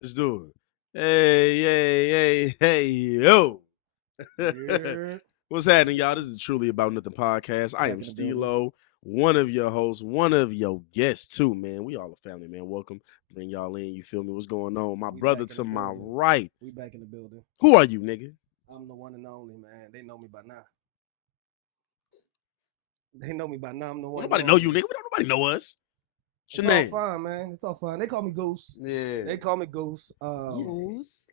Let's do it. Hey, yo. Yeah. What's happening, y'all? This is the Truly About Nothing podcast. I Back am in the building. Steelo, one of your hosts, one of your guests, too, man. We all a family, man. Welcome. Bring y'all in. You feel me? What's going on? My We brother back in to the my building. right. We back in the building. Who are you, nigga? I'm the one and only, man. They know me by now. They know me by now. I'm the one. Nobody and know only. you, nigga. Nobody know us. What's It's your all name? fine, man. It's all fine. They call me Goose. Yeah. They call me Goose. Goose.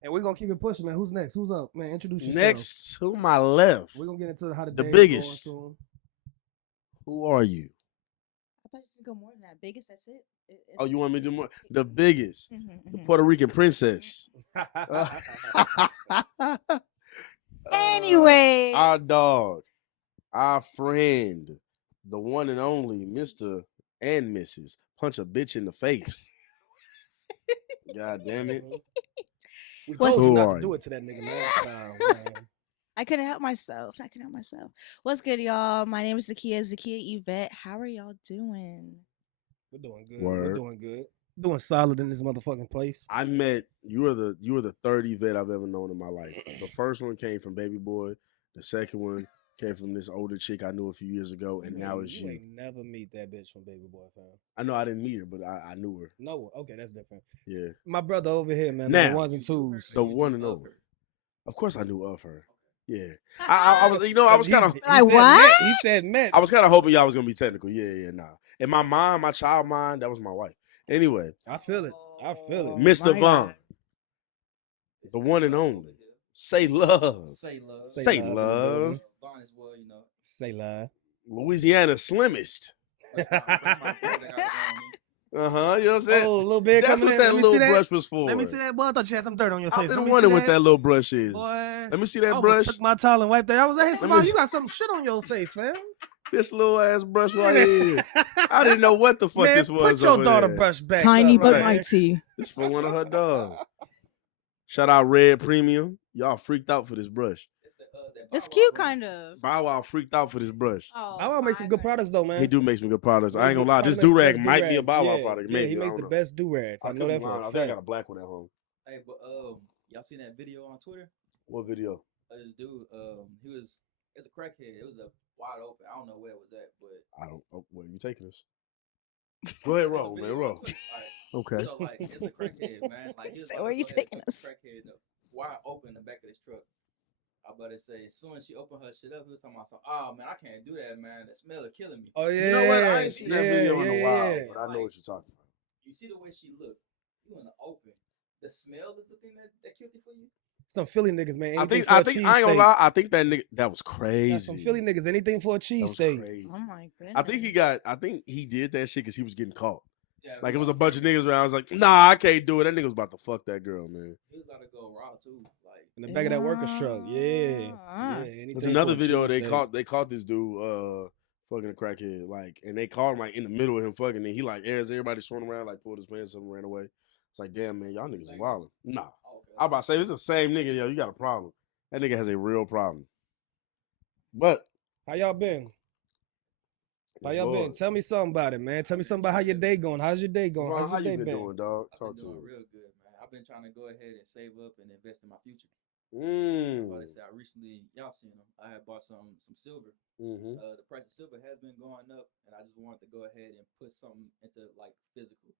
And we're gonna keep it pushing, man. Who's next? Who's up, man? Introduce yourself. Next to my left. We're gonna get into how the The day biggest. is going soon. Who are you? I thought you should go more than that. Biggest, that's it. Oh, you want me to do more? The biggest. Mhm, The mhm. Puerto Rican princess. Anyway. Our dog, our friend, the one and only Mr. and Mrs. Punch a bitch in the face. God damn it. We What's- told you Who not are to do you? it to that nigga, man. No, man. I couldn't help myself. What's good, y'all? My name is Zakia Vette. How are y'all doing? We're doing good. Word. We're doing good. Doing solid in this motherfucking place. I met you were the third vet I've ever known in my life. The first one came from Baby Boy. The second one came from this older chick I knew a few years ago, and now it's you. ain't never meet that bitch from Baby Boy, fam. I know I didn't meet her, but I knew her. No, okay, that's different. Yeah. My brother over here, man. Now, the ones and twos. The one and only. Of course I knew of her. Yeah. I was I was kind of Like, what? He said met. I was kind of hoping y'all was gonna be technical. Yeah, nah. In my mind, my child mind, that was my wife. Anyway, I feel it. Mr. my Vaughn, God. the one and only. Say love. Say love. Say love. love. Vaughn as well, you know. Say love. Louisiana's slimmest. That's my friend that got it on me. You know what I'm saying? Oh, a little bit That's coming what in. that Let me little see that. brush was for. Let me see that. Boy, I thought you had some dirt on your I've face. been Let me wondering see what that little brush is. Boy, Let me see I that almost brush. took my towel and wiped that. I was like, hey, me Savon, see. you got some shit on your face, man. This little ass brush right here. I didn't know what the fuck Man, this was. put your over daughter there. brush back. Tiny up, but man. mighty. This for one of her dogs. Shout out Red Premium. Y'all freaked out for this brush. That It's Bow cute, Wow kind of. Bow Wow freaked out for this brush. Oh, Bow Wow makes some good products, though, man. He do make some good products. I ain't gonna lie. Probably This makes the do-rag best might be a do-rags. Bow Wow Yeah, product. Yeah, Maybe. he I makes don't the know. best do-rags. I know that for I a think I got fact. a black one at home. Hey, but y'all seen that video on Twitter? What video? This dude, it's a crackhead. It was a wide open. I don't know where it was at, but I don't. Oh, where you taking us? Go ahead, it's a roll, man, video on roll. Twitter. All Okay. right. So like, it's a crackhead, man. Like, he's So about where to you go ahead and taking fuck the us? Crackhead up, wide open in the back of his truck. I about to say, as soon as she opened her shit up, he was talking about, oh man, I can't do that, man. The smell is killing me. Oh, yeah. You know what? I ain't seen that video in a while, yeah. but I know what you're talking about. You see the way she looked. You in the open. The smell is the thing that killed it for you. Some Philly niggas, man. I Anything think for a I ain't gonna cheesesteak. lie. I think that nigga that was Got crazy. some Philly niggas. Anything for a That was cheesesteak. crazy. Oh my goodness. I think he did that shit because he was getting caught. Yeah, Like it was a bunch of niggas around. I was like, nah, I can't do it. That nigga was about to fuck that girl, man. He was about to go raw too. Like In the back of that worker's truck. Yeah. Ah. There's another video they caught this dude fucking a crackhead, like, and they caught him like in the middle of him fucking, and he like airs everybody swimming around, like pulled his pants up and ran away. It's like, damn man, y'all niggas is wildin'. Nah. okay. I about to say this is the same nigga, yo, you got a problem. That nigga has a real problem. But How y'all been? How y'all been? Tell me something about it, man. Tell me something about how your day going. How's your day going? Ron, How's how your you day been doing, dog? I've Talk been to doing me. real good, man. I've been trying to go ahead and save up and invest in my future. Like I said, I recently, y'all seen them. I had bought some silver. Mm-hmm. The price of silver has been going up, and I just wanted to go ahead and put something into like physical.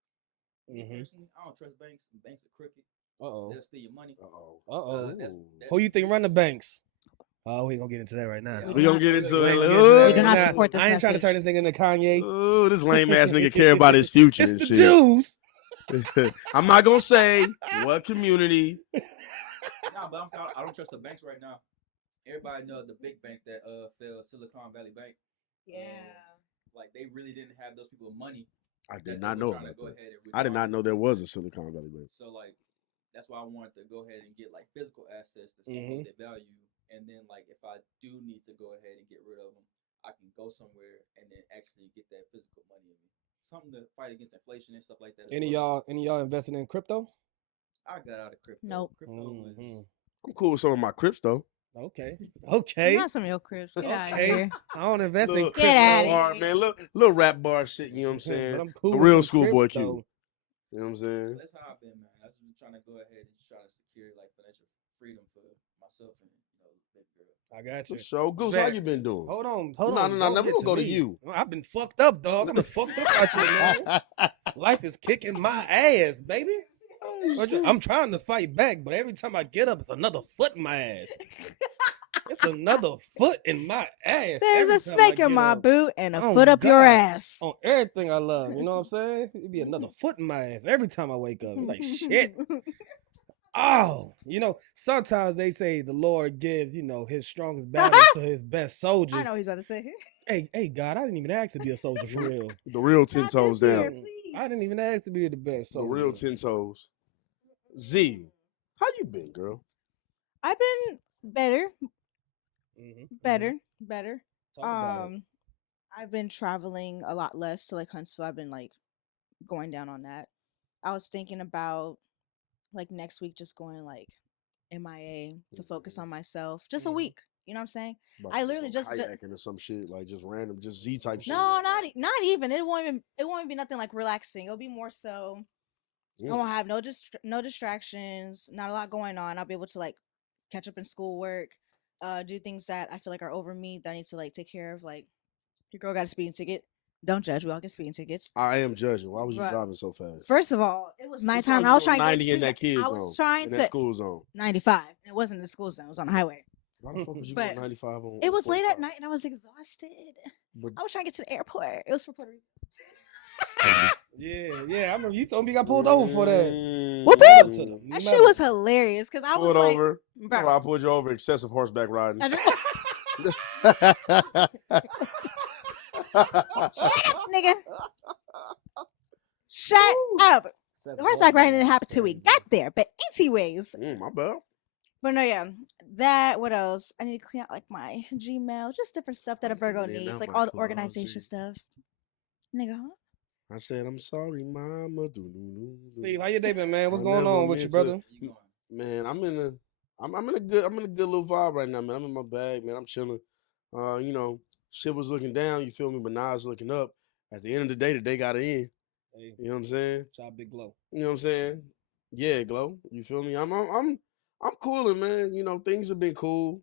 Personally, I don't trust banks. Banks are crooked. Uh-oh. They'll steal your money. Uh-oh. That's Who you think run the banks? Oh, we ain't gonna get into that right now. Yeah, We gonna get into We it. ain't Like, gonna get into that We do not right now. support this I ain't trying to turn this nigga into Kanye. oh, this lame ass nigga care about his future It's and the shit. Jews. I'm not gonna say what community. Nah, but I'm saying I don't trust the banks right now. Everybody know the big bank that fell, Silicon Valley Bank. Like they really didn't have those people money. I did not know about that. I did I not know there was a Silicon Valley Bank. So like that's why I wanted to go ahead and get like physical assets to hold their value, and then like if I do need to go ahead and get rid of them, I can go somewhere and then actually get that physical money in me. Something to fight against inflation and stuff like that. Any y'all investing in crypto? I got out of crypto. Nope. Crypto was I'm cool with some of my Crips though. Okay. Not some of your Crips. Get out of Okay. here. I don't invest in Little, crypto. Get outta bar, here. man. Little rap bar shit, you know what I'm saying? But I'm cool A with real some schoolboy crypto. Q. You know what I'm saying? That's how I've been, man. That's just trying to go ahead and just try to secure like financial freedom for myself and baby girl. I got you. So, Goose, how you been doing? Hold on. No, never gonna go to you. I've been fucked up, dog. I've been fucked up out here, man. Life is kicking my ass, baby. I'm trying to fight back, but every time I get up, it's another foot in my ass. It's another foot in my ass. There's a snake in my boot and a foot up your ass. On everything I love, you know what I'm saying? It'd be another foot in my ass every time I wake up. I'm like, shit. Oh, sometimes they say the Lord gives, his strongest battle to his best soldiers. I know what he's about to say. Hey, God, I didn't even ask to be a soldier for real. The real 10 toes down. I didn't even ask to be the best soldier. The real 10 toes. Z, how you been, girl? I've been better. Better. Talk about it. I've been traveling a lot less to like Huntsville. I've been like going down on that. I was thinking about like next week just going like MIA to focus on myself. Just a week. You know what I'm saying? I literally just kayaking or some shit, like just random, just Z type shit. No, not even. It won't be nothing like relaxing. It'll be more so I won't have no distractions, not a lot going on. I'll be able to like catch up in schoolwork, do things that I feel like are over me that I need to like take care of. Like your girl got a speeding ticket. Don't judge. We all get speeding tickets. I am judging. Why was you driving so fast? First of all, it was nighttime. I was trying to 90 in that kid zone. I was trying that school zone. 95. It wasn't the school zone. It was on the highway. Why the fuck was you going 95 on? It was late at night and I was exhausted. I was trying to get to the airport. It was for Puerto Rico. Yeah. I remember you told me you got pulled over for that. Whoop whoop. That shit was hilarious because I was like, over. Bro. I pulled you over excessive horseback riding. Shut up, nigga. Shut up. The horseback riding didn't happen till we got there, but anyways. My bad. But no, yeah. That, what else? I need to clean out like my Gmail, just different stuff that a Virgo needs, like all the organization stuff. Nigga, huh? I said, I'm sorry, mama. Steve, how you day been, man? What's going on with you, brother? Man, I'm in a good little vibe right now, man. I'm in my bag, man. I'm chilling. Shit was looking down, you feel me? But now it's looking up. At the end of the day got to end. Hey, you know what I'm saying? Shout Big Glow. You know what I'm saying? Yeah, Glow. You feel me? I'm cooling, man. Things have been cool.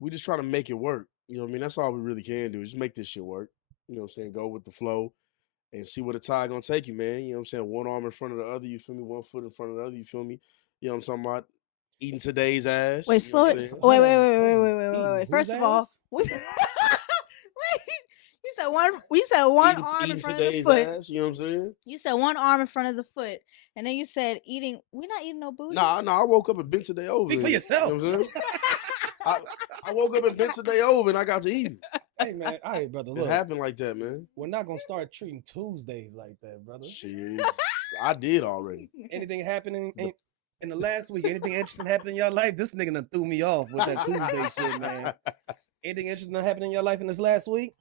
We just try to make it work. You know what I mean? That's all we really can do. Just make this shit work. You know what I'm saying? Go with the flow and see where the tide gonna take you, man. You know what I'm saying? One arm in front of the other, you feel me? 1 foot in front of the other, you feel me? You know what I'm talking about? Eating today's ass. Wait, slow it. Wait. First of all, wait. You said one arm in front of the foot. Ass, you know what I'm saying? You said one arm in front of the foot, and then you said eating. We're not eating no booty. Nah. I woke up and bent today over. Speak for yourself. You know what I'm saying? I woke up and bent today over, and I got to eat. Hey man, all right, brother. Look, it happened like that, man. We're not gonna start treating Tuesdays like that, brother. Shit, I did already. Anything happening in the last week? Anything interesting happened in your life? This nigga done threw me off with that Tuesday shit, man. Anything interesting happened in your life in this last week?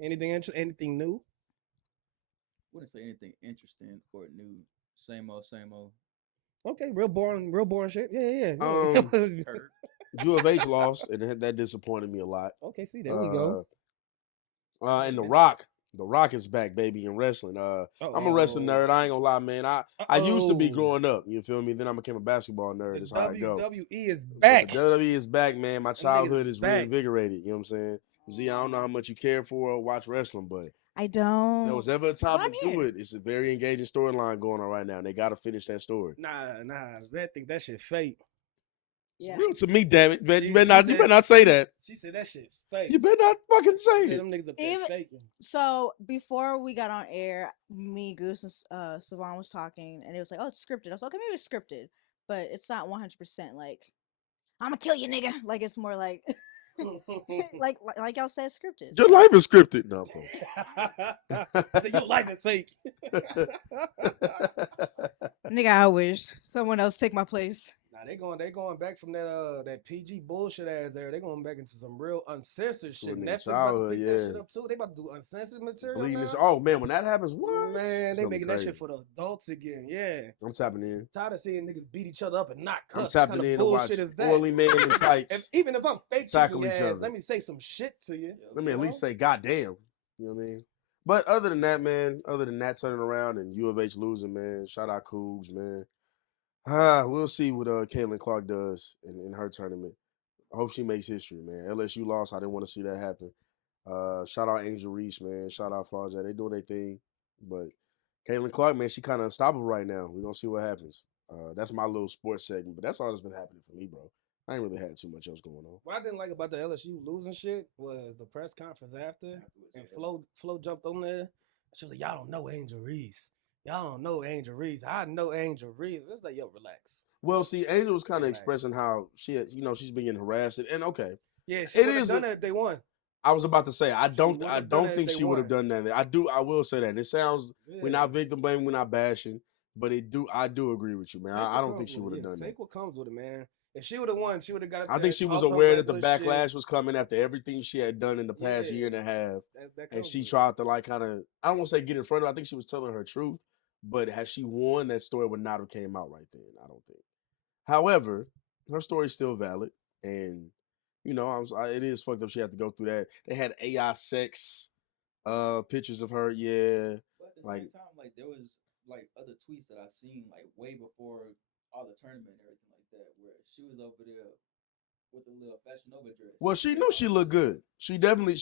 Anything interesting? Anything new? Wouldn't say anything interesting or new. Same old. Okay, real boring shit. Yeah. U of H lost, and that disappointed me a lot. Okay, see, there we go. And The Rock is back, baby, in wrestling. I'm a wrestling nerd. I ain't gonna lie, man. I used to be growing up. You feel me? Then I became a basketball nerd. That's how I go. WWE is back. So WWE is back, man. My childhood is reinvigorated. You know what I'm saying? Z, I don't know how much you care for or watch wrestling, but I don't. There was ever a time to do it. It's a very engaging storyline going on right now, and they got to finish that story. Nah. I think that shit fake. Yeah. Real to me, damn it. You better not say that. She said that shit fake. You better not fucking say it. Them niggas up there faking. So before we got on air, me, Goose, and Savon was talking, and it was like, "Oh, it's scripted." I was like, "Okay, maybe it's scripted, but it's not 100% like I'm gonna kill you, nigga." Like it's more like, like y'all said, scripted. Your life is scripted, no. So your life is fake. Nigga, I wish someone else take my place. Nah, they going back from that PG bullshit ass there. They going back into some real uncensored shit. Netflix about to pick that shit up too. They about to do uncensored material now. Oh man, when that happens, what? Man, they making that shit for the adults again. Yeah, I'm tapping in. Tired of seeing niggas beat each other up and not cuss. I'm tapping in to watch oily men in tights. Even if I'm fake tackle each ass, other. let me say some shit to you. Let me at least say goddamn. You know what I mean? But other than that, man, turning around and U of H losing, man. Shout out Cougs, man. We'll see what Caitlin Clark does in her tournament. I hope she makes history, man. LSU lost. I didn't want to see that happen. Shout out Angel Reese, man. Shout out Flauja. They doing their thing. But Caitlin Clark, man, she kind of unstoppable right now. We're going to see what happens. That's my little sports segment. But that's all that's been happening for me, bro. I ain't really had too much else going on. What I didn't like about the LSU losing shit was the press conference after, and Flo jumped on there. She was like, "Y'all don't know Angel Reese. Y'all don't know Angel Reese. I know Angel Reese." It's like, yo, relax. Well, see, Angel was kind of expressing how she's been getting harassed, and okay, yeah, she would have done it if they won. I was about to say I don't think she would have done that. I will say that. It sounds we're not victim blaming, we're not bashing, but I do agree with you, man. I don't think she would have done that. Take what comes with it, man. If she would have won, she would have got it. I think she was aware that the backlash was coming after everything she had done in the past year and a half, and she tried to like kind of I don't want to say get in front of her. I think she was telling her truth, but had she won, that story would not have came out right then. I don't think. However, her story's still valid, and it is fucked up. She had to go through that. They had AI sex pictures of her. Yeah, but at the same time, like there was like other tweets that I seen like way before all the tournament and everything like that, where she was over there with a little Fashion Nova dress. Well, she knew she looked good. She definitely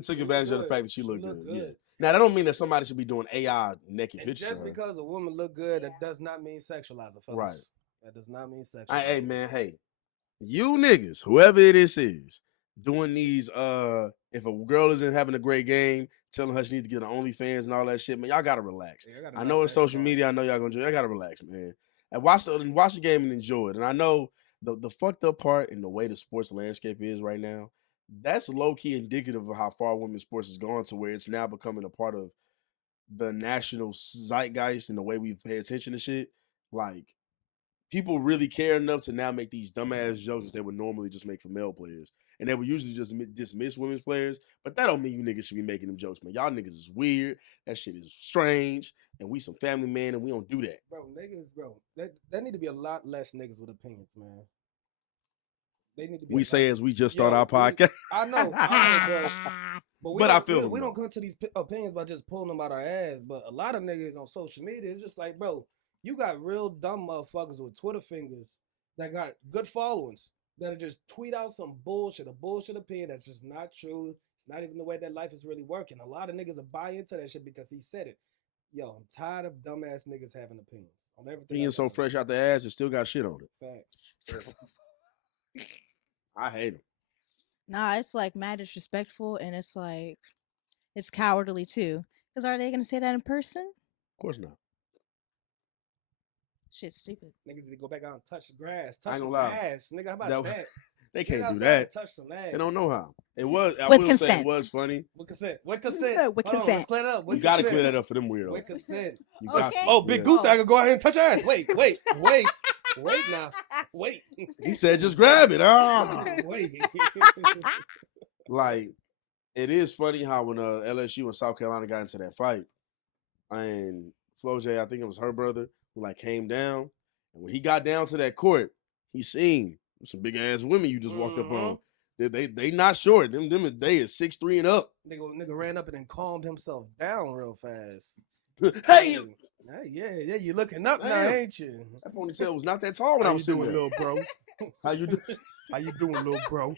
took advantage of the fact that she looked good. Yeah. Now that don't mean that somebody should be doing AI naked pictures. Just because a woman look good, that does not mean sexualize her, fellas. Right. That does not mean sexualize. Hey man, you niggas, whoever it is, doing these. If a girl isn't having a great game, telling her she need to get on OnlyFans and all that shit, man, y'all gotta relax. Yeah, I know it's social media. I know y'all gonna do. Y'all gotta relax, man. And watch the game and enjoy it. And I know the fucked up part in the way the sports landscape is right now, that's low key indicative of how far women's sports has gone to where it's now becoming a part of the national zeitgeist and the way we pay attention to shit. Like people really care enough to now make these dumbass jokes that they would normally just make for male players. And they would usually just dismiss women's players. But that don't mean you niggas should be making them jokes, man. Y'all niggas is weird. That shit is strange. And we some family man and we don't do that. Bro, niggas, that need to be a lot less niggas with opinions, man. They need to be we say as we just start our podcast. I know, but I feel we don't come to these opinions by just pulling them out our ass. But a lot of niggas on social media, it's just like, bro, you got real dumb motherfuckers with Twitter fingers that got good followings that'll just tweet out some bullshit, a bullshit opinion that's just not true. It's not even the way that life is really working. A lot of niggas will buy into that shit because he said it. Yo, I'm tired of dumbass niggas having opinions on everything. Being so fresh out the ass, it still got shit on it. Facts. I hate them. Nah, it's like mad disrespectful, and it's like it's cowardly too. Because are they gonna say that in person? Of course not. Shit's stupid. Niggas need to go back out and touch the grass, touch some ass. Nigga, how about that? They can't do that. Touch some ass. They don't know how. It was. I with will consent. say it was funny. With consent. With consent. With consent. Let's clear it up. You got to clear that up for them weirdos. With consent. You got Okay. Oh, Big Goose, I can go ahead and touch ass. Wait now. Wait. He said, just grab it. Wait. Like, it is funny how when LSU and South Carolina got into that fight, and Flo J, I think it was her brother, who like came down, and when he got down to that court, he seen some big ass women you just walked up on. They not short. Them they is 6'3" and up. Nigga ran up and then calmed himself down real fast. Hey, yeah, you looking up now, ain't you? That ponytail was not that tall when I was sitting there. Little bro? How you doing? How you doing, little bro?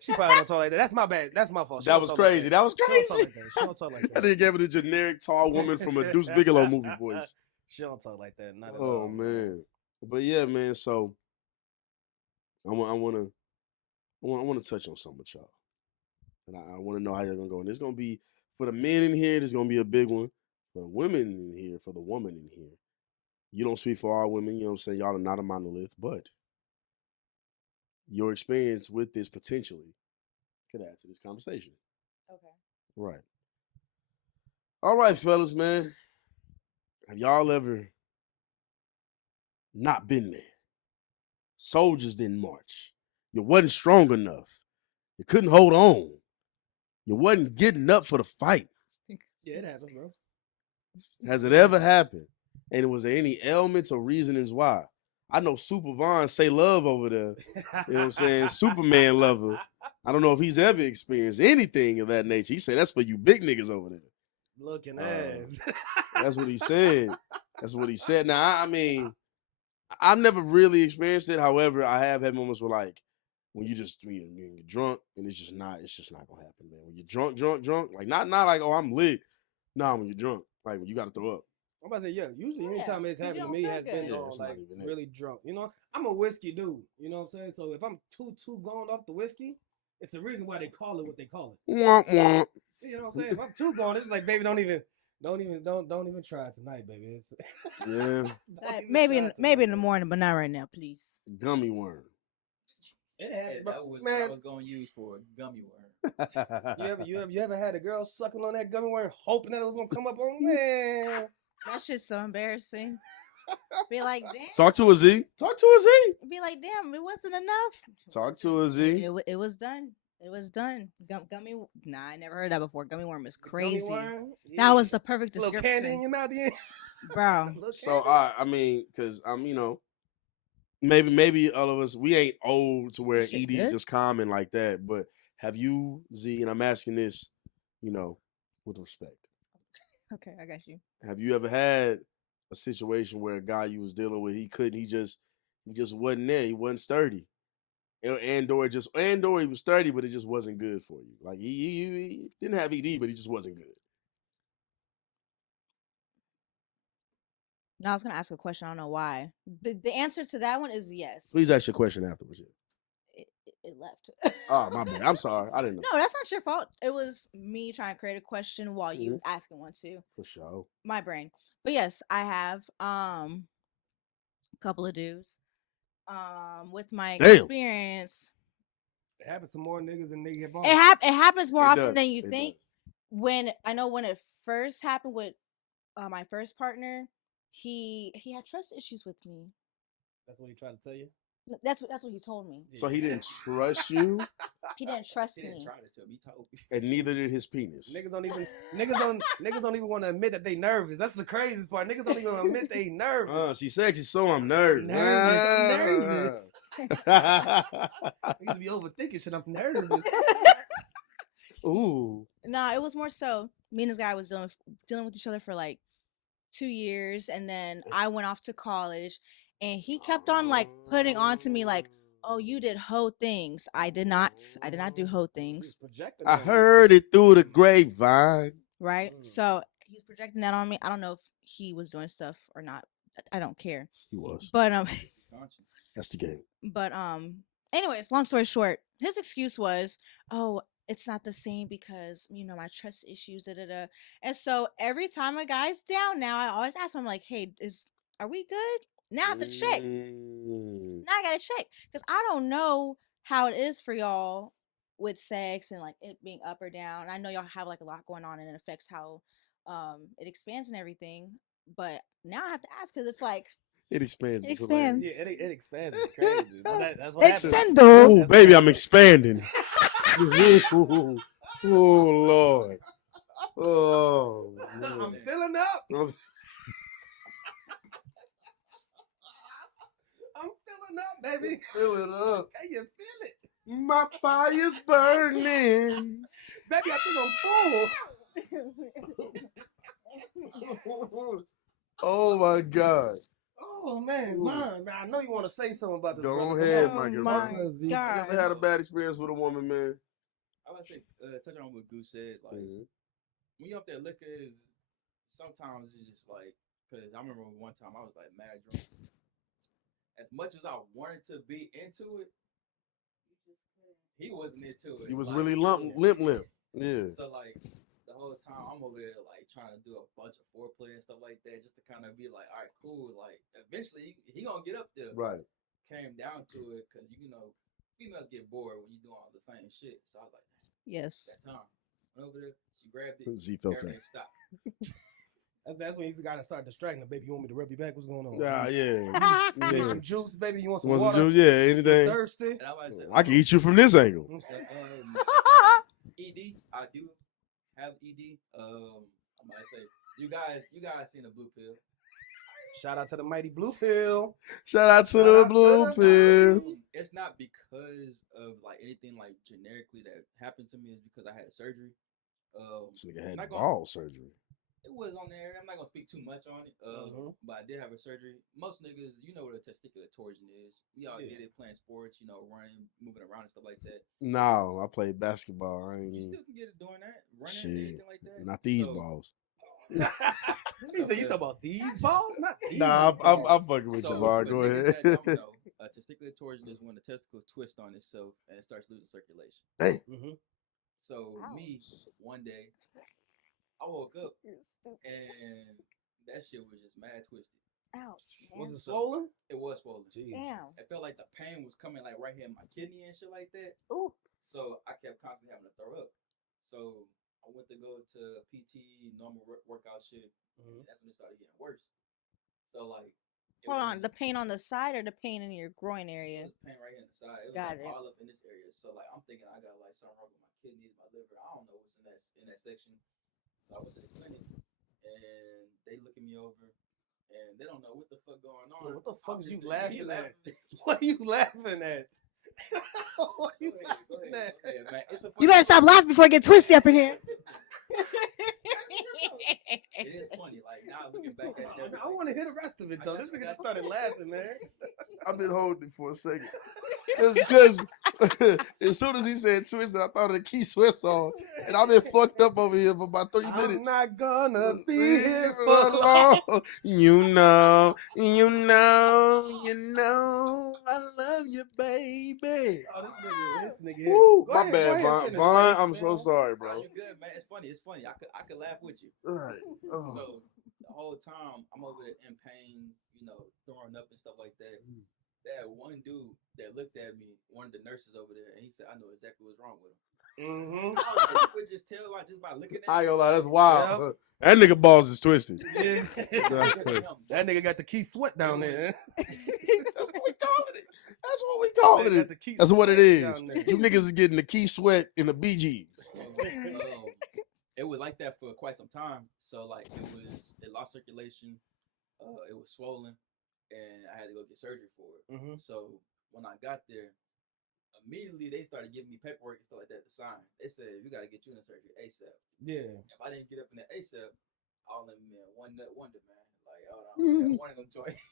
She probably don't talk like that. That's my bad. That's my fault. That was crazy. That was crazy. She don't talk like that. I think gave it a generic tall woman from a Deuce Bigelow movie voice. She don't talk like that. Not at all. all. Man. But yeah, man. So I want to touch on something with y'all, and I want to know how you're gonna go. And there's gonna be for the men in here. There's gonna be a big one. For the women in here, for the woman in here. You don't speak for all women. You know what I'm saying? Y'all are not a monolith, but your experience with this potentially could add to this conversation. Okay. Right. All right, fellas, man. Have y'all ever not been there? Soldiers didn't march. You wasn't strong enough. You couldn't hold on. You wasn't getting up for the fight. Yeah, it happens, bro. Has it ever happened? And was there any ailments or reasonings why? I know Super Vaughn say love over there. You know what I'm saying? Superman lover. I don't know if he's ever experienced anything of that nature. He said that's for you big niggas over there. Looking ass. That's what he said. That's what he said. Now, I mean, I've never really experienced it. However, I have had moments where like when you're drunk and it's just not gonna happen, man. When you're drunk, like not like oh I'm lit. Nah, when you're drunk, like when you gotta throw up. I'm about to say, yeah, usually Yeah, anytime it's you happened to don't me, it feel has been good. Yeah, on it's not like even it. really drunk. You know, I'm a whiskey dude. You know what I'm saying? So if I'm too gone off the whiskey, it's the reason why they call it what they call it. Womp womp. You know what I'm saying? If I'm too gone, it's like, baby, don't even try it tonight, baby. It's, Yeah, Maybe in the morning, but not right now, please. gummy worm. It Yeah, happened, that was man. what I was gonna use for a gummy worm. You ever had a girl sucking on that gummy worm, hoping that it was gonna come up on, man? That shit's so embarrassing. Be like, damn. Talk to a Z. Talk to a Z. Be like, damn, it wasn't enough. Talk to a Z. It was done. It was done. Gummy. Nah, I never heard that before. Gummy worm is The gummy crazy. worm? That was the perfect A little description, candy in your mouth, yeah. bro. So I mean, because I'm maybe all of us we ain't old to where Shit ED good. just common like that. But have you Z? And I'm asking this, with respect. Okay, I got you. Have you ever had a situation where a guy you was dealing with he just wasn't there. He wasn't sturdy. Andor he was sturdy, but it just wasn't good for you. Like he didn't have ED, but he just wasn't good. No, I was gonna ask a question. I don't know why. The answer to that one is yes. Please ask your question afterwards. It left. Oh my bad. I'm sorry. I didn't know. No, that's not your fault. It was me trying to create a question while you was asking one too. For sure. My brain. But yes, I have a couple of dudes. With my Damn. experience, It happens to more niggas than they get it happens more It often does. than you It think. When it first happened with my first partner, he had trust issues with me. That's what he tried to tell you. That's what he told me. So he didn't trust you, He didn't trust He didn't me. try to tell me. He told me. and neither did his penis. Niggas don't even want to admit that they nervous. That's the craziest part. Niggas don't even admit they nervous. She's sexy, so I'm nervous. I'm nervous. Niggas be overthinking shit. I'm nervous. Ooh. Nah, it was more so me and this guy was dealing with each other for like 2 years, and then I went off to college, and he kept on like putting on to me like, "Oh, you did hoe things." I did not do hoe things. I heard it through the grapevine. Right? So he's projecting that on me. I don't know if he was doing stuff or not. I don't care. He was. But That's the game. But anyways, long story short, his excuse was, "Oh, it's not the same because my trust issues." And so every time a guy's down now, I always ask him like, "Hey, are we good?" Now I have to check. Now I gotta check because I don't know how it is for y'all with sex and like it being up or down. I know y'all have like a lot going on and it affects how it expands and everything. But now I have to ask because it's like. It expands. It expands. Yeah, it expands. It's crazy. That's what happens. Extendo. Oh, baby, I'm expanding. Oh, Lord. Oh, man. I'm filling up. I'm filling up, baby. Fill it up. Can you feel it? My fire's burning. Baby, I think I'm full. Oh, my God. Oh, man. Man, I know you want to say something about this. Go brother. ahead, Oh my girl. my You God. ever had a bad experience with a woman, man? I would say, touch on what Goose said. Like, when you off that liquor, is sometimes it's just like, because I remember one time I was like mad drunk. As much as I wanted to be into it, he wasn't into it. He was Like, really limp. Yeah. So like the whole time I'm over there like trying to do a bunch of foreplay and stuff like that, just to kind of be like, all right, cool. Like eventually he gonna get up there. Right. Came down to it because females get bored when you do all the same shit. So I was like, Yes. that time went over there, she grabbed it, Z felt everything that. stopped. That's when you gotta start distracting her. Baby, you want me to rub you back? What's going on? Yeah. You need some juice, baby? You want some water? Juice? Yeah, You anything. thirsty? And I was like, I can eat you from this angle. ED, I do have ED. I'm gonna say you guys seen the blue pill. Shout out to the mighty blue pill. Shout out to the blue pill. It's not because of like anything like generically that happened to me. It's because I had a surgery. This nigga had not ball surgery. It was on there. I'm not gonna speak too much on it. But I did have a surgery. Most niggas, you know what a testicular torsion is. We all get it playing sports, you know, running, moving around and stuff like that. No, I played basketball. You still can get it doing that, running, shit, anything like that. not these balls. He said, "You talking about these balls? Not these." Nah, balls. I'm fucking with you, Bar. Go ahead. That don't know, a testicular torsion is when the testicles twist on itself and it starts losing circulation. Damn. So me, one day, I woke up and that shit was just mad twisted. Ouch. Was it swollen? It was swollen. Damn. It felt like the pain was coming like right here in my kidney and shit like that. Ooh. So I kept constantly having to throw up. So I went to go to PT, normal workout shit. And that's when it started getting worse. So like, hold on, the pain on the side or the pain in your groin area? It was pain right here in the side. It was Got like it. all up in this area. So like, I'm thinking I got like something wrong with my kidneys, my liver. I don't know what's in that section. So I went to the clinic and they looking me over and they don't know what the fuck going on. What the fuck is you laughing at? What are you laughing at? What are you laughing at? Man. You better stop laughing before it get twisty up in here. It is funny. Like now looking back at it, I want to hear the rest of it though. This nigga just started laughing, man. I've been holding it for a second. Because as soon as he said twisted, I thought of the Key Sweat song. And I've been fucked up over here for about 3 minutes. I'm not gonna be here for long. You know, I love you, baby. Oh, this nigga. Woo, Go my ahead, bad, go ahead, Vaughn. I'm man. so sorry, bro, bro. you good, man. It's funny. I could laugh with you. All right. Oh. So the whole time I'm over there in pain, you know, throwing up and stuff like that. That one dude that looked at me, one of the nurses over there, and he said, "I know exactly what's wrong with him." I was like, you could just tell just by looking at him. I ain't gonna lie, that's wild. Yep. That nigga balls is twisted. That nigga got the Key Sweat down there. That's what we calling it. That's what we calling it. That's what it is. You niggas is getting the Key Sweat in the BGs. It was like that for quite some time. So like it lost circulation. It was swollen, and I had to go get surgery for it. So when I got there, immediately they started giving me paperwork and stuff like that to sign. They said, "You got to get you in the surgery ASAP." Yeah. If I didn't get up in the ASAP, I'll let me one nut wonder, man. Like, hold on, one of them joints.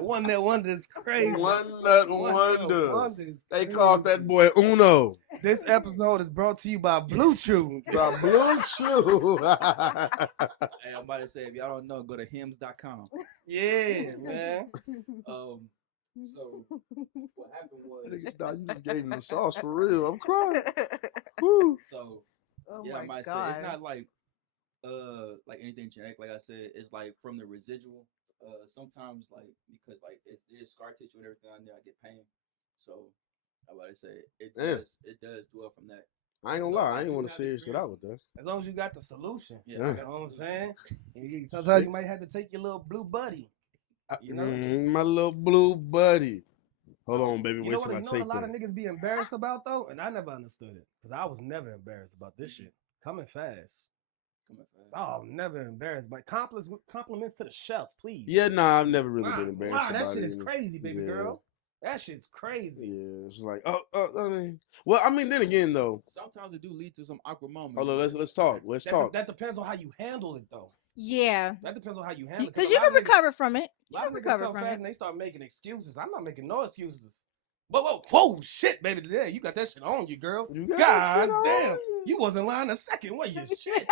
One Nut Wonder is crazy. One Nut Wonder. They called that boy Uno. This episode is brought to you by Blue Chew. By Blue Chew. Hey, I'm about to say, if y'all don't know, go to hims.com. Yeah, man. So what happened was, nah, you just gave him the sauce for real. I'm crying. Woo. So oh yeah, my I might God. say it's not like anything genetic. Like I said, it's like from the residual. Sometimes like because like it's scar tissue and everything on there, I get pain. So I about to say it does dwell from that. I ain't gonna lie, I ain't want to serious it out with that. As long as you got the solution. Yeah. You know what I'm saying? Sometimes you might have to take your little blue buddy. You know? My little blue buddy. Hold on, baby. You Wait know till what, I you know take what a lot that. of niggas be embarrassed about though? And I never understood it. Because I was never embarrassed about this shit. Coming fast. Oh, never embarrassed. But compliments to the chef, please. Yeah, nah, I've never really been embarrassed about it. That shit is crazy, baby girl. That shit's crazy. Yeah, it's like, I mean, then again, though. Sometimes it do lead to some awkward moments. Hold on, let's talk. Let's talk. That depends on how you handle it, though. Yeah. That depends on how you handle it. Because you can recover from it. A lot of niggas come fast and they start making excuses. I'm not making no excuses. Whoa, shit, baby. Yeah, you got that shit on you, girl. God damn. You wasn't lying a second, was you? Shit.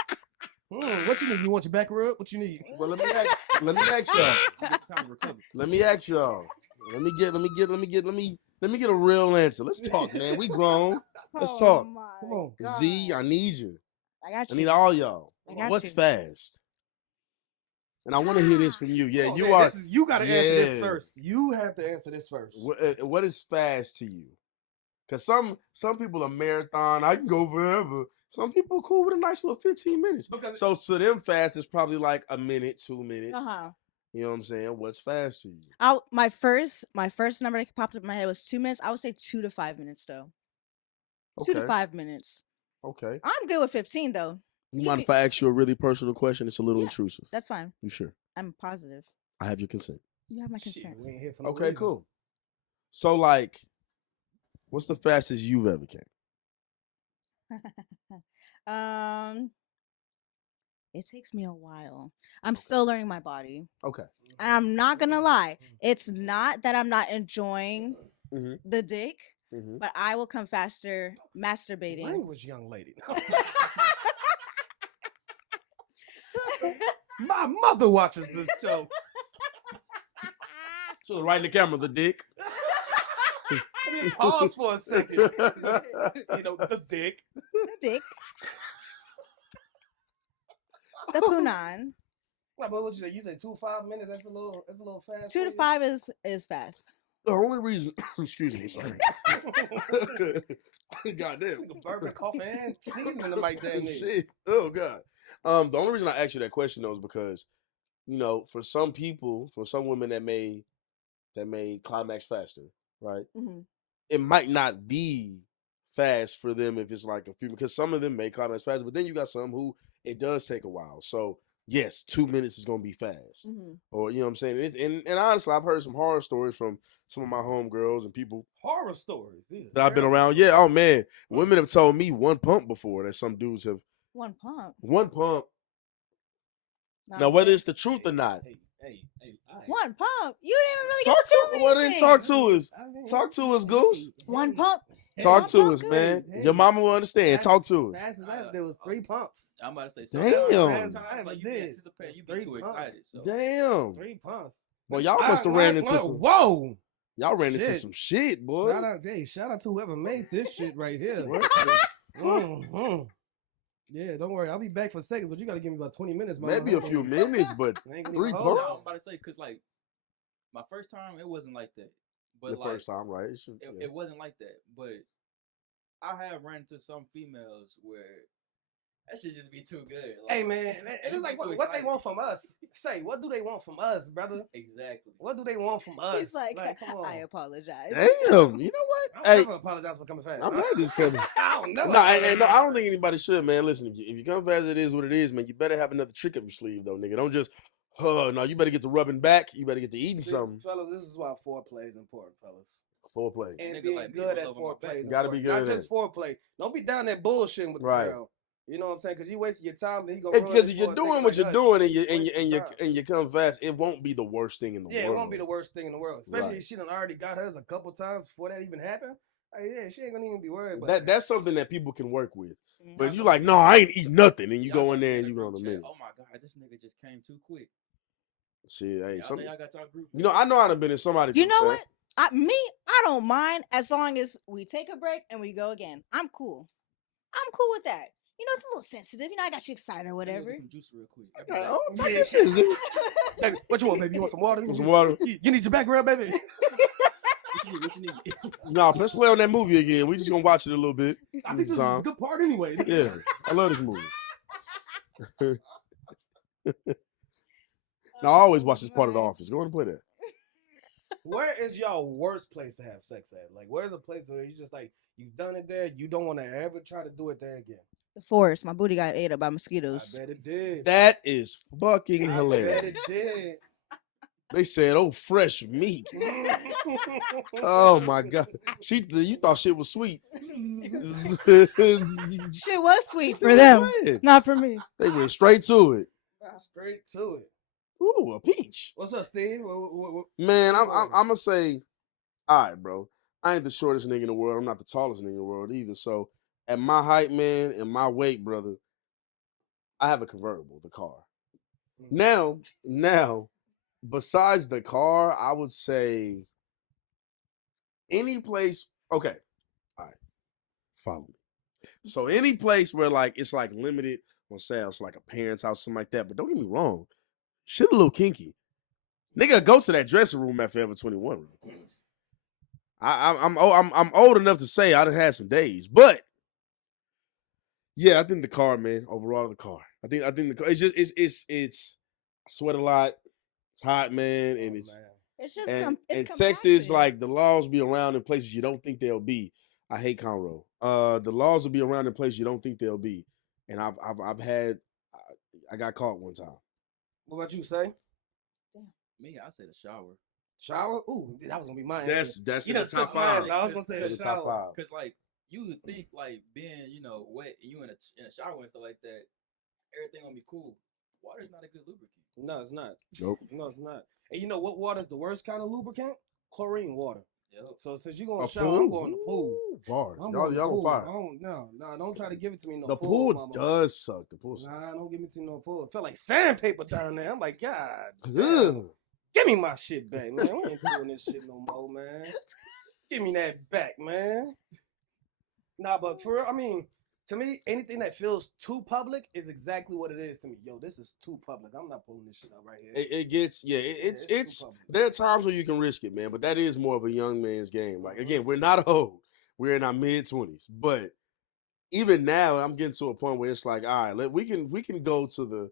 What you need? You want your back rub? What you need? Well, let me ask y'all. Time to recover. Let me ask y'all. Let me get a real answer. Let's talk, man. We grown. Let's talk. Come on. Z, I need you. I got you. I need all y'all. What's fast? And I want to hear this from you. Yeah, you are. You got to answer this first. You have to answer this first. What is fast to you? Because some people are marathon. I can go forever. Some people are cool with a nice little 15 minutes. So to them, fast is probably like a minute, 2 minutes. You know what I'm saying? What's fast to you? My first number that popped up in my head was 2 minutes. I would say 2 to 5 minutes though. Okay. 2 to 5 minutes. Okay. I'm good with 15 though. You mind if I ask you a really personal question? It's a little intrusive. That's fine. You sure? I'm positive. I have your consent. You have my consent. We ain't here for no okay, reason. Cool. So like, what's the fastest you've ever came? It takes me a while. I'm still learning my body. Okay. I'm not gonna lie. It's not that I'm not enjoying Mm-hmm. the dick, Mm-hmm. but I will come faster masturbating. Language, young lady. My mother watches this show. So right in the camera, the dick. I mean, pause for a second. You know, the dick. The dick. The punan. Like, but what you say? You said 2 to 5 minutes. That's a little fast. 2 to 5 is fast. The only reason, excuse me, sorry. Goddamn. Bourbon, coughing, and sneezing in the mic, damn near. Shit. Oh God. The only reason I asked you that question though is because, you know, for some people, for some women that may climax faster, right? Mm-hmm. It might not be fast for them if it's like a few, because some of them may climax faster, but then you got some who it does take a while. So yes, 2 minutes is gonna be fast, or you know what I'm saying. And honestly, I've heard some horror stories from some of my homegirls and people Horror stories that I've been around. Yeah, oh man, women have told me one pump before that some dudes have. One pump. Now, whether it's the truth or not. Hey, one pump. You didn't even really Talk get to to tell well, anything. then talk to us, Goose. One pump. Talk one to pump us, good. man. Hey. Your mama will understand. Talk to us. Fast as that, there was 3 pumps. I'm about to say Damn. sometimes, I like you did. be anticipating, you be 3 too pumps. excited. So. Damn. 3 pumps. Well, y'all must have ran into some. Whoa. Y'all ran into Shit. some shit, boy. Shout out to whoever made this shit right here. Yeah, don't worry. I'll be back for seconds, but you got to give me about 20 minutes. Maybe a few minutes, but 3 No, pumps. I'm about to say because like my first time, it wasn't like that. But The like, first time, right? It wasn't like that. But I have ran into some females where that should just be too good. Like, Hey man, it's like what they want from us. Say, what do they want from us, brother? Exactly. What do they want from us? He's like, come on. I apologize. Damn. You know what? I never apologize for coming fast. I'm glad this coming. I don't know. No, I don't think anybody should, man. Listen, if you come fast, it is what it is, man. You better have another trick up your sleeve, though, nigga. Don't just, no, you better get the rubbing back. You better get to eating something. Fellas, this is why foreplay is important, fellas. Foreplay. And Nigga, being like, good at people love my foreplay. back. Gotta be good Not at just foreplay. Don't be down there bullshitting with the Right. girl. You know what I'm saying? Because you wasting your time, then you go. Because if you're doing what you're doing and you come fast, it won't be the worst thing in the world. Yeah, it won't be the worst thing in the world. Especially Right. if she done already got hers a couple times before that even happened. Like, yeah, she ain't gonna even be worried about that. That's something that people can work with. But you like, no, I ain't eating nothing, and you go in there and you go in a minute. Oh my God, this nigga just came too quick. Shit, hey, Y'all got y'all group. you know, I know I've been in somebody. You know what? I don't mind as long as we take a break and we go again. I'm cool. I'm cool with that. You know, it's a little sensitive. You know, I got you excited or whatever. Some juice real quick. Okay, take this shit, Z. Baby, what you want, baby? You want some water? Want some water? You need your background, baby? What you need? Nah, let's play on that movie again. We just gonna watch it a little bit. I think this is a good part anyway. Yeah, I love this movie. Now, I always watch this part of The Office. Go ahead and play that. Where is y'all worst place to have sex at? Like, where's a place where you just like, you've done it there, you don't want to ever try to do it there again? The forest. My booty got ate up by mosquitoes. I bet it did. That is fucking I hilarious. bet it did. They said, "Oh, fresh meat." Oh my God, you thought shit was sweet. Shit was sweet for them, not for me. They went straight to it. Straight to it. Ooh, a peach. What's up, Steve? What, Man, I'm gonna say, all right, bro. I ain't the shortest nigga in the world. I'm not the tallest nigga in the world either. So, at my height, man, and my weight, brother, I have a convertible, the car. Now, besides the car, I would say any place. Okay, all right, follow me. So any place where like it's like limited on sales, like a parent's house, something like that. But don't get me wrong, shit a little kinky. Nigga, go to that dressing room at Forever 21 real quick. I'm old enough to say I done had some days, but yeah, I think the car, man. Overall, the car. I think the car. It's just it's. I sweat a lot. It's hot, man, and it's just and it's sex is compassion. like the laws be around in places you don't think they'll be. I hate Conroe. The laws will be around in places you don't think they'll be, and I've had I got caught one time. What about you, say? Me, I say the shower. Shower? Ooh, that was gonna be mine. That's you in the know, top took mine, five. so I was gonna say the Top shower. five. Because like you would think like being, wet and you in a shower and stuff like that, everything gonna be cool. Water's not a good lubricant. No, it's not. Nope. No, it's not. And you know what water is the worst kind of lubricant? Chlorine water. Yep. So since you going A to shower, pool? I'm going to pool. Ooh, bars. I'm Y'all going to on pool. fire. No, don't try to give it to me no The pool, pool mama. does suck. The pool sucks. Nah, don't give me to no pool. It felt like sandpaper down there. I'm like, God damn. Ugh. Give me my shit back, man. We ain't doing this shit no more, man. Give me that back, man. Nah, but for real, I mean, to me, anything that feels too public is exactly what it is to me. Yo, this is too public. I'm not pulling this shit up right here. It gets it's too public. there are times where you can risk it, man, but that is more of a young man's game. Like again, we're not old. We're in our mid-20s. But even now, I'm getting to a point where it's like, all right, we can go to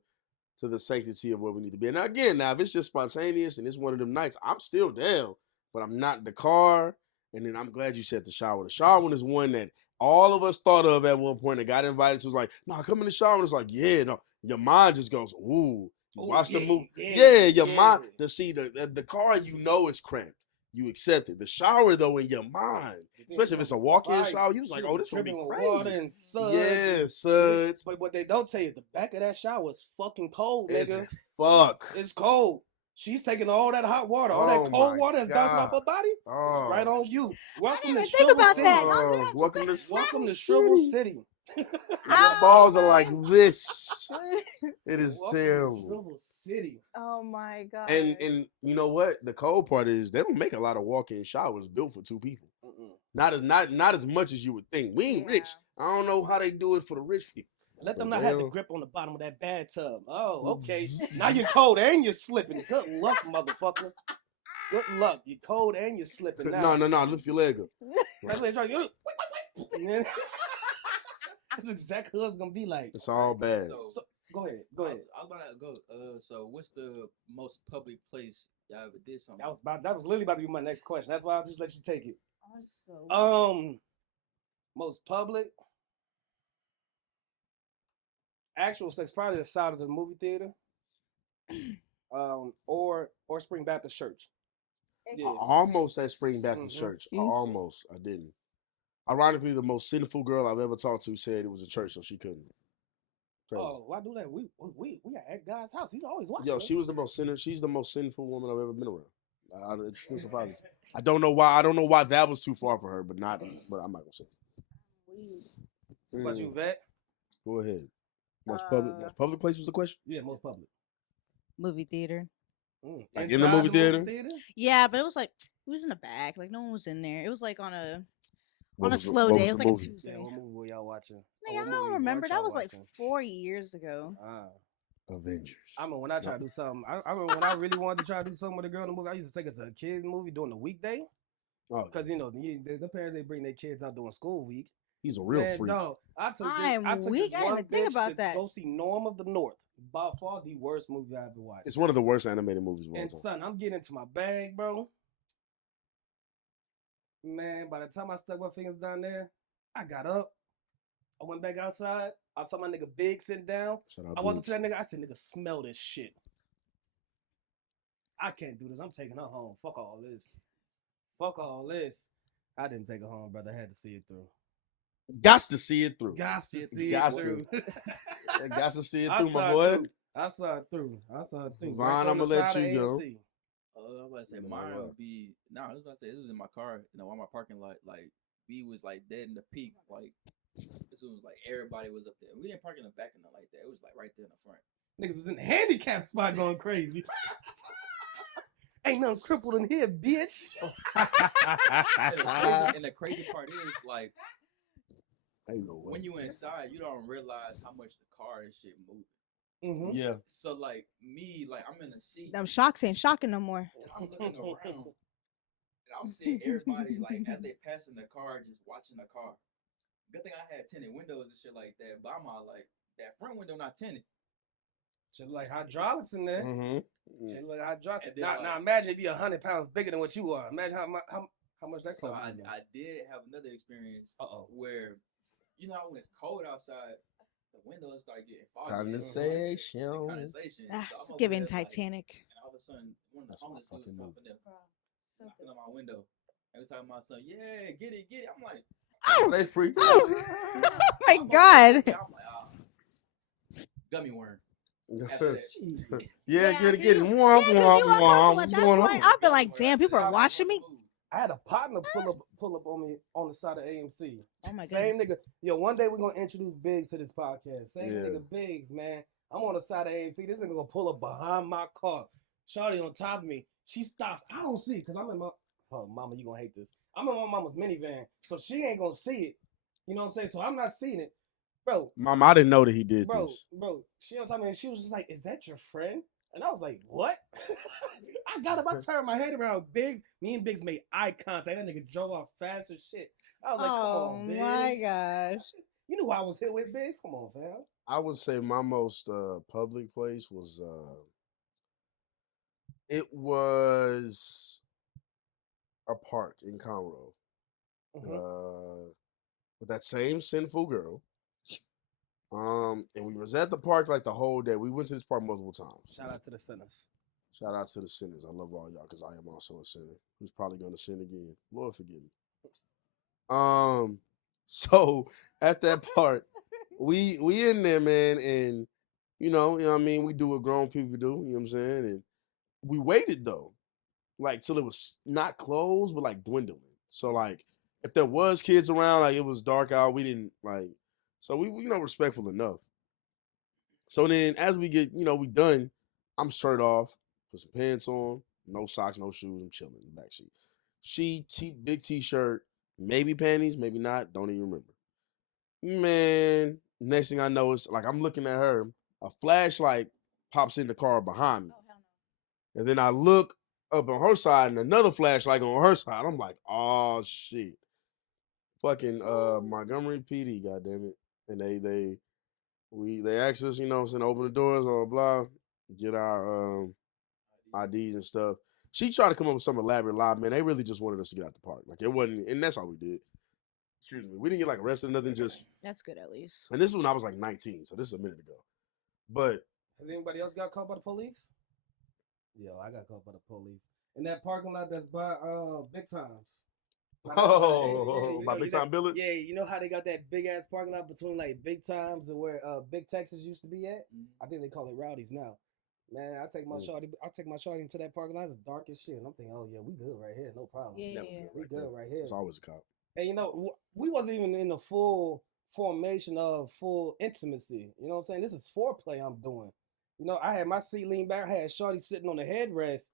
the sanctity of where we need to be. And again, now if it's just spontaneous and it's one of them nights, I'm still down, but I'm not in the car. And then I'm glad you said the shower. The shower one is one that all of us thought of at one point and got invited to. Was like, no, come in the shower. And it's like, yeah, no. Your mind just goes, ooh. You watch the movie. Yeah, your mind. To see the car, is cramped. You accept it. The shower, though, in your mind, especially if it's a walk-in shower, you was like, oh, this gonna be crazy. Water and suds. Yeah, suds. But what they don't tell you is the back of that shower is fucking cold, It's nigga. fuck. It's cold. She's taking all that hot water, all that cold water that's bouncing off her body. It's right on you. Welcome to think Shrivel about City. that. Welcome to Shrivel City. Your balls are like this. It is terrible. Shrivel City. Oh my god. And you know what? The cold part is they don't make a lot of walk-in showers built for two people. Not as much as you would think. We ain't rich. I don't know how they do it for the rich people. Let them not have the grip on the bottom of that bathtub. Oh, okay. Now you're cold and you're slipping. Good luck, motherfucker. Good luck. You're cold and you're slipping now. No. Lift your leg up. That's exactly what it's gonna be like. It's all bad. So go ahead. I was about to go. So what's the most public place y'all ever did something? That was literally about to be my next question. That's why I'll just let you take it. Most public actual sex, probably the side of the movie theater, or Spring Baptist Church. I almost said Spring Baptist Church. I didn't. Ironically, the most sinful girl I've ever talked to said it was a church, so she couldn't. Crazy. Oh, why do that? We are at God's house. He's always watching. Yo, she was the most sinner. She's the most sinful woman I've ever been around. It's still surprising. I don't know why that was too far for her, but I'm not gonna say. What about you, Vette? Go ahead. Most public place was the question? Yeah, most public. Movie theater. Like in the movie theater? Yeah, but it was in the back. Like no one was in there. It was like on a slow day. It was like a Tuesday. Yeah, what movie were y'all watching? I don't remember. That was like 4 years ago. Avengers. I mean, when I try to do something, I remember when I really wanted to try to do something with a girl in the movie, I used to take her to a kid's movie during the weekday. Because, the parents, they bring their kids out during school week. He's a real freak. No, I took weak. this I didn't one even think bitch about to that. go see Norm of the North. By far the worst movie I ever watched. It's one of the worst animated movies of all time. And son, I'm getting into my bag, bro. Man, by the time I stuck my fingers down there, I got up. I went back outside. I saw my nigga Big sitting down. I walked up to that nigga. I said, nigga, smell this shit. I can't do this. I'm taking her home. Fuck all this. Fuck all this. I didn't take her home, brother. I had to see it through. Gots to see it through. Gots to see it through. Gots to see it through, my boy. I saw it through. Vaughn, I'm gonna let you go. I was about to say mine would be. No, I was about to say this was in my car. On my parking lot. Like we was like dead in the peak. Like this was like everybody was up there. We didn't park in the back or nothing like that. It was like right there in the front. Niggas was in the handicap spot going crazy. Ain't nothing crippled in here, bitch. And the crazy part is like. When you inside, you don't realize how much the car and shit move. Mm-hmm. Yeah. So like me, like I'm in the seat. Them shocks ain't shocking no more. And I'm looking around. And I'm seeing everybody like as they pass in the car, just watching the car. Good thing I had tinted windows and shit like that. But I'm all like that front window not tinted. Shit like hydraulics in there. Mm-hmm. Shit like hydraulics. Now imagine if you're 100 pounds bigger than what you are. Imagine how much that costs. So I did have another experience where. You know when it's cold outside, the windows start getting foggy. Condensation. It's giving Titanic. And all of a sudden, one of the homeless dudes come up in there, knocking on my window. Every time my son, yeah, get it. I'm like, Oh, They freaked out. oh my god. I'm like, gummy worm. After that. Yeah, get it. Yeah, Womp, because you womp, uncomfortable womp. at What's that going point. on? I've been like, damn, people are watching me. I had a partner pull up on me on the side of AMC. Oh my Same goodness. nigga. Yo, one day we're gonna introduce Biggs to this podcast. Same Yeah. nigga Biggs, man. I'm on the side of AMC. This nigga gonna pull up behind my car. Shawty on top of me. She stops. I don't see it because I'm in my mama, you gonna hate this. I'm in my mama's minivan. So she ain't gonna see it. You know what I'm saying? So I'm not seeing it. Bro. Mom, I didn't know that he did this. Bro, she on top of me and she was just like, is that your friend? And I was like, what? I got up, I turned my head around. Biggs, me and Biggs made eye contact. That nigga drove off fast as shit. I was like, come on, Biggs. Oh my gosh. You knew who I was hit with, Biggs? Come on, fam. I would say my most public place was it was a park in Conroe. With that same sinful girl. And we was at the park like the whole day. We went to this park multiple times. Shout out to the sinners. Shout out to the sinners. I love all y'all because I am also a sinner who's probably going to sin again. Lord forgive me. So at that part, we in there, man, and you know what I mean, we do what grown people do, you know what I'm saying? And we waited though, like till it was not closed, but like dwindling. So like if there was kids around, like it was dark out, we didn't like, so we respectful enough. So then as we get, we done, I'm shirt off, put some pants on, no socks, no shoes, I'm chilling in the backseat. Big t-shirt, maybe panties, maybe not, don't even remember. Man, next thing I know is like I'm looking at her, a flashlight pops in the car behind me. Oh, hell no. And then I look up on her side and another flashlight on her side. I'm like, oh shit. Fucking Montgomery PD, goddammit. And they asked us, open the doors or blah, get our IDs and stuff. She tried to come up with some elaborate lie, man. They really just wanted us to get out the park. Like it wasn't, and that's all we did. Excuse me. We didn't get like arrested or nothing, just. That's good at least. And this is when I was like 19, so this is a minute ago. But. Has anybody else got caught by the police? Yo, I got caught by the police. In that parking lot that's by Big Times. By Big Time Village? Yeah, you know how they got that big ass parking lot between like Big Times and where Big Texas used to be at? I think they call it Rowdy's now. Man, I take my shorty into that parking lot. It's dark as shit. And I'm thinking, oh yeah, we good right here, no problem. Yeah, We good right here. It's always a cop. And we wasn't even in the full formation of full intimacy. You know what I'm saying? This is foreplay I'm doing. I had my seat leaned back. I had shorty sitting on the headrest.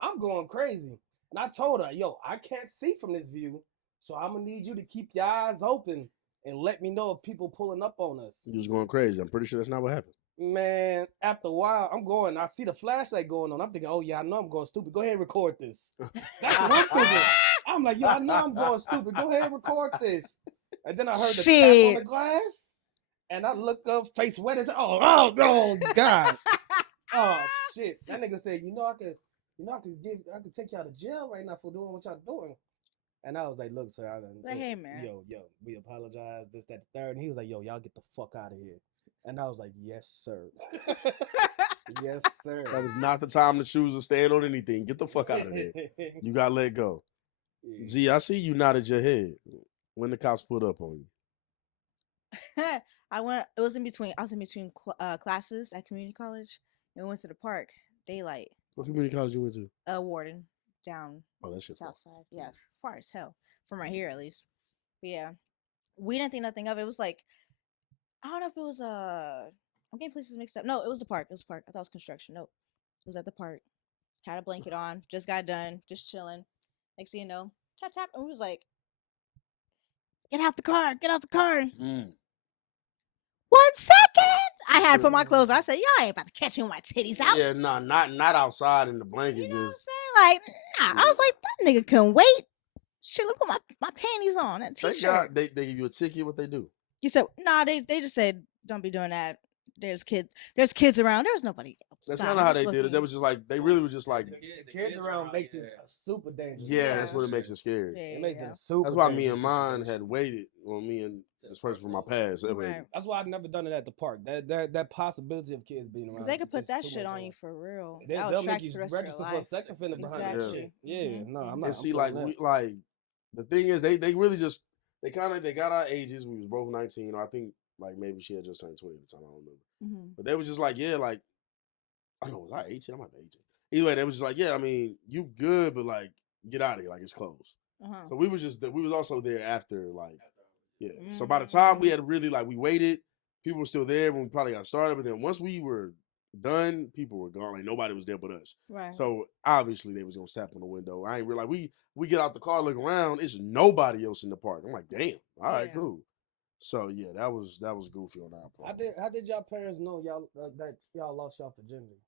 I'm going crazy. And I told her, yo, I can't see from this view, so I'm going to need you to keep your eyes open and let me know if people pulling up on us. You was going crazy. I'm pretty sure that's not what happened. Man, after a while, I see the flashlight going on. I'm thinking, oh, yeah, I know I'm going stupid. Go ahead and record this. That's what I'm thinking. I'm like, yo, I know I'm going stupid. Go ahead and record this. And then I heard the tap on the glass, and I look up, face wet, and said, oh, God. Oh, shit. That nigga said, I could take y'all to jail right now for doing what y'all doing. And I was like, look, sir, hey, man. Yo, we apologize, this, that, the third. And he was like, yo, y'all get the fuck out of here. And I was like, yes, sir. Yes, sir. That is not the time to choose to stand on anything. Get the fuck out of there. You got to let go. Yeah. Gee, I see you nodded your head when the cops put up on you. I was in between classes at community college, and we went to the park, daylight. What community college you went to? Warden, down south side. Yeah, far as hell. From right here, at least. But yeah, we didn't think nothing of it. It was like, I don't know if it was, I'm getting places mixed up. No, it was the park. I thought it was construction. Nope. It was at the park. Had a blanket on. Just got done. Just chilling. Next thing you know, tap, tap. And we was like, get out the car. Get out the car. 1 second. I had to put my clothes on. I said, y'all ain't about to catch me with my titties out. Yeah, no, not outside in the blanket. You know what I'm saying? Like, nah. I was like, that nigga can wait. Shit, let me put my panties on. That t-shirt. They give you a ticket. What they do? You said, nah, they just said, don't be doing that. There's kids around. There was nobody outside. That's not how they did it. They was just like, they really were just like, the kids around makes it super dangerous. Yeah, that's what it makes it scary. It makes it super. That's why me and mine had waited on me and this person from my past. Right. That's why I've never done it at the park. That possibility of kids being around. They could put that shit on you for real. They'll make you register for a sex offender behind that shit. Yeah, no, I'm not. And see, like the thing is, they really just They got our ages. We was both 19. Or I think like maybe she had just turned 20 at the time. I don't remember. Mm-hmm. But they was just like, yeah, like I don't know, was I 18? I might be 18. Either way, they was just like, yeah, I mean, you good, but like get out of here, like it's closed. Uh-huh. So we was also there after like yeah. So by the time we had really like we waited, people were still there when we probably got started. But then once we were done, people were gone. Like nobody was there but us. Right. So obviously they was gonna step on the window. I ain't realize we get out the car, look around, it's nobody else in the park. I'm like, damn, all right, cool. So yeah, that was goofy on our part. How did y'all parents know y'all that y'all lost y'all virginity?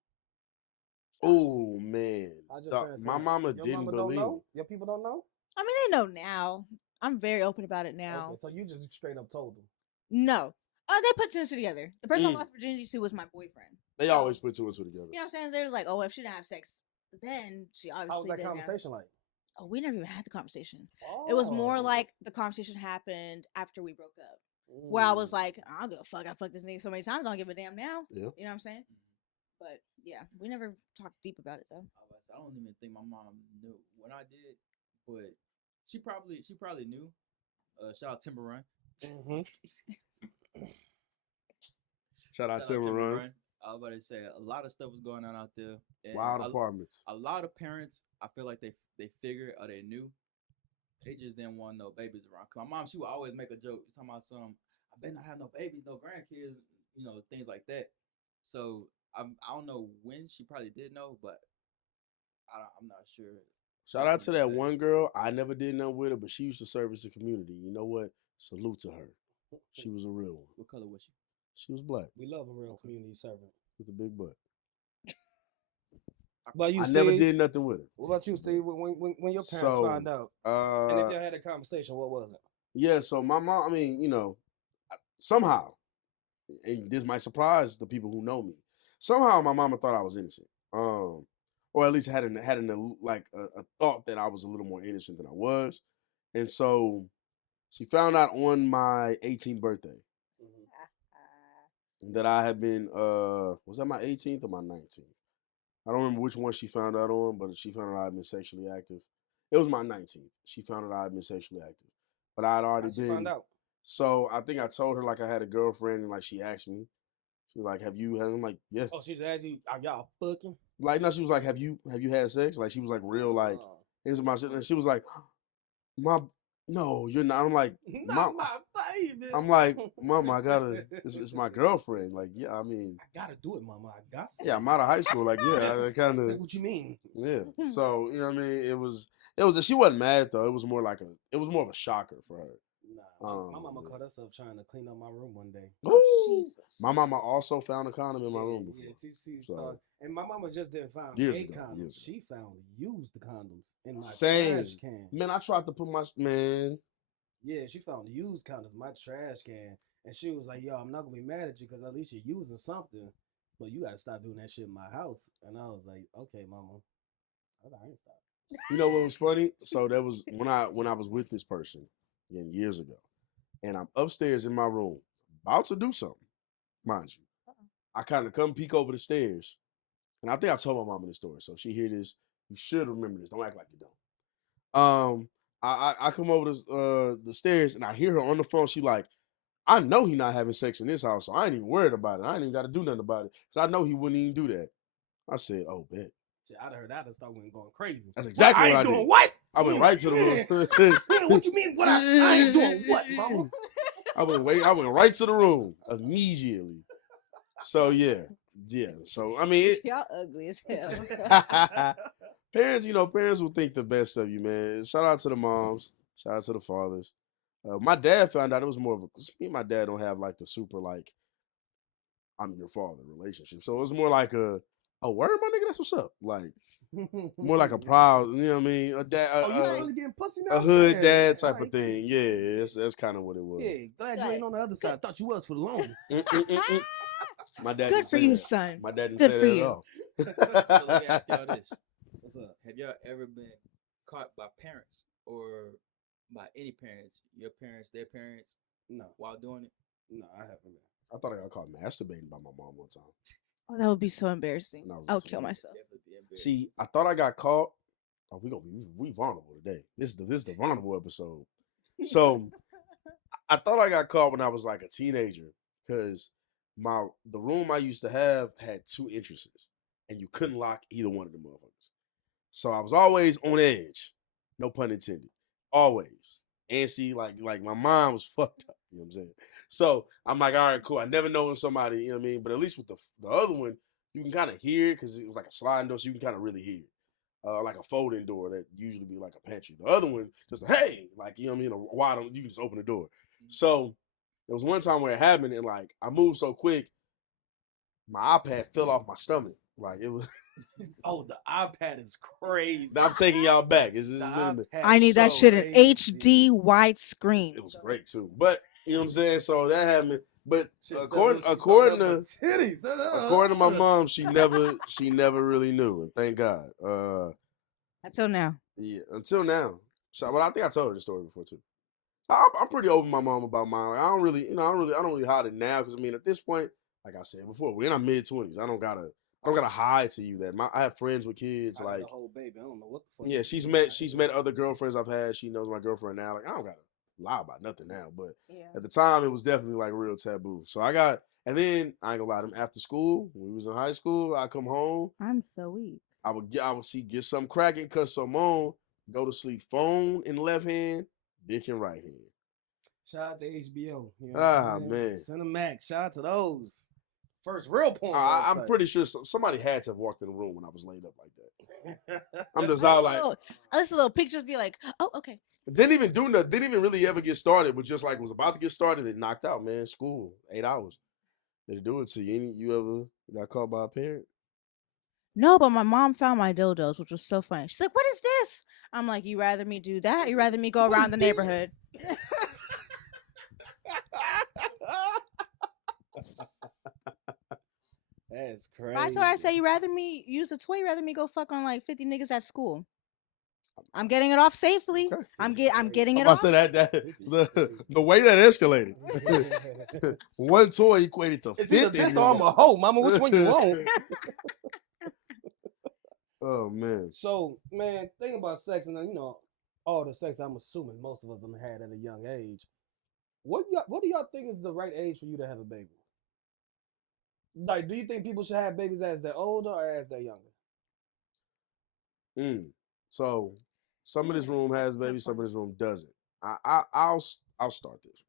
Oh man, my know? mama Your didn't mama don't believe know? me. Your people don't know? I mean, they know now. I'm very open about it now. Okay, so you just straight up told them. No. Oh, they put two and two together. The person I lost virginity to was my boyfriend. They always put two and two together. You know what I'm saying? They're like, oh, if she didn't have sex, then she obviously. How was that conversation like? Oh, we never even had the conversation. Oh. It was more like the conversation happened after we broke up. Where I was like, I don't give a fuck. I fucked this nigga so many times. I don't give a damn now. Yeah. You know what I'm saying? But yeah, we never talked deep about it though. I don't even think my mom knew when I did, but she probably knew. Shout out Timber Run. Mm-hmm. Shout out Timber Run. I was about to say a lot of stuff was going on out there. And wild apartments. A lot of parents, I feel like they figured or they knew. They just didn't want no babies around. Cause my mom, she would always make a joke. She's talking about some, I better not have no babies, no grandkids, you know, things like that. So I don't know when she probably did know, but I'm not sure. Shout out to that one girl. I never did nothing with her, but she used to service the community. You know what? Salute to her. She was a real one. What color was she? She was black. We love a real community servant. With a big butt. But you, I Steve, never did nothing with her. What about you, Steve? When your parents found out, and if y'all had a conversation, what was it? Yeah, so my mom, I mean, you know, somehow, and this might surprise the people who know me. Somehow, my mama thought I was innocent, or at least had a thought that I was a little more innocent than I was, and so she found out on my 18th birthday that I had been was that my 18th or my 19th? I don't remember which one she found out on, but she found out I had been sexually active. It was my 19th. She found out I had been sexually active, but I had already been. Found out? So I think I told her like I had a girlfriend, and like she asked me, she was like, "Have you?" I'm like, "Yeah." Oh, she just asked you, "Are y'all fucking?" Like no, she was like, "Have you had sex?" Like she was like real like into my shit, and she was like, No, you're not. I'm like, not my baby. I'm like, Mama, I gotta. It's my girlfriend. Like, yeah, I mean, I gotta do it, Mama. I got. Yeah, I'm out of high school. Like, yeah, I kind of. What you mean? Yeah. So you know what I mean. It was. She wasn't mad though. It was more of a shocker for her. Nah, my mama caught us up trying to clean up my room one day. Oh, Jesus. My mama also found a condom in my room before. Yeah, she and my mama just didn't find condoms. She found used condoms in my trash can. Man, I tried to put my man. Yeah, she found used condoms in my trash can, and she was like, "Yo, I'm not gonna be mad at you because at least you're using something, but you gotta stop doing that shit in my house." And I was like, "Okay, mama, I ain't stop." You know what was funny? So that was when I was with this person again years ago. And I'm upstairs in my room, about to do something, mind you. I kind of come peek over the stairs, and I think I told my mama this story, so if she hear this, you should remember this. Don't act like you don't. I come over the stairs, and I hear her on the phone. She like, I know he not having sex in this house, so I ain't even worried about it. I ain't even got to do nothing about it, because I know he wouldn't even do that. I said, oh, bet. I'd heard that and started going crazy. That's exactly what I did. Doing what? I went right to the room. What you mean? What I ain't doing what, mama? I went right to the room immediately. So yeah. So I mean, y'all ugly as hell. Parents will think the best of you, man. Shout out to the moms. Shout out to the fathers. My dad found out it was more of because me and my dad don't have like the super like I'm your father relationship. So it was more like a word, my nigga. That's what's up. Like more like a proud, you know what I mean? A dad, you really getting pussy now? A hood dad type of thing. Yeah, that's kind of what it was. Yeah, glad you ain't on the other side. I thought you was for the longest. My dad. Good for you, son. My dad didn't Good say for that you. at all. So let me ask y'all this: what's up? Have y'all ever been caught by parents or by any parents? Your parents, their parents? No. While doing it? No, I haven't been. I thought I got caught masturbating by my mom one time. Oh, that would be so embarrassing. I would kill myself. See, I thought I got caught. Oh, we vulnerable today. This is the vulnerable episode. So I thought I got caught when I was like a teenager because the room I used to have had 2 entrances, and you couldn't lock either one of them motherfuckers. So I was always on edge, no pun intended, always. And see, like my mind was fucked up. You know what I'm saying? So I'm like, all right, cool. I never know when somebody, you know what I mean. But at least with the other one, you can kind of hear it because it was like a sliding door, so you can kind of really hear it. Like a folding door that usually be like a pantry. The other one, just hey, like you know what I mean, a wide, you can just open the door. So there was one time where it happened, and like I moved so quick, my iPad fell off my stomach. Like it was. Oh, the iPad is crazy. I'm taking y'all back. It's The been a minute. iPad I need is that so shit in crazy. HD widescreen. It was great too, but you know what I'm saying. So that happened. But Shit, according she according sucked up to her titties. according to my mom, she never really knew, and thank God. Until now. Yeah, until now. So, but I think I told her the story before too. So I'm pretty open with my mom about mine. Like, I don't really hide it now because I mean at this point, like I said before, we're in our mid-20s. I don't gotta hide to you that I have friends with kids. I got like a whole baby. I don't know what the fuck. yeah, she's met other girlfriends I've had. She knows my girlfriend now. Like I don't gotta lie about nothing now, but at the time it was definitely like real taboo. So and then I ain't gonna lie to them after school when we was in high school. I come home. I'm so weak. I would get something cracking, cut some on, go to sleep. Phone in the left hand, dick in right hand. Shout out to HBO. You know Ah man, Cinemax. Shout out to those. First real porn. I'm pretty sure somebody had to have walked in the room when I was laid up like that. I'm just all like, this little pictures be like, oh, okay. Didn't even do nothing. Didn't even really ever get started. But just like was about to get started, it knocked out. Man, school 8 hours. Did it do it to you? You ever got caught by a parent? No, but my mom found my dildos, which was so funny. She's like, "What is this?" I'm like, "You rather me do that? You rather me go around the neighborhood?" That's crazy. I told her, I say, "You rather me use the toy? You rather me go fuck on like 50 niggas at school?" I'm getting it off safely. Okay. I'm getting it I off. said that the way that escalated. One toy equated to 50. It's either this or I'm a hoe, mama. Which one you want? Oh man. So man, think about sex, and all the sex I'm assuming most of us them had at a young age. What do y'all think is the right age for you to have a baby? Like, do you think people should have babies as they're older or as they're younger? So some of this room has babies, some of this room doesn't. I'll start this.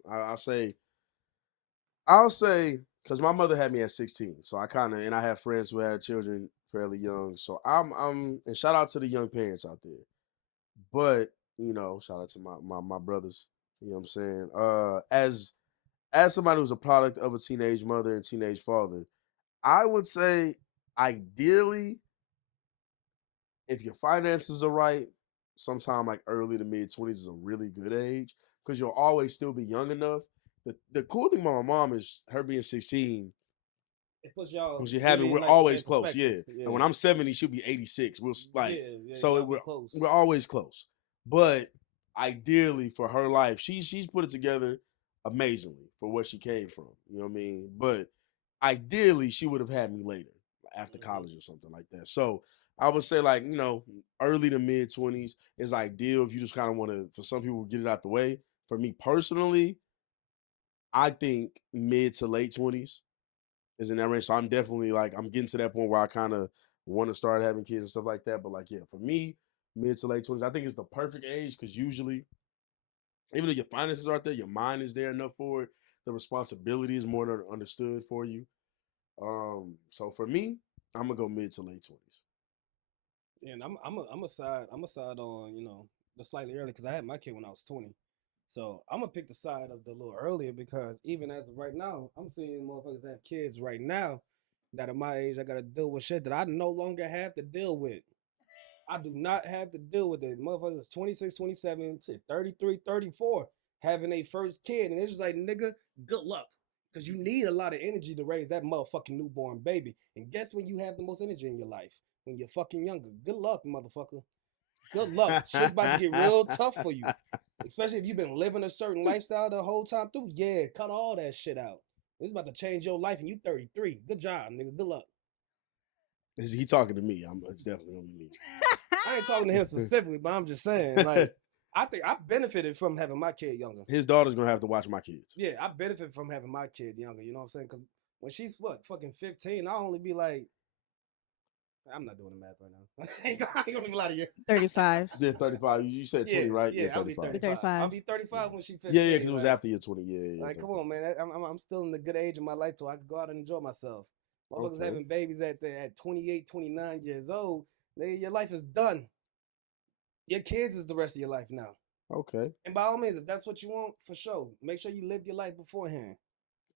I'll say because my mother had me at 16, so and I have friends who had children fairly young. So I'm and shout out to the young parents out there. But shout out to my brothers. You know what I'm saying? As somebody who's a product of a teenage mother and teenage father, I would say ideally, if your finances are right, sometime like early to mid-20s is a really good age because you'll always still be young enough. The cool thing about my mom is her being 16. It puts y'all. We're always close, yeah. And when I'm 70, she'll be 86. We're always close. But ideally for her life, she's put it together amazingly for where she came from. You know what I mean? But ideally, she would have had me later, after college or something like that. So I would say early to mid-20s is ideal if you just kind of want to, for some people, get it out the way. For me personally, I think mid to late 20s is in that range. So I'm definitely I'm getting to that point where I kind of want to start having kids and stuff like that. But for me, mid to late 20s, I think it's the perfect age because usually, even though your finances aren't there, your mind is there enough for it. The responsibility is more than understood for you. So for me, I'm gonna go mid to late 20s. And I'm a side on the slightly early because I had my kid when I was 20. So I'm gonna pick the side of the little earlier because even as of right now, I'm seeing motherfuckers have kids right now that at my age I gotta deal with shit that I no longer have to deal with. I do not have to deal with it. Motherfuckers 26, 27, 33, 34 having a first kid. And it's just like, nigga, good luck. Because you need a lot of energy to raise that motherfucking newborn baby. And guess when you have the most energy in your life? When you're fucking younger. Good luck, motherfucker. Good luck. Shit's about to get real tough for you. Especially if you've been living a certain lifestyle the whole time through. Yeah, cut all that shit out. It's about to change your life and you 33. Good job, nigga. Good luck. Is he talking to me? It's definitely gonna be me. I ain't talking to him specifically, but I'm just saying, like, I think I benefited from having my kid younger. His daughter's gonna have to watch my kids. Yeah, I benefit from having my kid younger. You know what I'm saying? Because when she's fucking 15, I'll only be like, I'm not doing the math right now. I ain't gonna be lie to you. 35. Yeah, 35. You said 20, right? Yeah, I'll be 35. 35. I'll be 35 when she's 15. Yeah, because it was like, after your 20. Yeah. Like, come on, man. I'm still in the good age of my life, so I can go out and enjoy myself. Motherfuckers Okay. having babies at 28, 29 years old. Your life is done. Your kids is the rest of your life now. Okay. And by all means, if that's what you want, for sure, make sure you lived your life beforehand.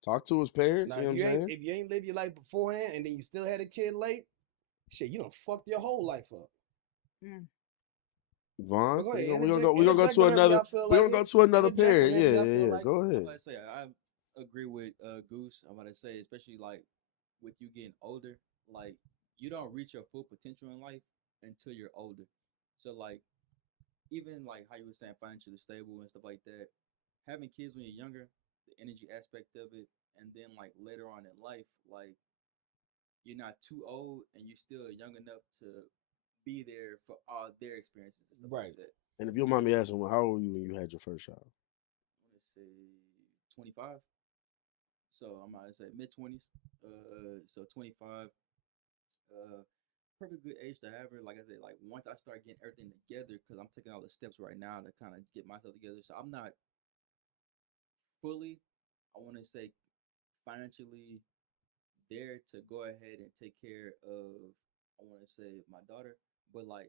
Talk to his parents. Now, You know what I'm saying? if you ain't lived your life beforehand and then you still had a kid late, shit, you done fucked your whole life up. Vaughn, Go ahead, we're gonna go to another. We're gonna go to another parent. Yeah. like Go I'm ahead. about to say I agree with Goose. I'm about to say, especially like with you getting older, like you don't reach your full potential in life until you're older. So like even like how you were saying financially stable and stuff like that, having kids when you're younger, the energy aspect of it, and then like later on in life, like you're not too old and you're still young enough to be there for all their experiences and stuff Right. like that. And if you don't mind me asking, how old were you when you had your first child? Let's say 25. So I'm gonna say mid 20s. So 25. Perfect good age to have her. Like I said, like once I start getting everything together, because I'm taking all the steps right now to kind of get myself together. So I'm not fully, I want to say, financially there to go ahead and take care of, I want to say, my daughter. But like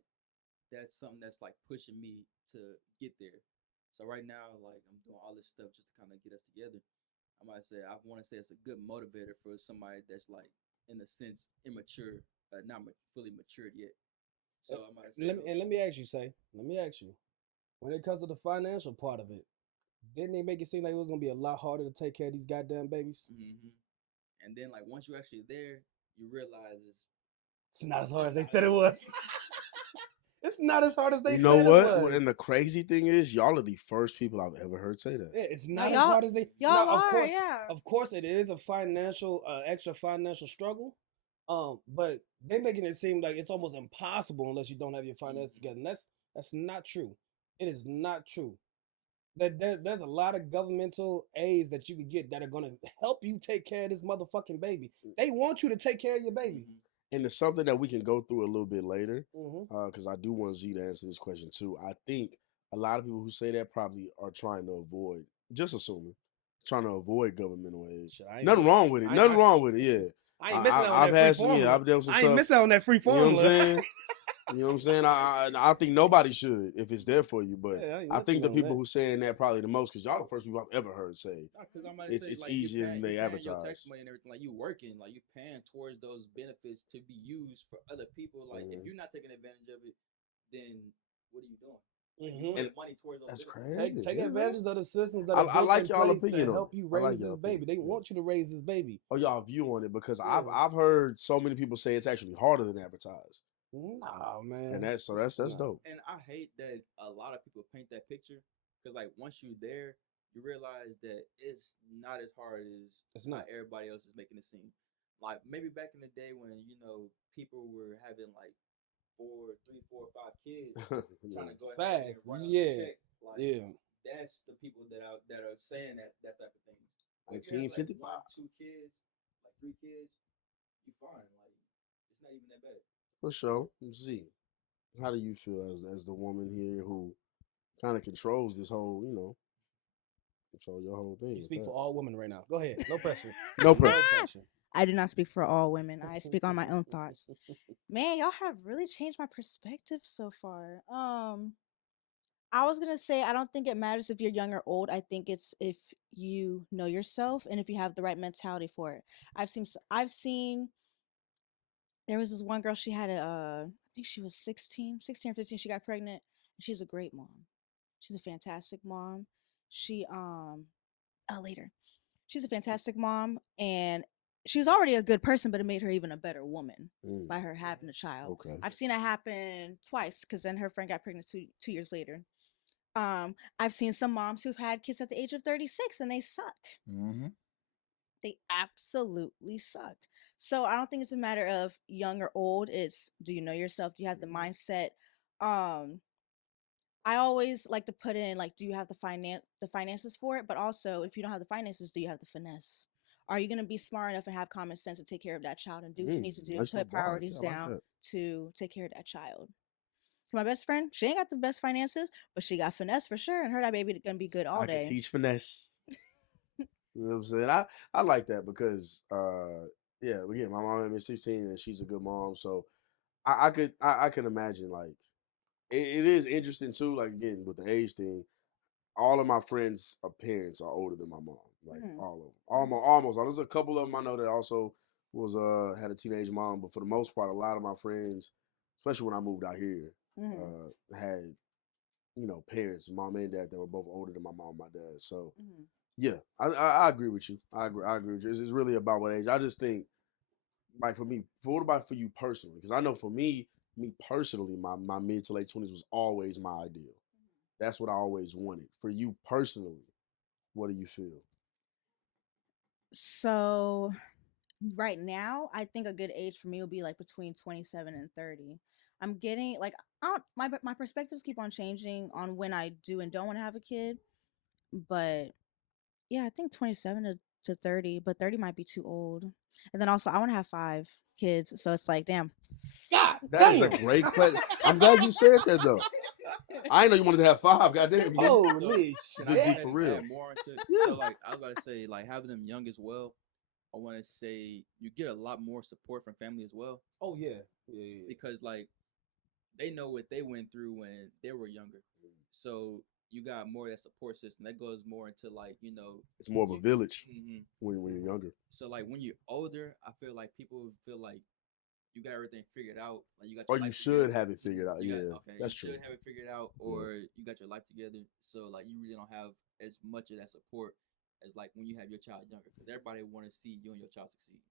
that's something that's like pushing me to get there. So right now, like I'm doing all this stuff just to kind of get us together. I might say I want to say it's a good motivator for somebody that's like in a sense immature, not fully matured yet. So I might say, Let me ask you, when it comes to the financial part of it, didn't they make it seem like it was gonna be a lot harder to take care of these goddamn babies? and then like once you're actually there, you realize It's not as hard as they said it was. It's not as hard as they You know said what? it was. And the crazy thing is, y'all are the first people I've ever heard say that. Yeah, it's No, not as hard as they. y'all Now, are, yeah. Of course, it is a financial, extra financial struggle. But they making it seem like it's almost impossible unless you don't have your finances together, and that's not true. It is not true. There's a lot of governmental aids that you could get that are gonna help you take care of this motherfucking baby. They want you to take care of your baby. And it's something that we can go through a little bit later, Mm-hmm. because I do want Z to answer this question too. I think a lot of people who say that probably are trying to avoid, just assuming, trying to avoid governmental aid. Shit, I ain't Nothing miss- wrong with it. I- Nothing I- wrong with it. Yeah. I ain't missing out on I've that free had some. formula. Yeah, I've dealt with some I ain't stuff. missing out on that free You know formula. what I'm saying? You know what I'm saying? I think nobody should if it's there for you, but Yeah, ain't I think missing the on people that. who saying that probably the most because y'all the first people I've ever heard say because I might it's say it's like easier than they you paying your tax advertise. money and everything. Like you working, like you paying towards those benefits to be used for other people. Like if you're not taking advantage of it, then what are you doing? Like, you putting money towards those That's benefits. crazy. Take Yeah, advantage of the systems that I are built like in y'all place opinion to on help it. you I like raise y'all this baby. They opinion. want you to raise this baby. Oh, y'all view on it because Yeah. I've heard so many people say it's actually harder than advertised, Nah, man. and that's dope. And I hate that a lot of people paint that picture because like once you're there, you realize that it's not as hard as It's not. everybody else is making it seem. Like maybe back in the day when people were having like 3, 4, 5 kids, trying to go ahead and Fast. run up Yeah. a check. Like Yeah. that's the people that are saying that type of thing. Like, if you have, 1955. like 1, 2 kids, like 3 kids, you fine. Like it's not even that bad. For sure. Z, how do you feel as the woman here who kind of controls this whole, control your whole thing? You with speak for that? all women right now. Go ahead. No pressure. No pressure. pressure. I do not speak for all women. I speak on my own thoughts. Man, y'all have really changed my perspective so far. I was gonna say I don't think it matters if you're young or old. I think it's if you know yourself and if you have the right mentality for it. I've seen there was this one girl, she had I think she was 16 or 15, she got pregnant. And she's a great mom. She's a fantastic mom. She later. She's a fantastic mom and she's already a good person, but it made her even a better woman by her having a child. Okay. I've seen it happen twice because then her friend got pregnant 2 years later. I've seen some moms who've had kids at the age of 36 and they suck. Mm-hmm. They absolutely suck. So I don't think it's a matter of young or old. It's, do you know yourself? Do you have the mindset? I always like to put in like, do you have the finances for it? But also, if you don't have the finances, do you have the finesse? Are you gonna be smart enough and have common sense to take care of that child and do what you need to do to Nice little put bar right priorities there. I like down that. to take care of that child? My best friend, she ain't got the best finances, but she got finesse for sure, and her that baby gonna be good all I can day. teach finesse. You know what I'm saying? I like that because yeah, again, my mom is 16 and she's a good mom, so I can imagine like it is interesting too. Like again with the age thing, all of my friends' parents are older than my mom. Like Mhm. all of them, almost all. There's a couple of them I know that also was had a teenage mom, but for the most part, a lot of my friends, especially when I moved out here, Mhm. had parents, mom and dad that were both older than my mom and my dad. So Mhm. yeah, I agree with you. I agree with you. It's really about what age. I just think like for me, what about for you personally? Because I know for me personally, my mid to late 20s was always my ideal. That's what I always wanted. For you personally, what do you feel? So right now, I think a good age for me would be like between 27 and 30. I'm getting like I don't, my perspectives keep on changing on when I do and don't want to have a kid, but yeah, I think 27 to 30, but 30 might be too old. And then also I want to have 5 kids, so it's like damn. God That is a damn. great question. I'm glad you said that though. I didn't know you wanted to have 5. Goddamn, you. Holy Can I Good go Z shit. ahead for and real. add more into it? Yeah. So like I was about to say, like having them young as well, I want to say you get a lot more support from family as well Oh yeah. Yeah. because like they know what they went through when they were younger. So you got more of that support system. That goes more into like, It's more of a you, village hmm when you're younger. so like when you're older, I feel like people feel like you got everything figured out. Like you got Or your you life should together. have it figured out. You got Yeah, okay. You that's true. should have it figured out, Yeah. or you got your life together. So like you really don't have as much of that support as like when you have your child younger, because everybody want to see you and your child succeed.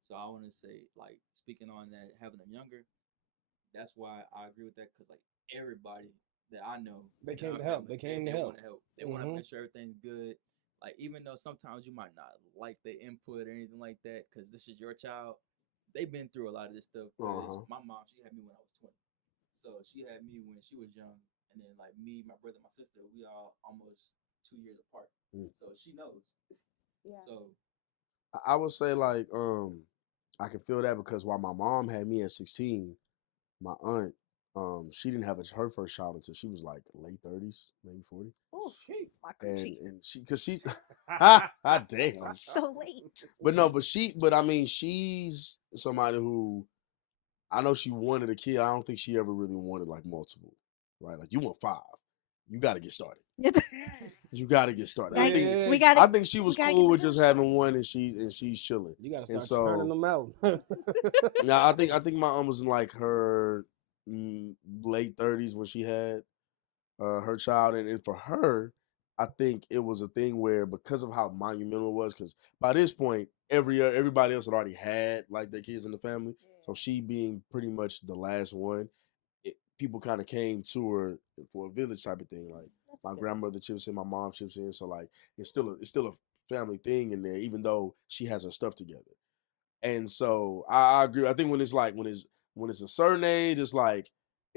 So I want to say like speaking on that, having them younger, that's why I agree with that because like everybody that I know They in came our to help. family, They came to they help. want to help. They want to make sure everything's good. Like even though sometimes you might not like their input or anything like that, because this is your child, they've been through a lot of this stuff. Because Uh-huh. my mom, she had me when I was 20, so she had me when she was young, and then like me, my brother, my sister, we all almost 2 years apart. Mm. So she knows. Yeah. So I would say like I can feel that because while my mom had me at 16, my aunt she didn't have her first child until she was like late 30s, maybe 40. Ooh, Shit. my And coochie. she cuz she damn. So late. But no, but I mean she's somebody who I know she wanted a kid. I don't think she ever really wanted like multiple. Right? Like you want 5. You got to get started. You got to get started. Gotta Yeah. we gotta I think she we was gotta get cool the with just village started. having one and she's chilling. You gotta And start churning so them out. now I think my aunt was in like her late 30s when she had her child, and for her, I think it was a thing where because of how monumental it was, because by this point everybody else had already had like their kids in the family, so she being pretty much the last one, people kind of came to her for a village type of thing. Like That's my good. grandmother chips in, my mom chips in, so like it's still a family thing in there, even though she has her stuff together. And so I agree. I think when it's like when it's a certain age, it's like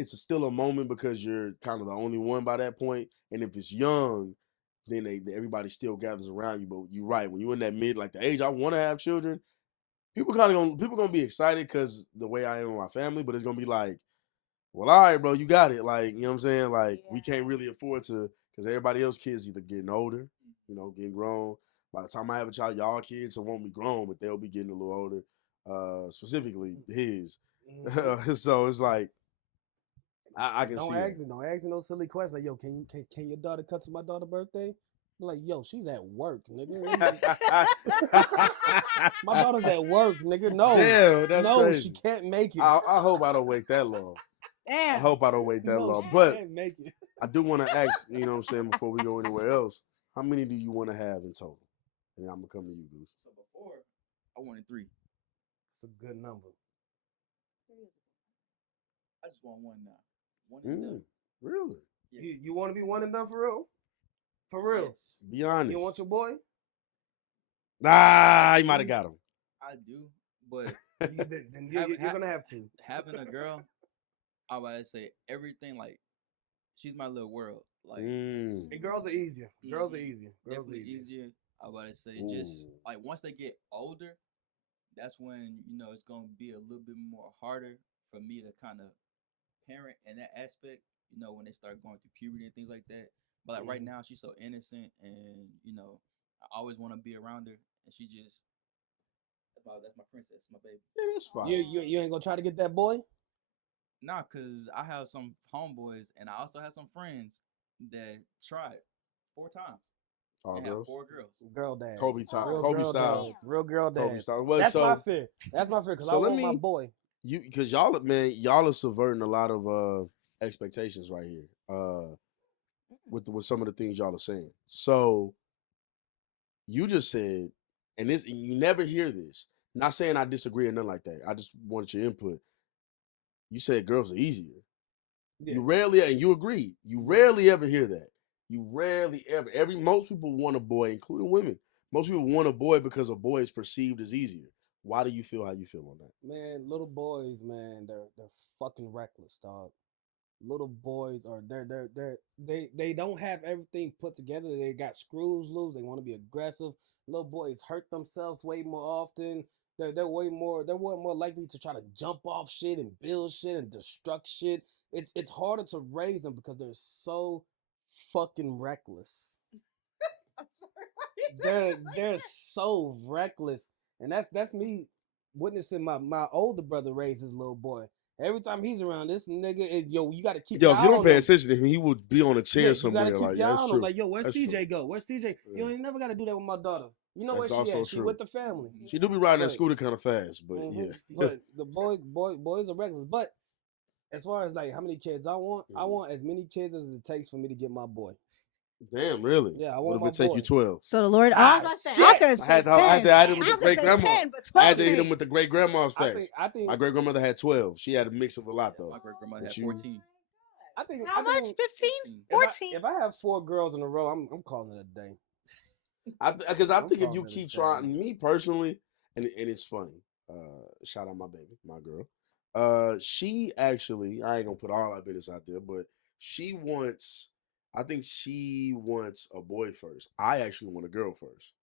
still a moment because you're kind of the only one by that point. And if it's young, then everybody still gathers around you. But you're right, when you're in that mid like the age I want to have children, people gonna be excited because the way I am with my family, but it's gonna be like, well, all right, bro, you got it. Like, you know what I'm saying? Like, we can't really afford to, because everybody else kids either getting older, getting grown. By the time I have a child, y'all kids will won't be grown, but they'll be getting a little older. Specifically his. So it's like I can Don't see that. ask me. Don't ask me no silly questions. Like, yo, can your daughter cut to my daughter's birthday? I'm like, yo, she's at work, nigga. My daughter's at work, nigga. No, Damn, that's no, crazy. she can't make it. I hope I don't wait that long. I Damn. hope I don't wait that No, long. she But can't make it. I do want to ask, you know what I'm saying, before we go anywhere else, how many do you want to have in total? And I'm gonna come to you, Goose. so before I wanted 3. It's a good number. I just want one now. One and done. Really? Yes. You want to be one and done for real? For real? Yes, Be honest. You want your boy? You might have got him. I do. But Then you're gonna have to. having a girl, I would say everything like she's my little world. Like And girls are easier. Girls are Mhm. easier. Girls are definitely easier. easier. I about to say just Ooh. like once they get older, that's when it's gonna be a little bit more harder for me to kind of parent in that aspect. When they start going through puberty and things like that. But like right Mhm. now, she's so innocent, and I always want to be around her, and she just that's my princess, my baby. Yeah, that's fine. You ain't gonna try to get that boy? Nah, cause I have some homeboys, and I also have some friends that tried 4 times All and have girls. 4 girls. Girl dads. Kobe time. Real Kobe girl style. dads. Real girl Kobe dads. style. Well, That's my so fear. That's my fear because I so let want my me boy. because y'all are subverting a lot of expectations right here. With some of the things y'all are saying. So you just said, and this you never hear this. Not saying I disagree or nothing like that. I just wanted your input. You said girls are easier. Yeah. You rarely, and you agree. You rarely ever hear that. You rarely ever. Most people want a boy, including women. Most people want a boy because a boy is perceived as easier. Why do you feel how you feel on that? Man, little boys, man, they're fucking reckless, dog. Little boys are they don't have everything put together. They got screws loose. They want to be aggressive. Little boys hurt themselves way more often. They're way more likely to try to jump off shit and build shit and destruct shit. It's harder to raise them because they're so fucking reckless. I'm sorry. They're so reckless, and that's me witnessing my older brother raise his little boy. Every time he's around, this nigga, yo, you got to keep Yo, your if eye you don't on pay him. attention to him, he would be on a Yeah, chair you got to somewhere. keep Like, your yeah, eye that's on him. true. Like, yo, where's That's true. CJ go? Where's CJ? Yeah. You ain't never got to do that with my daughter. You know where That's she also at? She true. with the family. She do be riding that But scooter kind of fast, but yeah. but the boys are reckless. But as far as like how many kids I want as many kids as it takes for me to get my boy. Damn, really? Yeah, I What want if my it take you boy. 12? So the Lord, I was about to say, I was Shit! gonna say 10. I had to hit him I with was the gonna great say grandma. 10, but I 12 had to hit ain't. him with the great grandma's I fast. think My great grandmother had 12. She had a mix of a lot Yeah, though. my great grandmother But had you, 14. How much? 15? 14? if I have 4 girls in a row, I'm calling it a day. because I I'm think if you calling it a keep day. trying, me personally, and it's funny. Shout out my baby, my girl. She actually, I ain't gonna put all our business out there, but she wants. I think she wants a boy first. I actually want a girl first.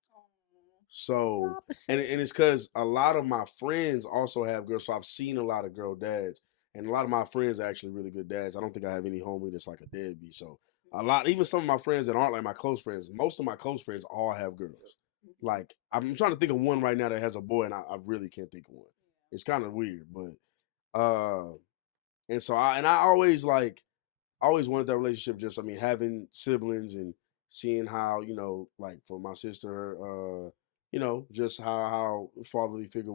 So and it's because a lot of my friends also have girls. So I've seen a lot of girl dads, and a lot of my friends are actually really good dads. I don't think I have any homie that's like a deadbeat. So a lot, even some of my friends that aren't like my close friends, most of my close friends all have girls. Like I'm trying to think of one right now that has a boy, and I really can't think of one. It's kind of weird, but and so I always like I always wanted that relationship. Just I mean, having siblings and seeing how like for my sister, just how fatherly figure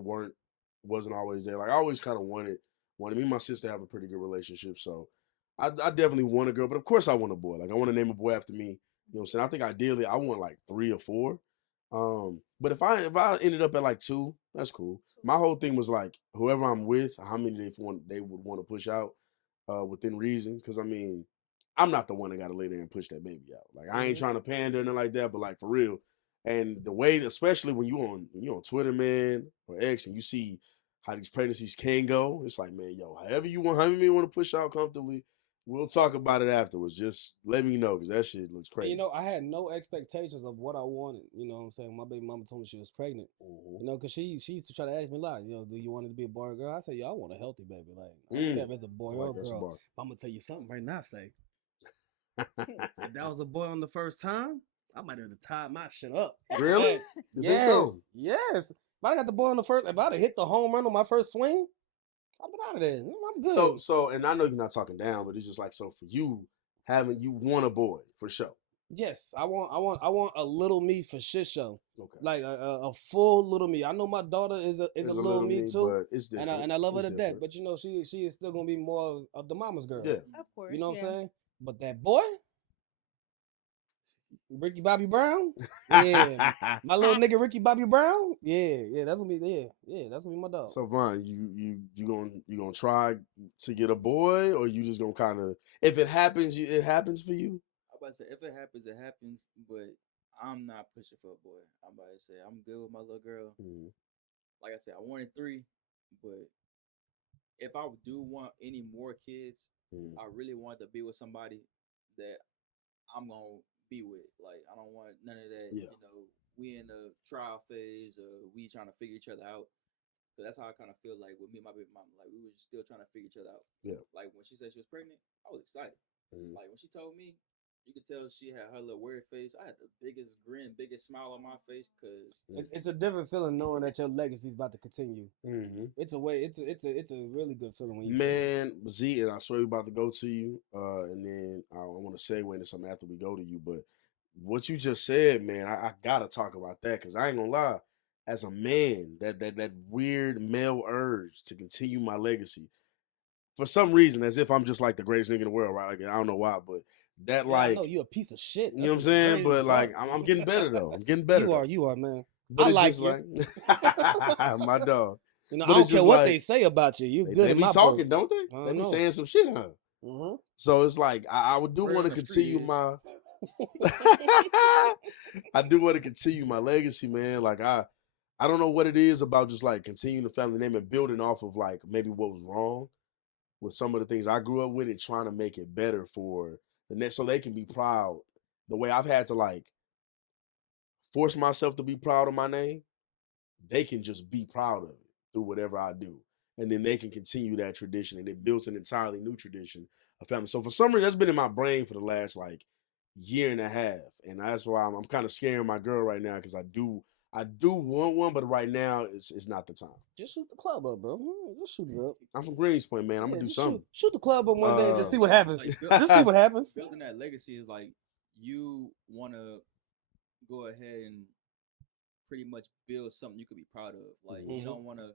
wasn't always there. Like I always kind of wanted me and my sister to have a pretty good relationship. So I definitely want a girl, but of course I want a boy. Like I want to name a boy after me. You know what I'm saying? I think ideally I want like 3 or 4. But if I ended up at like 2, that's cool. My whole thing was like whoever I'm with, how many they would want to push out within reason. Because I mean, I'm not the one that got to lay there and push that baby out. Like I ain't trying to pander or nothing like that, but like for real. And the way, especially when you on Twitter, man, or X, and you see how these pregnancies can go, it's like, man, yo, however many want to push out comfortably, we'll talk about it afterwards. Just let me know because that shit looks And, crazy. I had no expectations of what I wanted. You know what I'm saying? My baby mama told me she was pregnant. Because she used to try to ask me like, do you want it to be a boy or girl? I said, I want a healthy baby. Like, I don't care if it's a boy I or like a that's a girl. bar. But I'm gonna tell you something right now. Say, if that was a boy on the first time, I might have tied my shit up. Really? You think so? Yes. If I got the boy on the first, if I'd have hit the home run on my first swing, I've been out of there. I'm good. So, and I know you're not talking down, but it's just like so for you you want a boy for sure. Yes, I want a little me for shit show. Okay. Like a full little me. I know my daughter is a It's little me too, but it's different. and I love her It's to death. different. But she is still gonna be more of the mama's girl. Yeah. Of course. You know what yeah. I'm saying? But that boy, Ricky Bobby Brown, yeah, my little nigga Ricky Bobby Brown, yeah, that's gonna be that's gonna be my dog. So Vaughn, you gonna try to get a boy, or you just gonna kind of if it happens, it happens for you. I'm about to say if it happens, it happens. But I'm not pushing for a boy. I'm about to say I'm good with my little girl. Mm-hmm. Like I said, I wanted 3, but if I do want any more kids, I really want to be with somebody that I'm gonna be with. Like I don't want none of that. Yeah. You know, we in the trial phase, or we trying to figure each other out. So that's how I kind of feel like with me and my baby mama. Like we were still trying to figure each other out. Yeah. Like when she said she was pregnant, I was excited. Mhm. Like when she told me, you could tell she had her little weird face. I had the biggest grin, biggest smile on my face because It's a different feeling knowing that your legacy's about to continue. Mhm. It's a way. It's a really good feeling when you Man, Z, and I swear we're about to go to you, and then I want to segue into something after we go to you. But what you just said, man, I gotta talk about that because I ain't gonna lie. As a man, that weird male urge to continue my legacy for some reason, as if I'm just like the greatest nigga in the world, right? Like, I don't know why, but that Yeah, I like know you a piece of shit. you know what I'm saying. But like I'm getting better though. I'm getting better. You are, man. But I it's like just you. like my dog. You know, But I don't it's care just what like, they say about you. You good they in be my talking, book. don't they? I They be know. saying some shit, huh? Mm-hmm. So it's like I would do Word want on to the street continue is- my. I do want to continue my legacy, man. Like I don't know what it is about just like continuing the family name and building off of like maybe what was wrong with some of the things I grew up with and trying to make it better for the next, so they can be proud. The way I've had to like force myself to be proud of my name, they can just be proud of it through whatever I do. And then they can continue that tradition, and it builds an entirely new tradition of family. So for some reason, that's been in my brain for the last like year and a half. And that's why I'm kind of scaring my girl right now because I do want one, but right now it's not the time. Just shoot the club up, bro. Just shoot it up. I'm from Greenspoint, man. I'm Yeah, gonna do just something. shoot the club up one day and just see Uh, what happens. Like, Just see what happens. building that legacy is like you want to go ahead and pretty much build something you could be proud of. Like you Mhm. don't want to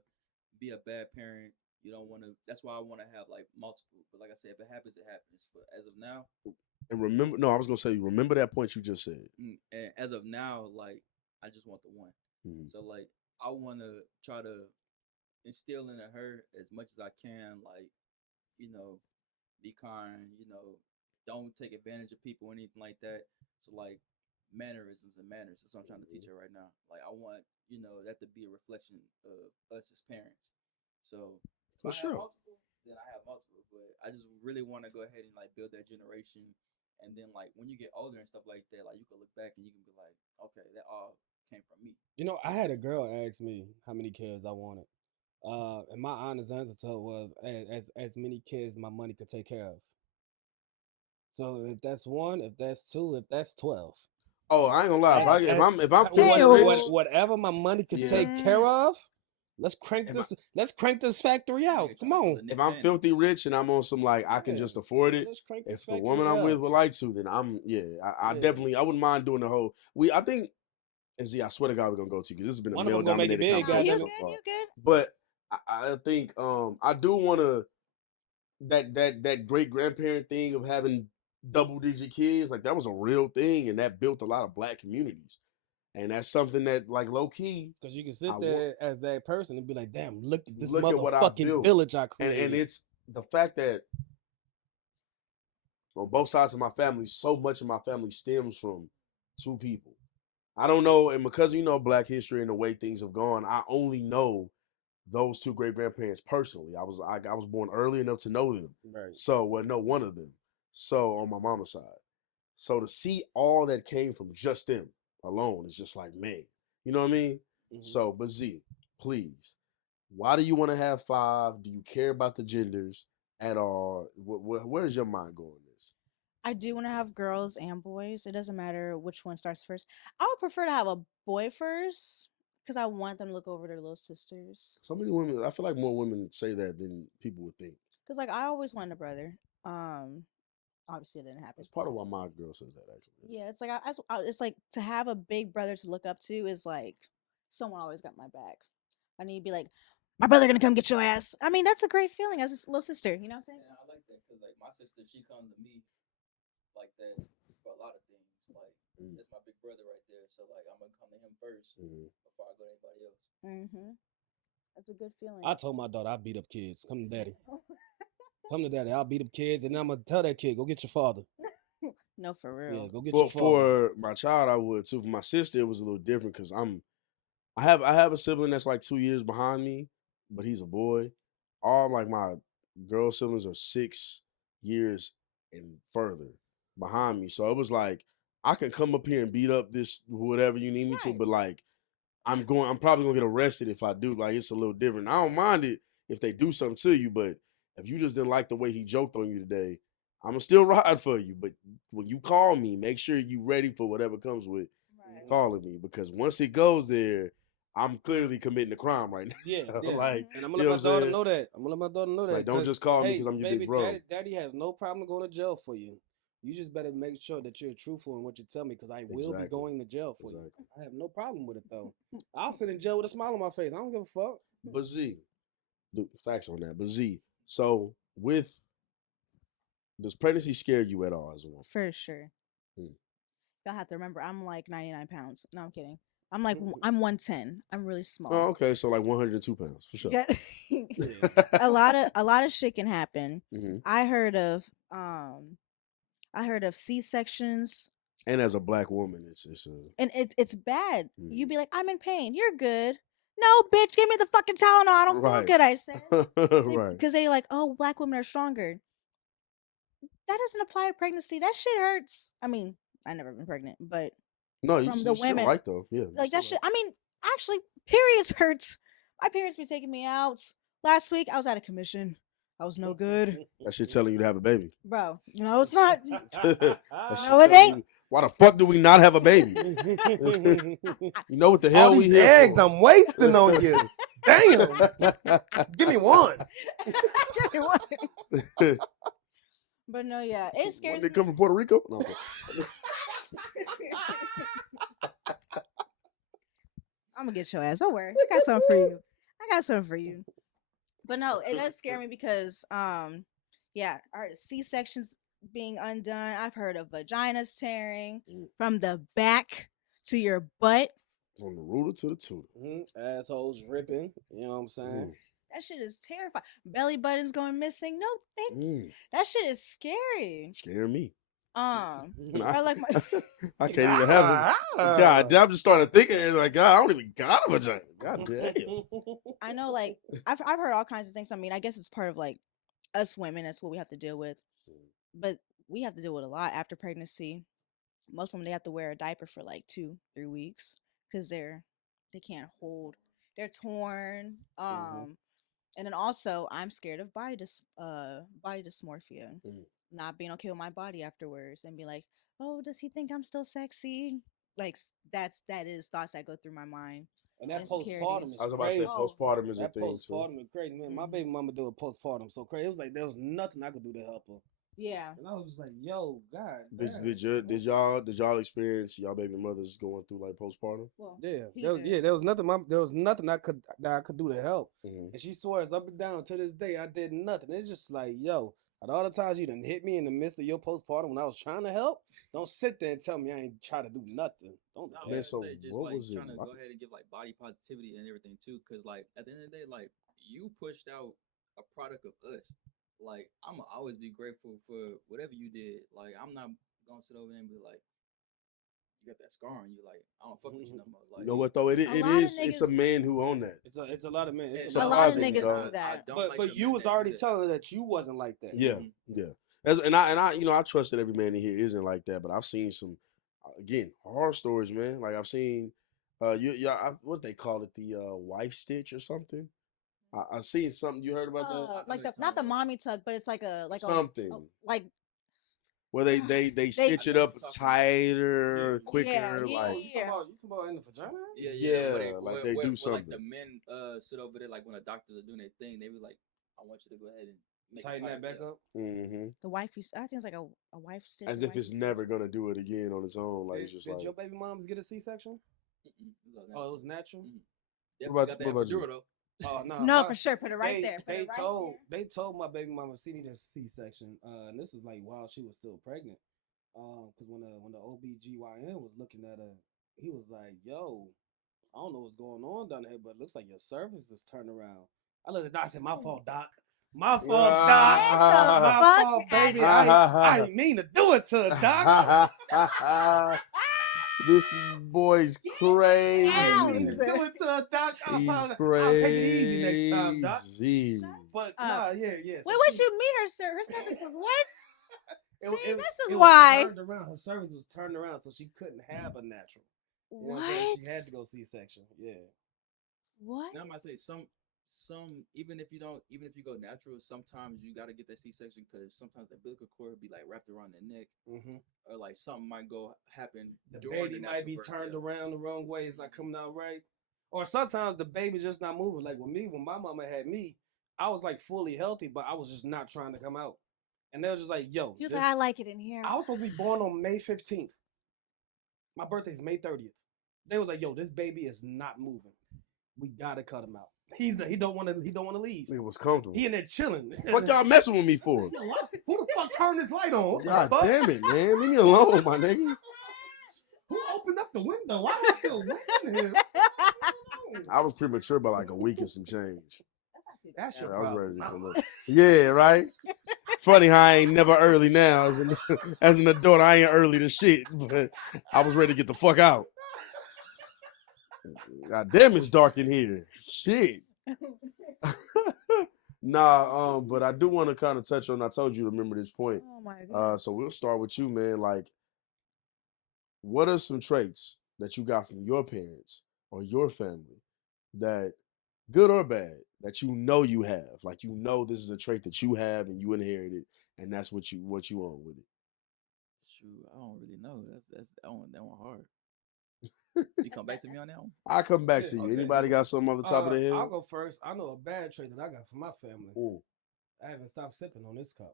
be a bad parent. You don't want to. That's why I want to have like multiple. But like I said, if it happens, it happens. But as of now, And remember, no, I was gonna say, remember that point you just said. and as of now, like I just want the one. Mhm. So like I want to try to instill into her as much as I can. Like you know, be kind. You know, don't take advantage of people or anything like that. So like mannerisms and manners. That's what I'm trying to teach her right now. Like I want that to be a reflection of us as parents. So if For I sure. have multiple, then I have multiple. But I just really want to go ahead and like build that generation. And then like when you get older and stuff like that, like you can look back and you can be like, okay, that all came from me. You know, I had a girl ask me how many kids I wanted. And my honest answer to her was as many kids my money could take care of. So if that's one, if that's two, if that's 12. Oh, I ain't gonna lie. If I'm filthy Ew. rich, whatever my money could Yeah. take care of, let's crank If this. Let's crank this factory out. Nigga Come tryna pull on. a Nick if I'm Cannon. filthy rich and I'm on some like I can Yeah. just afford it. Let's crank this If the factory woman I'm with out. would like to, then I Yeah. definitely I wouldn't mind doing the whole. I think, and see, I swear to God we're gonna go to because this has been a One of male them gonna make it dominated big, No, you conversation goddamn so good? far. You good? But I think I do want to that great grandparent thing of having double digit kids, like that was a real thing and that built a lot of black communities. And that's something that like low key Because you can I sit there as that person and be like, damn, look at this look at what I motherfucking built. village I and created. it's the fact that on both sides of my family, so much of my family stems from two people. I don't know, and because Black history and the way things have gone, I only know those two great grandparents personally. I was born early enough to know them, Right. so no one of them. So on my mama's side, so to see all that came from just them alone is just like, man, you know what I mean? Mhm. So, but Z, please, why do you want to have five? Do you care about the genders at all? Where's your mind going this? I do want to have girls and boys. It doesn't matter which one starts first. I would prefer to have a boy first because I want them to look over their little sisters. So many women, I feel like more women say that than people would think. Because like I always wanted a brother. Obviously it didn't happen. That's part of why my girl says that, actually. Yeah, it's like it's like to have a big brother to look up to is like someone always got my back. I need to be like, my brother gonna come get your ass. I mean, that's a great feeling as a little sister. You know what I'm saying? Yeah, I like that because like my sister, she comes to me like that for a lot of things. Like that's my big brother right there. So like I'm gonna come to him first before I go to anybody else. Mm-hmm. That's a good feeling. I told my daughter, I'll beat up kids. Come to daddy. Come to daddy. I'll beat up kids. And I'm going to tell that kid, go get your father. No, for real. Yeah, go get your father. For my child, I would too. For my sister, it was a little different because I have a sibling that's like 2 years behind me, but he's a boy. All like my girl siblings are 6 years and further behind me. So it was like I can come up here and beat up this whatever you need me to, Right. but like I'm probably gonna get arrested if I do. Like it's a little different. I don't mind it if they do something to you, but if you just didn't like the way he joked on you today, I'ma still ride for you. But when you call me, make sure you ready for whatever comes with Right. calling me, because once it goes there, I'm clearly committing a crime right now. Yeah, yeah. Like, And I'm you gonna know let what my I'm daughter saying? know that. I'm gonna let my daughter know that. Like, don't just call me because I'm your baby, big bro. Daddy has no problem going to jail for you. You just better make sure that you're truthful in what you tell me, because I will be Exactly. going to jail for Exactly. you. I have no problem with it though. I'll sit in jail with a smile on my face. I don't give a fuck. But Z, facts on that. But Z, so does pregnancy scare you at all as a woman? For sure. Hmm. Y'all have to remember, I'm like 99 pounds. No, I'm kidding. I'm 110. I'm really small. Oh, okay. So like 102 pounds for sure. Yeah. a lot of shit can happen. hmm I heard of C-sections, And as a black woman, it's and it's bad. Mhm. You be like, I'm in pain. You're good. No, bitch, give me the fucking Tylenol. I don't feel Right. good. I said, right. because they like, oh, black women are stronger. That doesn't apply to pregnancy. That shit hurts. I mean, I never been pregnant, but No, from you're the still women, right though. Yeah. like you're that still shit. I mean, actually, periods hurts. My parents be taking me out. Last week, I was out of commission. I was no good, right. That shit telling you to have a baby. bro. No, it's not. That shit No, it telling ain't. you, why the fuck do we not have a baby? You know what the hell All we these here eggs for? I'm wasting on you. Damn. Give me one. Give me one. But no, yeah, it When scares they me. come from Puerto Rico? No. I'm gonna get your ass. Don't worry. I got something for you. I got something for you. But no, it does scare me because yeah, I heard of C-sections being undone. I've heard of vaginas tearing from the back to your butt. From the rooter to the tutor. Assholes ripping. You know what I'm saying? That shit is terrifying. Belly buttons going missing. No, thank you. Mm. That shit is scary. Scare me. I like my I can't even have it. God, I'm just starting to think of it like, God, I don't even got a vagina. God damn. I know, like I've heard all kinds of things. I mean, I guess it's part of like us women. That's what we have to deal with. But we have to deal with a lot after pregnancy. Most women, they have to wear a diaper for like 2-3 weeks because they can't hold. They're torn. And then also, I'm scared of body dysmorphia, not being okay with my body afterwards, and be like, oh, does he think I'm still sexy? Like that is thoughts that go through my mind. And that postpartum is I was about to say crazy. postpartum is a That thing too. postpartum is crazy, man. My baby mama do a postpartum so crazy. It was like there was nothing I could do to help her. Yeah. And I was just like, yo, God. Did y'all experience y'all baby mothers going through like postpartum? Well, There was nothing I could do to help. Mhm. And she swears up and down to this day I did nothing. It's just like, yo, out of all the times you done hit me in the midst of your postpartum when I was trying to help, don't sit there and tell me I ain't try to do nothing. Don't No, do Man, that. so just what like was it? trying to go ahead and give like body positivity and everything too, because like at the end of the day, like you pushed out a product of us. Like I'ma always be grateful for whatever you did. Like I'm not gonna sit over there and be like, you got that scar on you. Like I don't fuck with you no more. Like You know what though? It lot of is. It's a niggas- man who own that. It's a lot of men. It's A lot of surprising, niggas dog. do that. But you was already telling her that you wasn't like that. Yeah, yeah. And I, you know, I trust that every man in here isn't like that. But I've seen some, again, horror stories, man. Like I've seen, what they call it, the wife stitch or something. I seen something. You heard about that? Like not the mommy tug, but it's like Something. like Where they stitch it up tighter, quicker, yeah. You talking about in the vagina? Yeah, like they do Like something. the men sit over there, like when the doctors are doing their thing, they be like, I want you to go ahead and make Tighten that back up. Mm-hmm. the wifey. I think it's like a wife stitch. As if it's never gonna do it again on its own. Like it's just Did like. your baby moms get a C-section? Oh, it was natural. What about you? Though. Oh no, No, for sure. Put it right there. They told my baby mama she needed a C-section. And this is like while she was still pregnant. Because when the OBGYN was looking at her, he was like, "Yo, I don't know what's going on down here, but it looks like your cervix is turned around." I looked at the doc and said, "My fault, doc. My fault, doc. My fault, baby. I didn't mean to do it to her, doc." This boy's crazy. I didn't mean to do it to her, doc. He's crazy. I'll take it easy next time, doc. But nah, yeah. Wait, what you mean her cervix was what? See, this is it why. was turned around. Her cervix was turned around, so she couldn't have a natural. You know what I'm saying? What? She had to go C-section. Yeah. What? Now I might say some even if you go natural, sometimes you gotta get that C-section because sometimes the umbilical cord be like wrapped around the neck, Mm-hmm. or like something might go happen. The during baby the might natural be birth, turned yeah. around the wrong way. It's not coming out right. Or sometimes the baby's just not moving. Like with me, when my mama had me, I was like fully healthy, but I was just not trying to come out. And they were just like, yo, He was like, I like it in here. I was supposed to be born on May 15th. My birthday's May 30th. They was like, yo, this baby is not moving. We gotta cut him out. He don't want to leave. Nigga was comfortable. He in there chilling. What y'all messing with me for? Yo, who the fuck turned this light on? What the God fuck? damn it, man. Leave me alone, my nigga. Who opened up the window? Why do I feel wind in here? I was premature by like a week and some change. That's your I was problem. ready to come up. Yeah, right? Funny how I ain't never early now. As an adult, I ain't early to shit. But I was ready to get the fuck out. God damn, it's dark in here. Shit. Nah, but I do want to kind of touch on, I told you to remember this point. Oh my god. So we'll start with you, man. Like, what are some traits that you got from your parents or your family that, good or bad, that you know you have? Like, you know this is a trait that you have and you inherited, and that's what you own with it. Shoot, I don't really know. That's that one hard. You come back to me on that one. I'll come back to you. Okay. Anybody got something off the top of their head? I'll go first. I know a bad trait that I got from my family. Ooh. I haven't stopped sipping on this cup.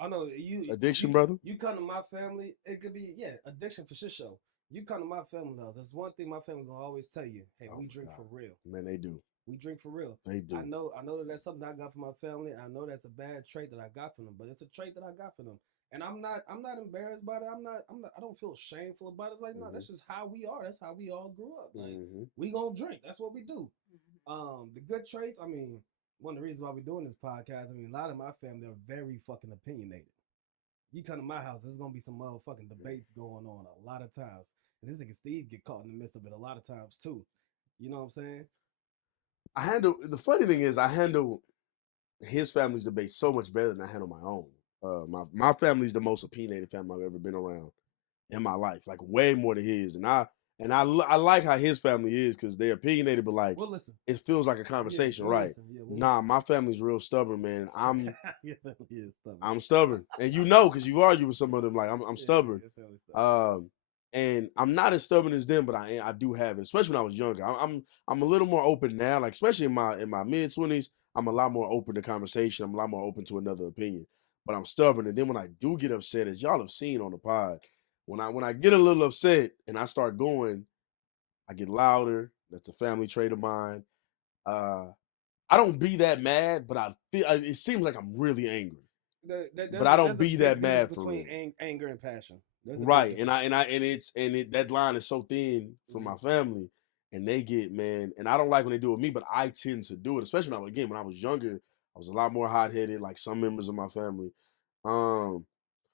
I know you. Addiction, brother? You come to my family, it could be, addiction for shit show. You come to my family house. There's one thing my family's gonna always tell you. Hey, Oh we my drink God. for real. Man, they do. We drink for real. They do. I know that that's something I got from my family. I know that's a bad trait that I got from them, but it's a trait that I got from them. And I'm not embarrassed by it. I don't feel shameful about it. It's like, no, that's just how we are. That's how we all grew up. Like, we gonna drink. That's what we do. The good traits, I mean, one of the reasons why we're doing this podcast, I mean, a lot of my family are very fucking opinionated. You come to my house, there's gonna be some motherfucking debates going on a lot of times. And this nigga Steve get caught in the midst of it a lot of times too. You know what I'm saying? The funny thing is, I handle his family's debate so much better than I handle my own. My family's the most opinionated family I've ever been around in my life, like way more than his. And I like how his family is because they're opinionated, but like, We'll listen. it feels like a conversation, right? Nah, my family's real stubborn, man. I'm stubborn, and you know, because you argue with some of them. Like, I'm stubborn. And I'm not as stubborn as them, but I do have it, especially when I was younger. I'm a little more open now, like especially in my mid-20s. I'm a lot more open to conversation. I'm a lot more open to another opinion. But I'm stubborn, and then when I do get upset, as y'all have seen on the pod, when I get a little upset and I start going, I get louder. That's a family trait of mine. I don't be that mad, but it seems like I'm really angry. But I don't be that mad for real. Between anger and passion. Right, that line is so thin for my family, and they get, man, and I don't like when they do it with me, but I tend to do it, especially when I was younger, I was a lot more hot headed, like some members of my family.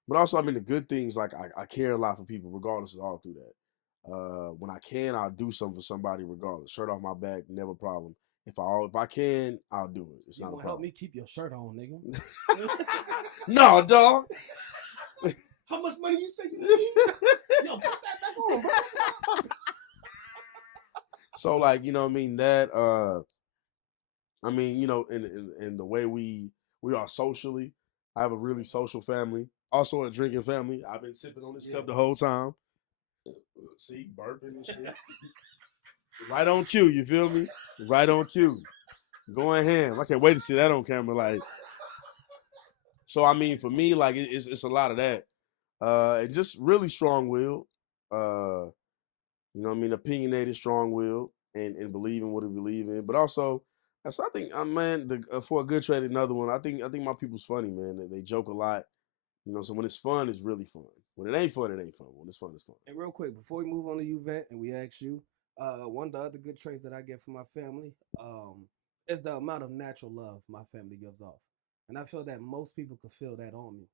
But also, I mean, the good things, like I care a lot for people, regardless of all through that. When I can, I'll do something for somebody, regardless. Shirt off my back, never a problem. If I can, I'll do it. It's not a problem. Help me keep your shirt on, nigga. No, dog. How much money you say you need? Yo, put that back on, bro. So, like, you know what I mean? That, I mean, you know, in the way we are socially, I have a really social family. Also a drinking family. I've been sipping on this cup the whole time. See, burping and shit. Right on cue, you feel me? Right on cue. Going ham. I can't wait to see that on camera. Like, so I mean, for me, like, it's a lot of that. And just really strong-willed. You know what I mean? Opinionated, strong-willed, and believe in what we believe in. But also, so I think, man, for a good trade, another one. I think my people's funny, man. They joke a lot. You know, so when it's fun, it's really fun. When it ain't fun, it ain't fun. When it's fun, it's fun. And real quick, before we move on to you, Vette, and we ask you, one of the other good traits that I get from my family is the amount of natural love my family gives off. And I feel that most people could feel that on me.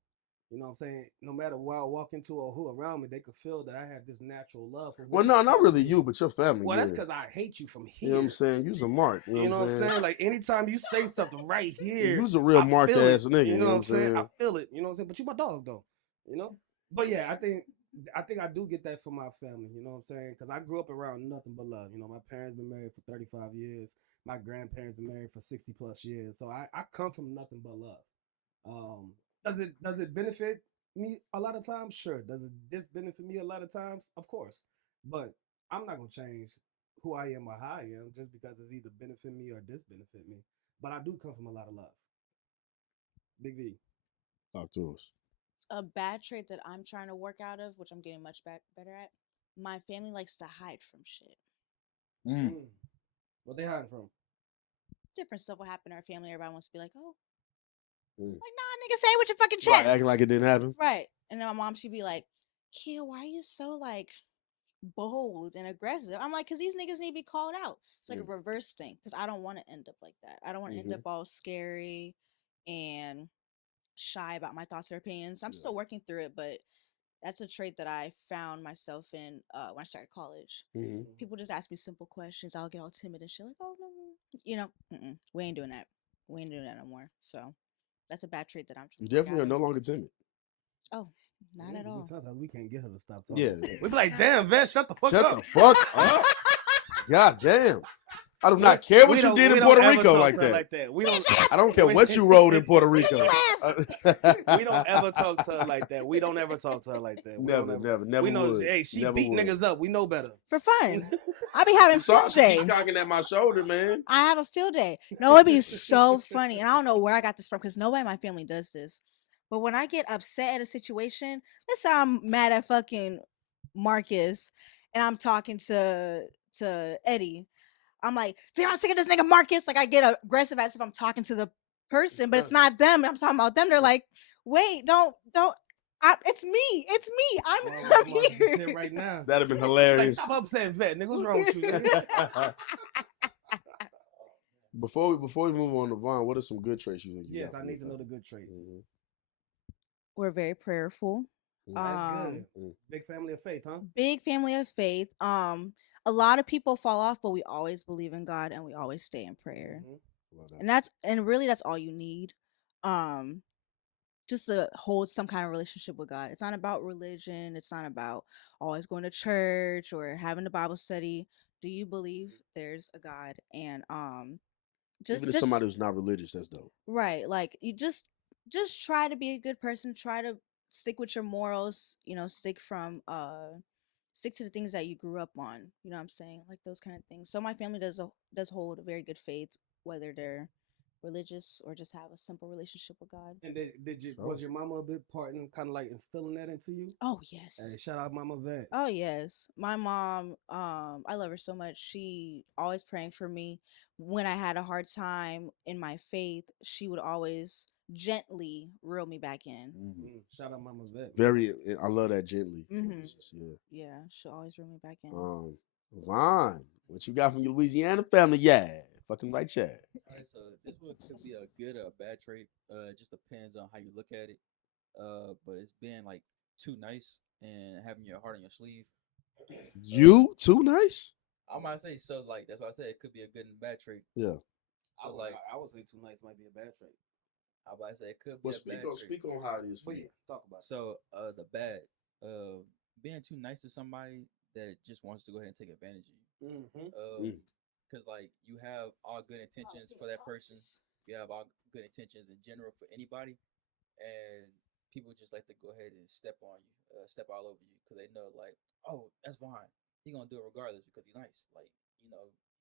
You know what I'm saying? No matter where I walk into or who around me, they could feel that I have this natural love for who Well, I'm no, not talking really to. you, but your family. Well, that's yeah. because I hate you from You know what here. I'm saying? You's a mark. You You know know what I'm saying? Like anytime you say something right here, You's a real I mark feel ass it. nigga. You know what I'm saying? I saying? feel it. You know what I'm saying? But you my dog though. You know. But yeah, I think I do get that from my family. You know what I'm saying? Because I grew up around nothing but love. You know, my parents been married for 35 years. My grandparents been married for 60 plus years. So I come from nothing but love. Does it benefit me a lot of times? Sure. Does it disbenefit me a lot of times? Of course. But I'm not gonna change who I am or how I am just because it's either benefit me or disbenefit me. But I do come from a lot of love. Big V. Talk to us. A bad trait that I'm trying to work out of, which I'm getting much better at. My family likes to hide from shit. What they hiding from? Different stuff will happen in our family. Everybody wants to be like, oh, Mm. like, nah, nigga, say it with your fucking Right, chest. acting like it didn't happen. Right. And then my mom, she'd be like, Kia, why are you so like bold and aggressive? I'm like, because these niggas need to be called out. It's like a reverse thing. Because I don't want to end up like that. I don't want to end up all scary and shy about my thoughts or opinions. I'm still working through it, but that's a trait that I found myself in when I started college. People just ask me simple questions. I'll get all timid and shit, like, oh, no. You know, we ain't doing that. We ain't doing that no more. So that's a bad trait that I'm You trying to work definitely out are no of. longer timid. Oh, not at all. It sounds like we can't get her to stop talking. Yeah. We be like, damn, Vette, shut the fuck Shut up. the fuck up. God damn. I do not care what you did in Puerto Rico like that. We don't. I don't care what you rode in Puerto Rico. We don't ever talk to her like that. We don't ever talk to her like that. Never We know, would. hey, she Never beat would. niggas up. We know better. For fun. I be having So I field should day. keep cocking at my shoulder, man. I have a field day. No, it'd be so funny. And I don't know where I got this from because nobody in my family does this. But when I get upset at a situation, let's say I'm mad at fucking Marcus and I'm talking to Eddie. I'm like, damn, I'm sick of this nigga Marcus. Like I get aggressive as if I'm talking to the person, but it's not them. I'm talking about them. They're like, wait, don't. It's me. I'm here right now. That'd have been hilarious. Like, stop upsetting Vette, nigga. What's wrong with you, nigga? Before we move on to Vaughn, what are some good traits you think you Yes, got I from need your to know the family? good traits. We're very prayerful. That's good. Big family of faith, huh? Big family of faith. A lot of people fall off, but we always believe in God and we always stay in prayer. And really that's all you need. Just to hold some kind of relationship with God. It's not about religion. It's not about always going to church or having a Bible study. Do you believe there's a God? And Even if somebody who's not religious, that's dope. right. Like you just try to be a good person. Try to stick with your morals. You know, stick to the things that you grew up on. You know what I'm saying? Like those kind of things. So my family does hold a very good faith, whether they're religious or just have a simple relationship with God. And was your mama a big part in kind of like instilling that into you? Oh yes. Hey, shout out Mama Vette. Oh yes. My mom, I love her so much. She always praying for me. When I had a hard time in my faith, she would always gently reel me back in. Shout out Mama Vette. Very, I love that gently. Yeah, she'll always reel me back in. Vaughn, what you got from your Louisiana family? Yeah, fucking right, Chad. All right, so this one could be a good or a bad trait. It just depends on how you look at it. But it's being like too nice and having your heart on your sleeve. You too nice? I might say so. Like that's why I said it could be a good and bad trait. Yeah. So I would say too nice might be a bad trait. I might say it could be a bad trait. Speak on how it is for you. Talk about it. So the bad, being too nice to somebody that just wants to go ahead and take advantage of you. Because like you have all good intentions for that person, you have all good intentions in general for anybody, and people just like to go ahead and step on you, step all over you because they know like, oh, that's Vaughn. He gonna do it regardless because he's nice. Like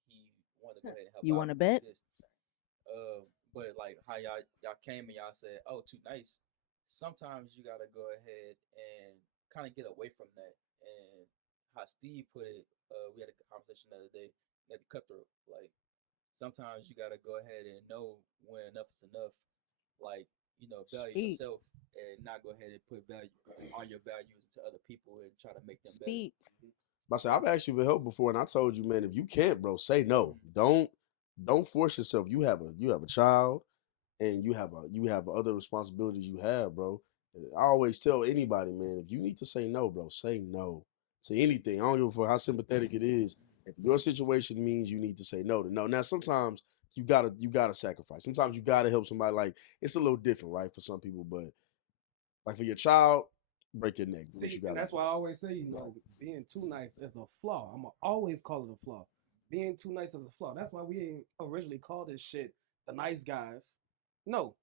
he wanted to go ahead and help. You want to bet? But like how y'all came and y'all said, oh, too nice. Sometimes you gotta go ahead and kind of get away from that. And how Steve put it, we had a conversation the other day. At the cutthroat, like sometimes you gotta go ahead and know when enough is enough. Like value yourself and not go ahead and put all your values into other people and try to make them better. I said I've asked you for help before, and I told you, man, if you can't, bro, say no. Don't force yourself. You have a child, and you have other responsibilities you have, bro. I always tell anybody, man, if you need to say no, bro, say no to anything. I don't give a fuck how sympathetic it is. If your situation means you need to say no to no. Now sometimes you gotta sacrifice. Sometimes you gotta help somebody. Like it's a little different, right, for some people, but like for your child, break your neck. Do what See, you and gotta that's do. why I always say, being too nice is a flaw. I'm gonna always call it a flaw. Being too nice is a flaw. That's why we ain't originally called this shit the nice guys. No,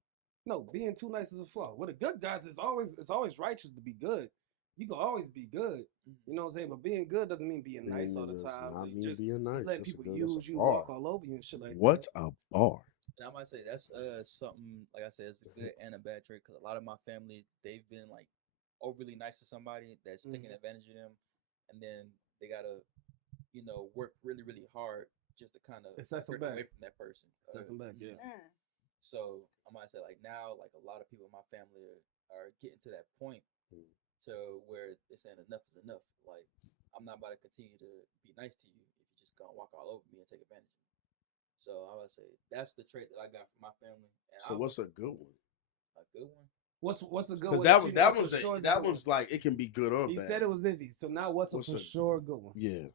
no, being too nice is a flaw. Well, the good guys is always righteous to be good. You can always be good. You know what I'm saying? But being good doesn't mean being nice all the Does time. So not you mean just being nice. letting That's a people good. That's a use you, bar. walk all over you and shit like What that. a bar. And I might say that's something like I said, it's a good and a bad trait because a lot of my family they've been like overly nice to somebody that's taking advantage of them, and then they gotta work really really hard just to kind of It sets them break back. away from that person. Sets them back, yeah. So I might say like now like a lot of people in my family are getting to that point to where they're saying enough is enough. Like I'm not about to continue to be nice to you if you just gonna walk all over me and take advantage of me. So I would say that's the trait that I got from my family. And So what's a good one? a good one? What's a good Because one that you was know that for was sure is a that good was like it can be good or one? He bad. said it was iffy. So now what's a for sure good one? Yeah.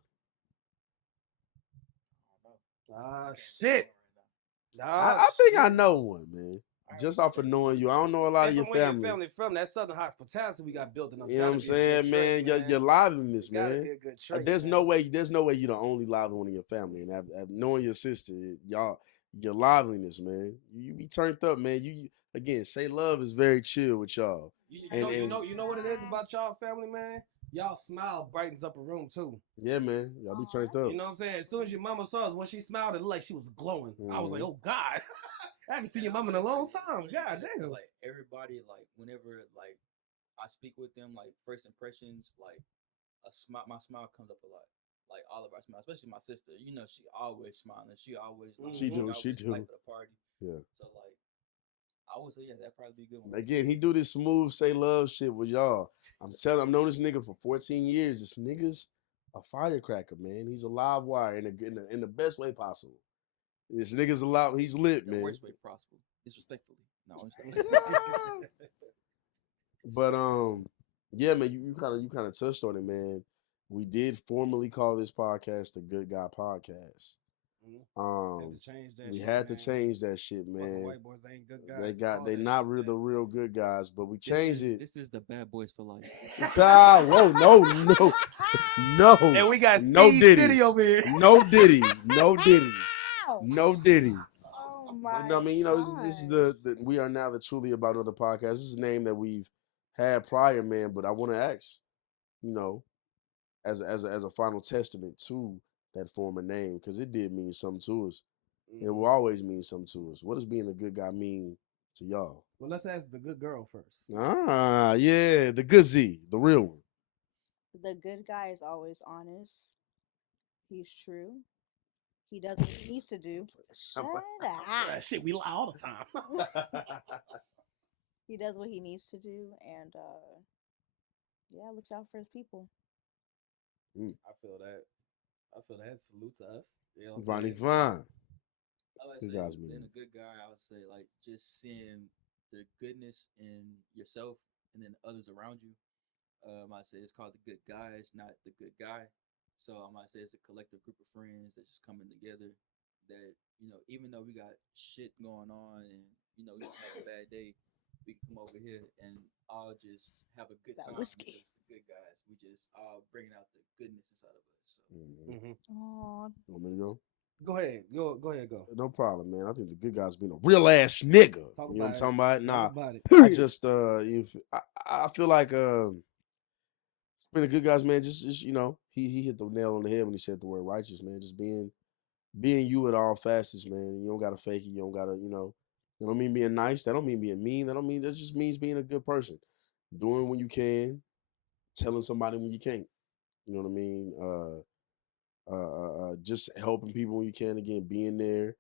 Ah, shit. I think I know one, man. Just off of knowing you, I don't know a lot And of your from where your family. family from, that southern hospitality we got built in us. You know what I'm saying, man? Your liveliness, Gotta man. be a good trait, There's man. no way you're the only lively one in your family. And knowing your sister, your liveliness, man. You be turned up, man. You again, say love is very chill with y'all. You know what it is about y'all family, man? Y'all smile brightens up a room too. Yeah, man. Y'all be turned up. You know what I'm saying? As soon as your mama saw us, when she smiled, it looked like she was glowing. I was like, oh God. I haven't seen your mama in a long time. God damn. Like everybody, like whenever like I speak with them, like first impressions, like my smile comes up a lot. Like all of our smiles, especially my sister. You know, she always smiling. She always like, She do. life for the party. Yeah. So like, I would say yeah, that'd probably be a good one. Again, he do this smooth say love shit with y'all. I've known this nigga for 14 years. This nigga's a firecracker, man. He's a live wire in the best way possible. This nigga's a lot. He's lit, The man. worst way possible, disrespectfully. No, I'm But yeah, man, you kind of touched on it, man. We did formally call this podcast the Good Guy Podcast. We had to change that shit, man. White boys ain't good guys. They not the real good guys, but we changed it. This is the Bad Boys for Life. Whoa, no. And we got no Steve Diddy over here. No Diddy. No Diddy. No Diddy. Oh But my! I mean, this is the we are now the Truly About Other podcast. This is a name that we've had prior, man. But I want to ask, as a final testament to that former name, because it did mean something to us. It will always mean something to us. What does being a good guy mean to y'all? Well, let's ask the good girl first. Ah, yeah, the good Z, the real one. The good guy is always honest. He's true. He does what he needs to do. Shut up. Shit, we lie all the time. He does what he needs to do, and looks out for his people. I feel that. Salute to us. You know Vonnie Vine. I would Good say guys, being man. a good guy, I would say like just seeing the goodness in yourself and then others around you. I might say it's called the good guys, not the good guy. So I might say it's a collective group of friends that's just coming together. That even though we got shit going on and we might have a bad day, we can come over here and all just have a good time. Whiskey. Because the good guys, we just all bringing out the goodness inside of us. So. Aww. You want me to go? Go ahead. Go. No problem, man. I think the good guy's being a real ass nigga. You know what I'm talking about? Nah, about it. I just I feel like being a good guy's man. Just he hit the nail on the head when he said the word righteous, man. Just being you at all facets, man. You don't gotta fake it. You don't gotta That don't mean being nice. That don't mean being mean. That just means being a good person. Doing when you can, telling somebody when you can't. You know what I mean? Just helping people when you can. Again, being there,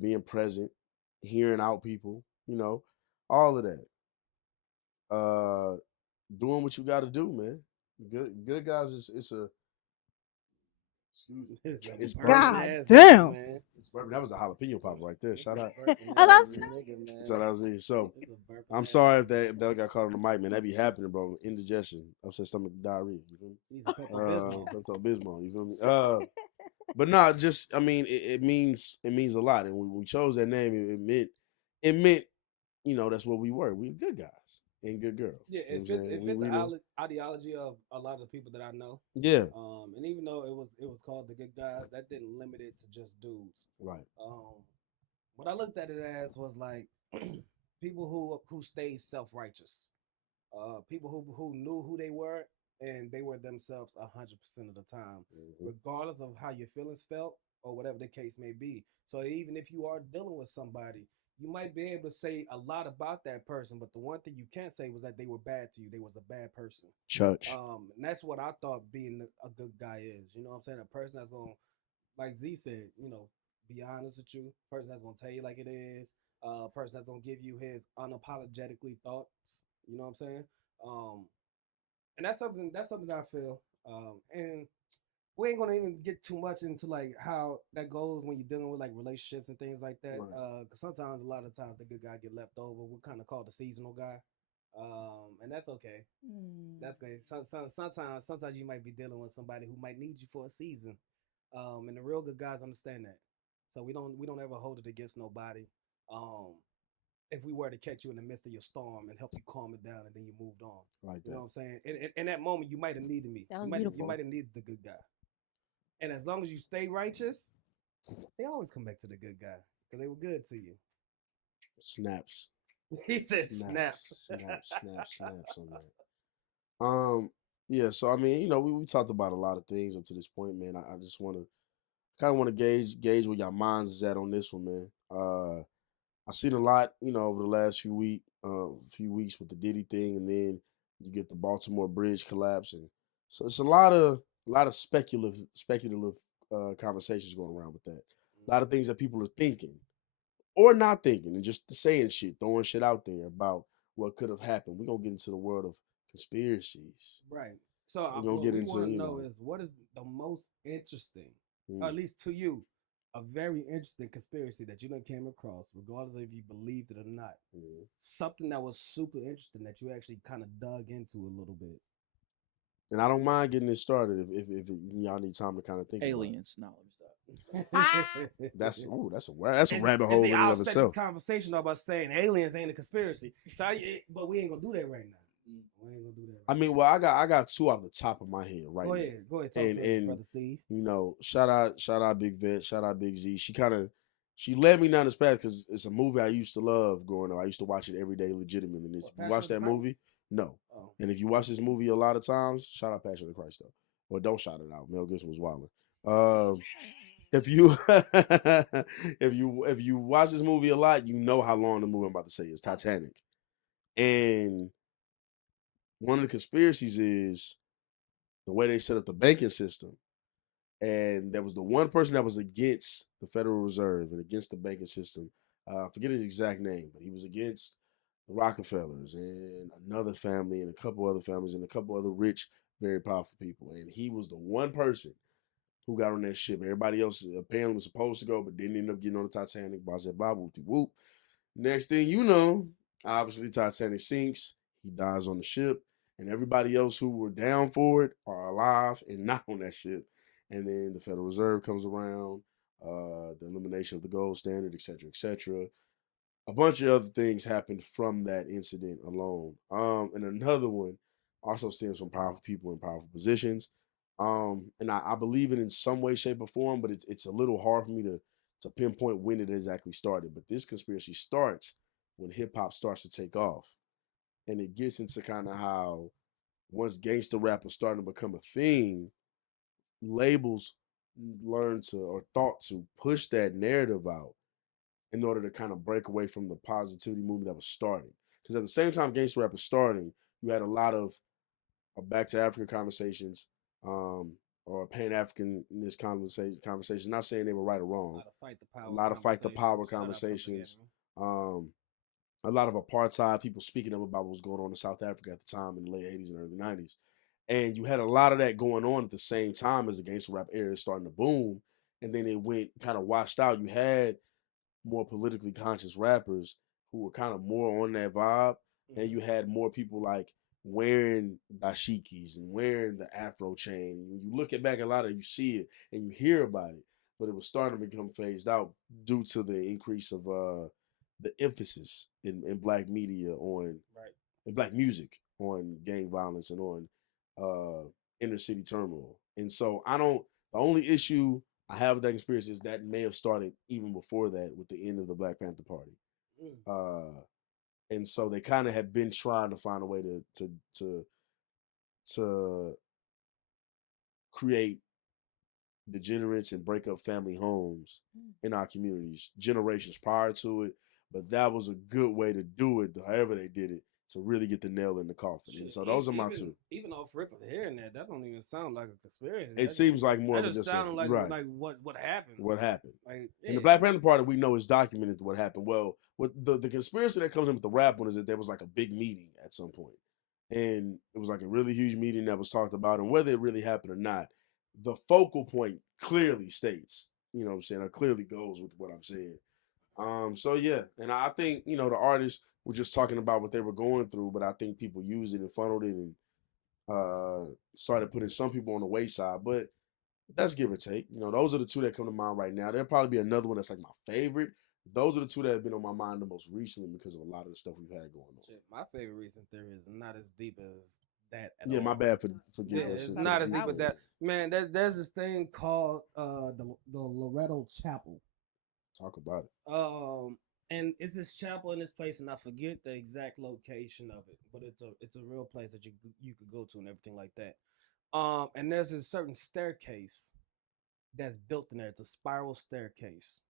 being present, hearing out people. All of that. Doing what you got to do, man. Good guys. It's God burnt-ass damn. nigga, man. That was a jalapeno popper right there. Shout out. I lost- Nigga, man. Shout out Z. So It's a burnt I'm ass sorry nigga. if that got caught on the mic, man. That be happening, bro. Indigestion, upset stomach, diarrhea. You feel me? He's a Pepto-Bismol. Pepto-Bismol. You feel me? But nah, just I mean, it means a lot. And when we chose that name, it meant that's what we were. We were good guys and good girls. Yeah, You know it what fit. I'm saying? It fit We the know. ideology of a lot of the people that I know. Yeah. And even though it was called the Good Guys, that didn't limit it to just dudes. Right. What I looked at it as was like people who stayed self righteous, people who knew who they were and they were themselves 100% of the time, regardless of how your feelings felt or whatever the case may be. So even if you are dealing with somebody, you might be able to say a lot about that person, but the one thing you can't say was that they were bad to you. They was a bad person. Church. And that's what I thought being a good guy is. You know what I'm saying? A person that's gonna, like Z said, be honest with you. A person that's gonna tell you like it is. A person that's gonna give you his unapologetically thoughts. You know what I'm saying? And that's something that I feel. And we ain't gonna even get too much into like how that goes when you're dealing with like relationships and things like that. Right. Cause sometimes, a lot of times, the good guy get left over. We're kind of called the seasonal guy, and that's okay. That's great. Sometimes you might be dealing with somebody who might need you for a season, and the real good guys understand that. So we don't ever hold it against nobody. If we were to catch you in the midst of your storm and help you calm it down, and then you moved on, Like you know that. what I'm saying? In that moment, you might have needed me. That was You beautiful. might have needed the good guy. And as long as you stay righteous, they always come back to the good guy because they were good to you. Snaps. He said snaps. Snaps on that. Yeah, so I mean, we talked about a lot of things up to this point, man. I just kind of want to gauge where your minds is at on this one, man. I've seen a lot, over the last few weeks with the Diddy thing, and then you get the Baltimore Bridge collapse, and so it's a lot of speculative conversations going around with that. A lot of things that people are thinking or not thinking, and just saying shit, throwing shit out there about what could have happened. We're gonna get into the world of conspiracies. Right. So We're gonna what get we into, want to know is what is the most interesting, or at least to you, a very interesting conspiracy that you done came across, regardless of if you believed it or not. Something that was super interesting that you actually kind of dug into a little bit. and I don't mind getting it started if y'all need time to kind of think Aliens. No, let me stop. about it. That's a rabbit hole in and I'll of set itself. this conversation up by saying aliens ain't a conspiracy. But we ain't gonna do that right now. We ain't gonna do that. I mean, well, I got two off the top of my head right Go now. ahead. Talk to us, brother Steve. Shout out Big Vette, shout out Big Z. She led me down this path because it's a movie I used to love growing up. I used to watch it every day, legitimately. And if you watch that movie, no. Oh. And if you watch this movie a lot of times, shout out Passion of the Christ though. Well, don't shout it out. Mel Gibson was wilding. If you if you watch this movie a lot, you know how long the movie I'm about to say is. Titanic. And one of the conspiracies is the way they set up the banking system. And there was the one person that was against the Federal Reserve and against the banking system. I forget his exact name, but he was against the Rockefellers and another family and a couple other families and a couple other rich, very powerful people. And he was the one person who got on that ship. Everybody else apparently was supposed to go, but didn't end up getting on the Titanic. Blah, blah, blah, whoop. Next thing you know, obviously Titanic sinks. He dies on the ship. And everybody else who were down for it are alive and not on that ship. And then the Federal Reserve comes around, the elimination of the gold standard, et cetera, et cetera. A bunch of other things happened from that incident alone. And another one also stems from powerful people in powerful positions. And I believe it in some way, shape, or form, but it's a little hard for me to pinpoint when it exactly started. But this conspiracy starts when hip hop starts to take off. And it gets into kind of how once gangster rap was starting to become a thing, labels learned to or thought to push that narrative out in order to kind of break away from the positivity movement that was starting. Because at the same time gangster rap was starting, you had a lot of back to Africa conversations, or Pan-Africanist conversations. Not saying they were right or wrong. A lot of fight the power conversations. A lot of apartheid, people speaking up about what was going on in South Africa at the time in the late 80s and early 90s. And you had a lot of that going on at the same time as the gangster rap era is starting to boom. And then it went kind of washed out. You had more politically conscious rappers who were kind of more on that vibe. And you had more people like wearing dashikis and wearing the afro chain. And when you look at back a lot of it, you see it and you hear about it. But it was starting to become phased out due to the increase of the emphasis in black media on Right. in black music on gang violence and on inner city turmoil. And so the only issue I have with that experience is that may have started even before that with the end of the Black Panther Party. And so they kind of have been trying to find a way to create degenerates and break up family homes in our communities generations prior to it. But that was a good way to do it, however they did it, to really get the nail in the coffin. And so those are my two. Even off rip of hearing that don't even sound like a conspiracy. It seems like more that of just just sounded like right. like what happened. What happened? Like, in the Black Panther Party, we know it's documented what happened. Well, what the conspiracy that comes in with the rap one is that there was like a big meeting at some point, and it was like a really huge meeting that was talked about, and whether it really happened or not, the focal point clearly states, you know what I'm saying, it clearly goes with what I'm saying. So yeah, and I think, you know, the artists were just talking about what they were going through, but I think people used it and funneled it and started putting some people on the wayside, but that's give or take. You know, those are the two that come to mind right now. There'll probably be another one that's like my favorite. Those are the two that have been on my mind the most recently because of a lot of the stuff we've had going on. Shit, my favorite recent theory is not as deep as that at Yeah, all. my bad for Yeah, getting it's not as deep as that. Man, there's this thing called the Loretto Chapel. Talk about it. And it's this chapel in this place, and I forget the exact location of it, but it's a real place that you could go to and everything like that. And there's a certain staircase that's built in there. It's a spiral staircase,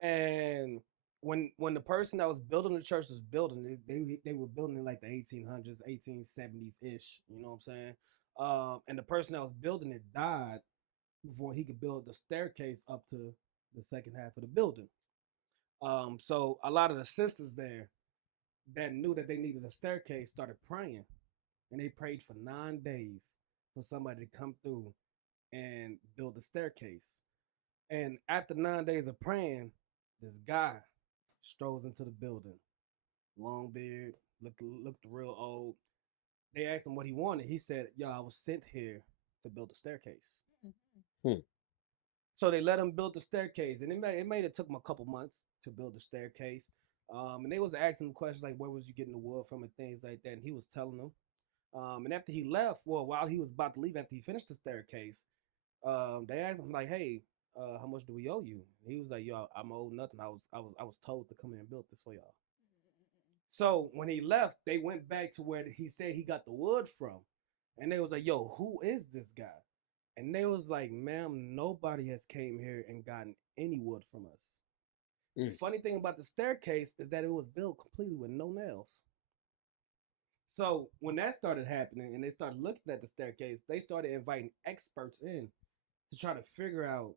and when the person that was building the church was building it, they were building it like the 1800s, 1870s ish. You know what I'm saying? And the person that was building it died before he could build the staircase up to the second half of the building. So a lot of the sisters there that knew that they needed a staircase started praying, and they prayed for 9 days for somebody to come through and build the staircase. And after 9 days of praying, this guy strolls into the building, long beard, looked real old. They asked him what he wanted. He said, "Yo, I was sent here to build a staircase." So they let him build the staircase, and it took him a couple months to build the staircase. And they was asking him questions like, "Where was you getting the wood from?" and things like that. And he was telling them. And after he left, well, while he was about to leave, after he finished the staircase, they asked him like, "Hey, how much do we owe you?" And he was like, "Yo, I'm owed nothing. I was told to come here and build this for y'all." So when he left, they went back to where he said he got the wood from, and they was like, "Yo, who is this guy?" And they was like, "Ma'am, nobody has came here and gotten any wood from us." The funny thing about the staircase is that it was built completely with no nails. So when that started happening and they started looking at the staircase, they started inviting experts in to try to figure out,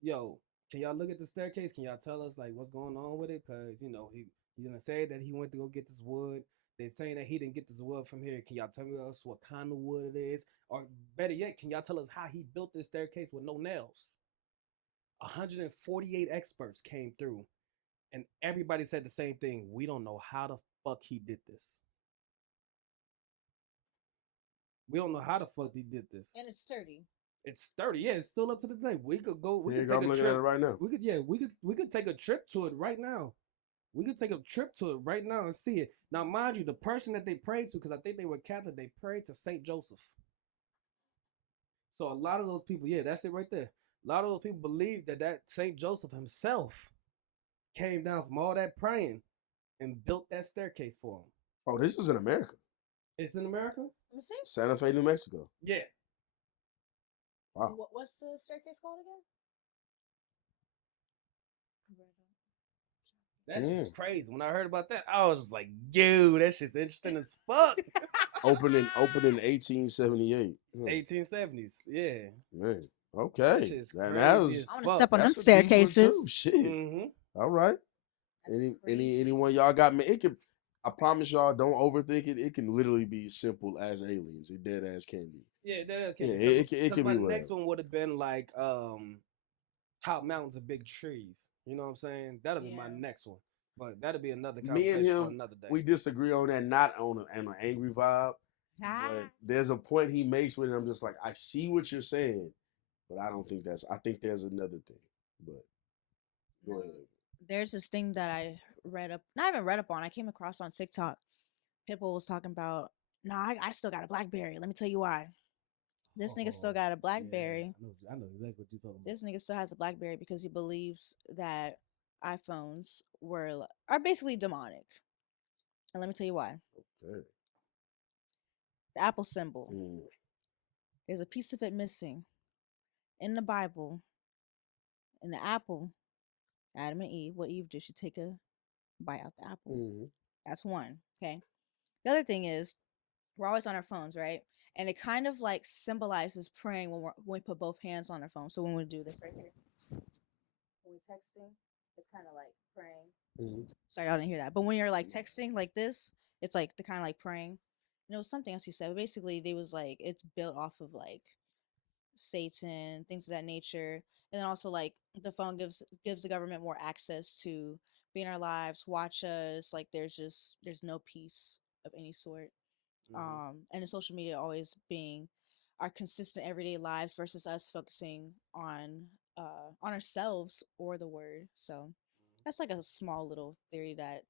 yo, can y'all look at the staircase? Can y'all tell us like what's going on with it? Because, you know, he's gonna say that he went to go get this wood. They're saying that he didn't get this wood from here. Can y'all tell us what kind of wood it is? Or better yet, can y'all tell us how he built this staircase with no nails? 148 experts came through, and everybody said the same thing. We don't know how the fuck he did this. We don't know how the fuck he did this. And it's sturdy. It's sturdy. Yeah, it's still up to the day. We could go. We could I'm take a looking trip at it right now. We could take a trip to it right now. We could take a trip to it right now and see it. Now, mind you, the person that they prayed to, because I think they were Catholic, they prayed to Saint Joseph. So a lot of those people, yeah, that's it right there. A lot of those people believe that Saint Joseph himself came down from all that praying and built that staircase for him. Oh, this is in America. It's in America? Let me see. Santa Fe, New Mexico. Yeah. Wow. What's the staircase called again? That shit's crazy. When I heard about that, I was just like, dude, that shit's interesting as fuck. Opened in 1878. 1870s, yeah. Man, okay. That shit's That crazy was, as I want fuck. to step on them that's a deep one, staircases. too. Shit. Mm-hmm. All right. That's crazy. Anyone y'all got me? I promise y'all, don't overthink it. It can literally be simple as aliens. It dead ass can be. Yeah, that is Yeah, can be. it can My be next whatever. one would have been like how mountains are big trees. You know what I'm saying? That'll be my Yeah. next one. But that'll be another Me and conversation for him, another day. we disagree on that, not on an angry vibe, but there's a point he makes with it. I'm just like, I see what you're saying, but I don't think that's. I think there's another thing. But go ahead. There's this thing that I read up, not even read up on. I came across on TikTok. People was talking about, no, I still got a BlackBerry. Let me tell you why. This nigga still got a BlackBerry. I know exactly what you're talking about. This nigga still has a BlackBerry because he believes that iPhones are basically demonic. And let me tell you why. Okay. The Apple symbol. Mm. There's a piece of it missing in the Bible. In the apple, Adam and Eve, what Eve did, she take a bite out the apple. Mm-hmm. That's one. Okay. The other thing is, we're always on our phones, right? And it kind of like symbolizes praying when we put both hands on our phone. So when we do this right here, when we're texting, it's kind of like praying. Mm-hmm. Sorry, y'all didn't hear that. But when you're like texting like this, it's like the kind of like praying. And it was something else he said. But basically, they was like it's built off of like Satan, things of that nature. And then also like the phone gives the government more access to be in our lives, watch us. Like there's no peace of any sort. And the social media always being our consistent everyday lives versus us focusing on ourselves or the word. So that's like a small little theory that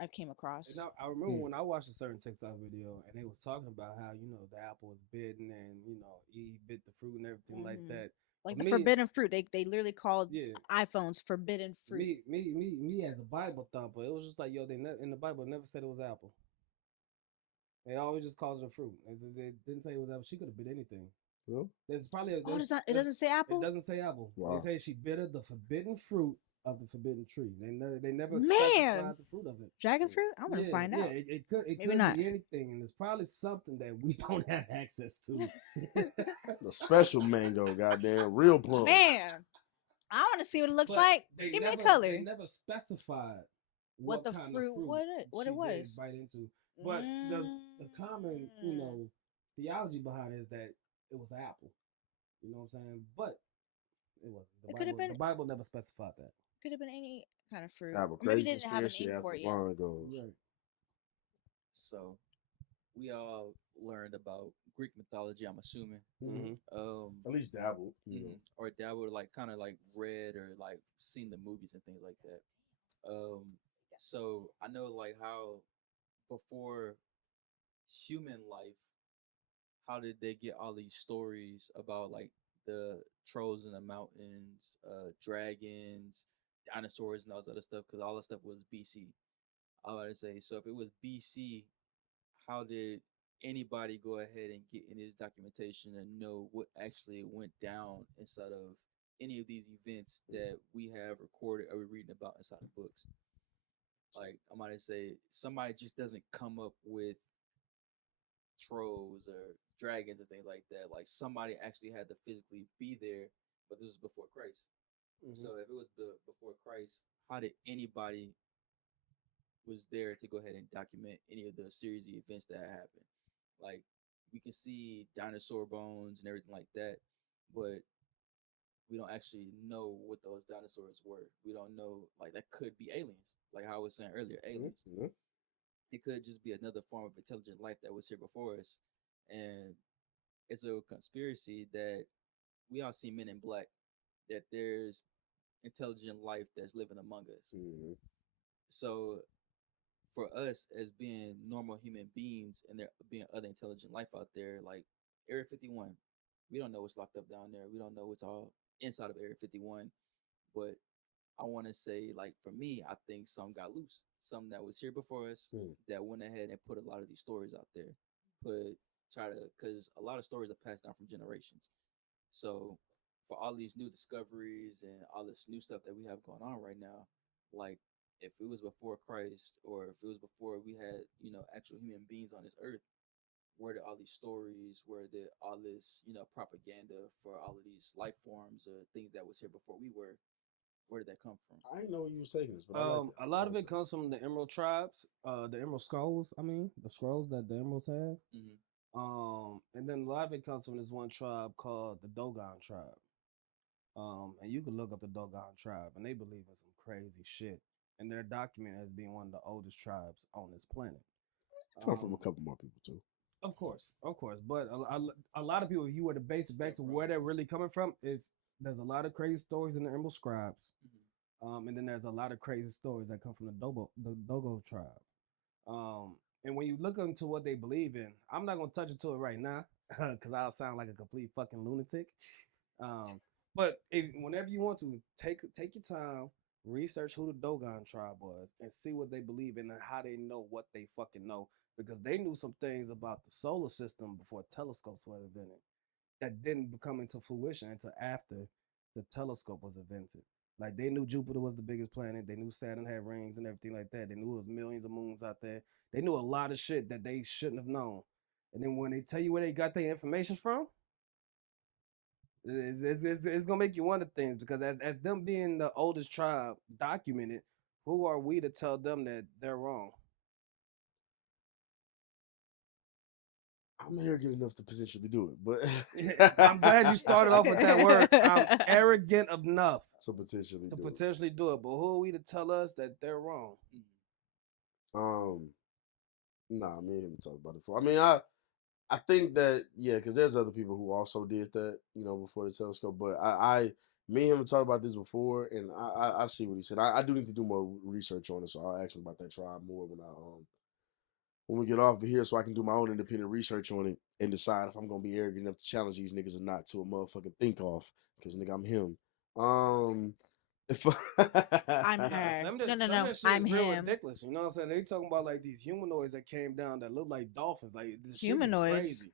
I came across. And I remember when I watched a certain TikTok video and they was talking about how, you know, the apple was bitten and, you know, Eve bit the fruit and everything like that. Like But the forbidden fruit. They literally called iPhones forbidden fruit. Me as a Bible thumper, it was just like, yo, in the Bible it never said it was apple. They always just called it a fruit. They didn't say it was apple. She could have bit anything. Yeah. There's probably it doesn't say apple? It doesn't say apple. Wow. They say she bit of the forbidden fruit of the forbidden tree. They never Man. specified the fruit of it. Dragon fruit? I want to find out. It could not. be anything, and it's probably something that we don't have access to. The special mango, goddamn, real plum. Man, I want to see what it looks like. Give me a color. They never specified what the kind fruit, of fruit what it was. bite into. But the common, you know, theology behind it is that it was apple. You know what I'm saying? But it wasn't. The Bible never specified that. Could have been any kind of fruit. Maybe they didn't have a name for it yet. Right. So we all learned about Greek mythology, I'm assuming. At least dabbled. Or dabbled, like kind of like read or like seen the movies and things like that. So I know like how before human life, how did they get all these stories about like the trolls in the mountains, dragons, dinosaurs, and all this other stuff? Because all that stuff was BC. I was about to say, so if it was BC, how did anybody go ahead and get in this documentation and know what actually went down inside of any of these events that we have recorded or we're reading about inside of books? Like, I might say, somebody just doesn't come up with trolls or dragons and things like that. Like, somebody actually had to physically be there, but this is before Christ. So if it was before Christ, how did anybody was there to go ahead and document any of the series of events that happened? Like, we can see dinosaur bones and everything like that, but we don't actually know what those dinosaurs were. We don't know, like, that could be aliens, like how I was saying earlier, aliens. It could just be another form of intelligent life that was here before us, and it's a conspiracy that we all see Men in Black, that there's intelligent life that's living among us. So for us as being normal human beings and there being other intelligent life out there, like Area 51, we don't know what's locked up down there. We don't know what's all inside of Area 51. But I want to say, like, for me, I think some got loose. Some that was here before us that went ahead and put a lot of these stories out there. Because a lot of stories are passed down from generations. So for all these new discoveries and all this new stuff that we have going on right now, like, if it was before Christ or if it was before we had, you know, actual human beings on this earth, where did all these stories, where did all this, you know, propaganda for all of these life forms or things that was here before we were, Where did that come from? I didn't know where you was taking this, but I like that. A lot of it comes from the Emerald tribes, the Emerald scrolls. I mean, the scrolls that the Emeralds have. And then a lot of it comes from this one tribe called the Dogon tribe. And you can look up the Dogon tribe, and they believe in some crazy shit. And they're documented as being one of the oldest tribes on this planet. Come from a couple more people too. Of course. But a lot of people, if you were to base it back to where they're really coming from, there's a lot of crazy stories in the Emerald Scribes. And then there's a lot of crazy stories that come from the Dogo tribe. And when you look into what they believe in, I'm not gonna touch into it right now because I'll sound like a complete fucking lunatic. But whenever you want to take your time, research who the Dogon tribe was and see what they believe in and how they know what they fucking know, because they knew some things about the solar system before telescopes were invented that didn't come into fruition until after the telescope was invented. Like, they knew Jupiter was the biggest planet. They knew Saturn had rings and everything like that. They knew it was millions of moons out there. They knew a lot of shit that they shouldn't have known. And then when they tell you where they got their information from, it's gonna make you wonder things, because as them being the oldest tribe documented, who are we to tell them that they're wrong? I'm arrogant enough to potentially do it, but I'm glad you started off with that word. I'm arrogant enough to potentially do it. But who are we to tell us that they're wrong? Nah, me and him talked about it before. I mean, I think that, yeah, because there's other people who also did that, before the telescope. But me and him talked about this before, and I see what he said. I do need to do more research on it, so I'll ask him about that tribe more when we get off of here, so I can do my own independent research on it and decide if I'm gonna be arrogant enough to challenge these niggas or not to a motherfucking think off. Because nigga, I'm him. If I'm her. Some of No, that shit I'm is real him. ridiculous. You know what I'm saying? They talking about like these humanoids that came down that look like dolphins. Like, the shit gets Humanoids. crazy.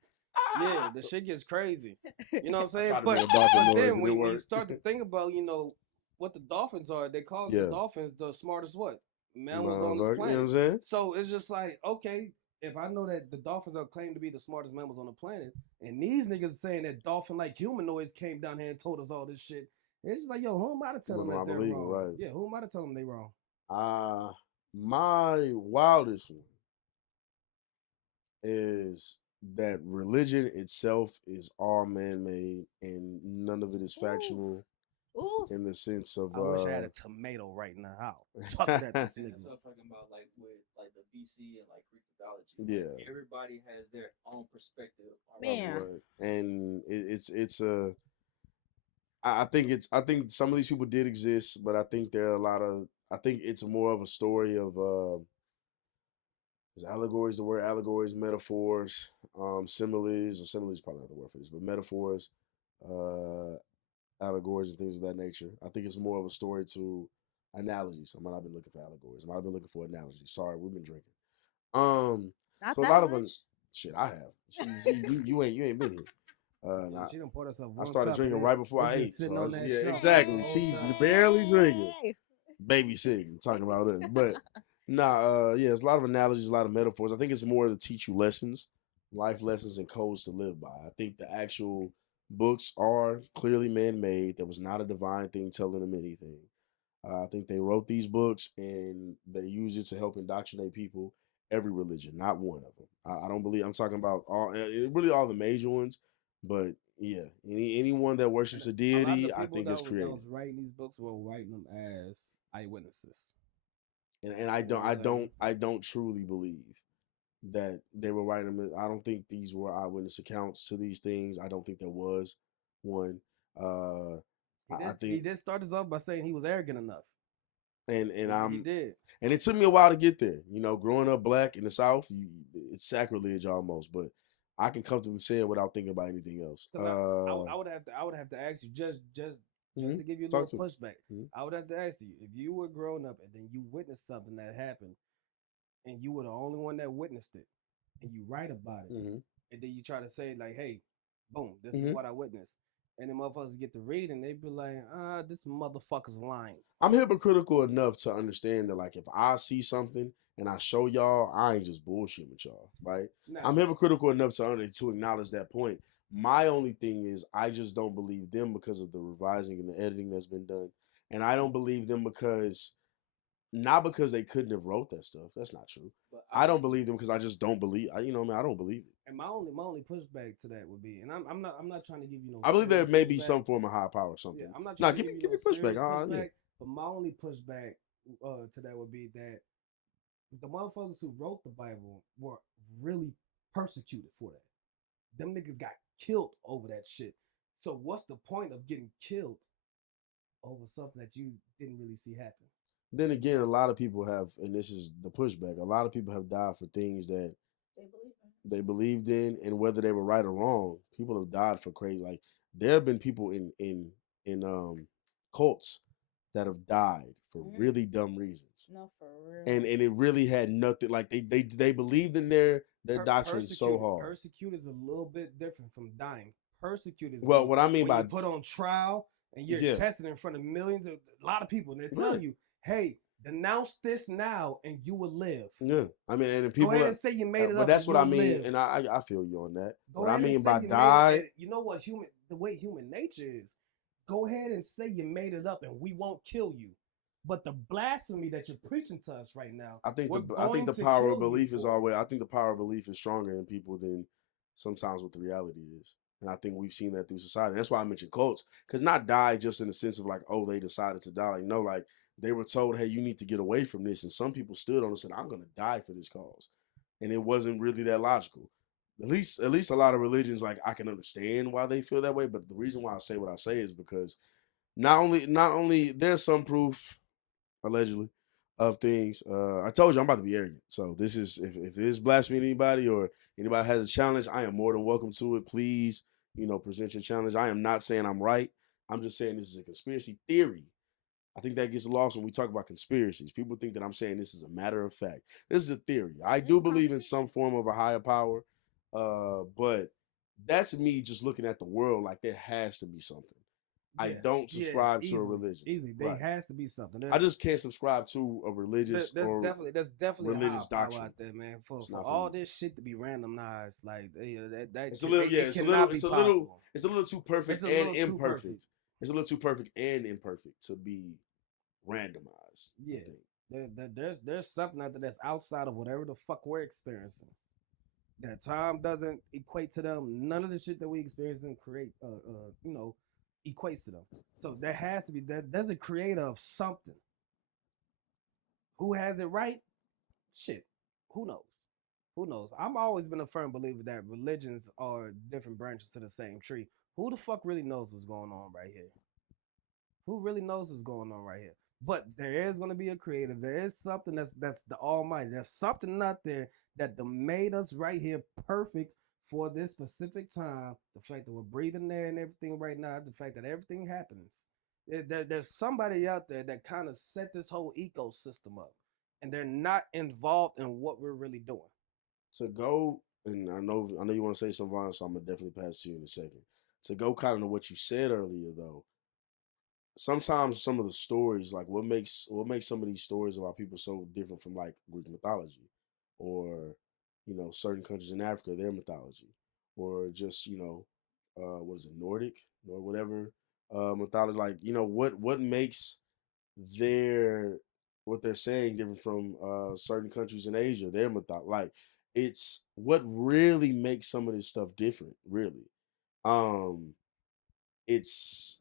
Yeah, the shit gets crazy. You know what I'm saying? tried to But, make a dolphin but noise then and when it you worked. start to think about, what the dolphins are, they call the dolphins the smartest mammals on this You know planet. what I'm saying? So it's just like, okay, if I know that the dolphins are claimed to be the smartest mammals on the planet, and these niggas saying that dolphin-like humanoids came down here and told us all this shit, it's just like, yo, who am I to tell them that they're wrong? Right. Yeah, who am I to tell them they wrong? My wildest one is that religion itself is all man-made and none of it is factual. Ooh. In the sense of I wish I had a tomato right now. I'll chuck it at this nigga. That's what I was talking about, like with like the BC and like Greek mythology. Yeah, like, everybody has their own perspective on it. And I think some of these people did exist, but I think there are a lot of. I think it's more of a story of is allegories. The word allegories, metaphors, similes. Or similes is probably not the word for this, but metaphors, allegories, and things of that nature. I think it's more of a story to analogies. I might not been looking for allegories. I might have been looking for analogies. Sorry, we've been drinking. Not so that a lot much. of them. Shit, I have. You ain't been here. She done poured herself I one started cup drinking and right before I it's been ate. sitting So on that yeah, shelf exactly. the whole She's time. barely drinking, babysitting, talking about us. But yeah, it's a lot of analogies, a lot of metaphors. I think it's more to teach you lessons, life lessons, and codes to live by. I think the actual books are clearly man-made. There was not a divine thing telling them anything. I think they wrote these books and they use it to help indoctrinate people. Every religion, not one of them. I don't believe. I'm talking about really all the major ones, but yeah, anyone that worships a deity, I think is created. That was writing these books were writing them as eyewitnesses. And I don't truly believe that they were writing them. I don't think these were eyewitness accounts to these things. I don't think there was one. I think he did start this off by saying he was arrogant enough. And he did. And it took me a while to get there. Growing up black in the South, it's sacrilege almost, but I can comfortably say it without thinking about anything else. I would have to ask you just to give you a little pushback. I would have to ask you, if you were growing up and then you witnessed something that happened, and you were the only one that witnessed it, and you write about it, and then you try to say like, "Hey, boom, this is what I witnessed." And the motherfuckers get to read and they be like, this motherfucker's lying. I'm hypocritical enough to understand that, like, if I see something and I show y'all, I ain't just bullshitting with y'all, right? Nah. I'm hypocritical enough to acknowledge that point. My only thing is I just don't believe them because of the revising and the editing that's been done. and I don't believe them because not because they couldn't have wrote that stuff. That's not true. But I don't believe them because I just don't believe. You know, what I mean, I don't believe it. And my only pushback to that would be, and I'm not trying to give you no. I believe there serious may be pushback. some form of high power or something. Yeah, I'm not Nah, trying to give give me you no pushback. serious Yeah. pushback. But my only pushback to that would be that the motherfuckers who wrote the Bible were really persecuted for that. Them niggas got killed over that shit. So what's the point of getting killed over something that you didn't really see happen? Then again, a lot of people have, and this is the pushback. A lot of people have died for things that they believed in, and whether they were right or wrong, people have died for crazy. Like there have been people in cults that have died for really dumb reasons. No, for real. And it really had nothing. Like they believed in their doctrine so hard. Persecute is a little bit different from dying. Persecute is Well, what I mean when by you put on trial and you're tested in front of millions of a lot of people, and they tell you, "Hey, denounce this now, and you will live." Yeah, I mean, and people go ahead and say you made it but up. that's what I mean, live. and I feel you on that. Go what ahead I mean and say by you die, made it. You know what the way human nature is. Go ahead and say you made it up, and we won't kill you. But the blasphemy that you're preaching to us right now, I think the power of belief is always. I think the power of belief is stronger in people than sometimes what the reality is, and I think we've seen that through society. That's why I mentioned cults, because not die just in the sense of like, oh, they decided to die. Like no, like they were told, hey, you need to get away from this, and some people stood on and said, I'm going to die for this cause, and it wasn't really that logical. At least a lot of religions, like I can understand why they feel that way, but the reason why I say what I say is because not only there's some proof allegedly of things. I told you I'm about to be arrogant. So this is if this blasphemy anybody or anybody has a challenge, I am more than welcome to it. Please, present your challenge. I am not saying I'm right. I'm just saying this is a conspiracy theory. I think that gets lost when we talk about conspiracies. People think that I'm saying this is a matter of fact. This is a theory. I do believe in some form of a higher power, but that's me just looking at the world like there has to be something. I don't subscribe to a religion. Easily, there has to be something. I just can't subscribe to a religious there's or definitely religious a higher doctrine power out there, man. For for all me. this shit to be randomized, like that It's a little, yeah, it's a little too perfect and imperfect. It's a little too perfect and imperfect to be randomized. Yeah, there's something out there that's outside of whatever the fuck we're experiencing. That time doesn't equate to them. None of the shit that we experience and create, equates to them. So there has to be there's a creator of something. Who has it right? Shit, who knows? Who knows? I've always been a firm believer that religions are different branches to the same tree. Who the fuck really knows what's going on right here? Who really knows what's going on right here? But there is going to be a creator. There is something that's the Almighty. There's something out there that made us right here perfect for this specific time. The fact that we're breathing there and everything right now. The fact that everything happens. There's somebody out there that kind of set this whole ecosystem up, and they're not involved in what we're really doing. To go, and I know you want to say something, Vaughn, so I'm gonna definitely pass to you in a second. To go kind of what you said earlier, though. Sometimes some of the stories, like what makes some of these stories about people so different from like Greek mythology, or certain countries in Africa, their mythology, or just what is it, Nordic or whatever mythology, like what makes their what they're saying different from certain countries in Asia, their mythology, like it's what really makes some of this stuff different, really. Um, it's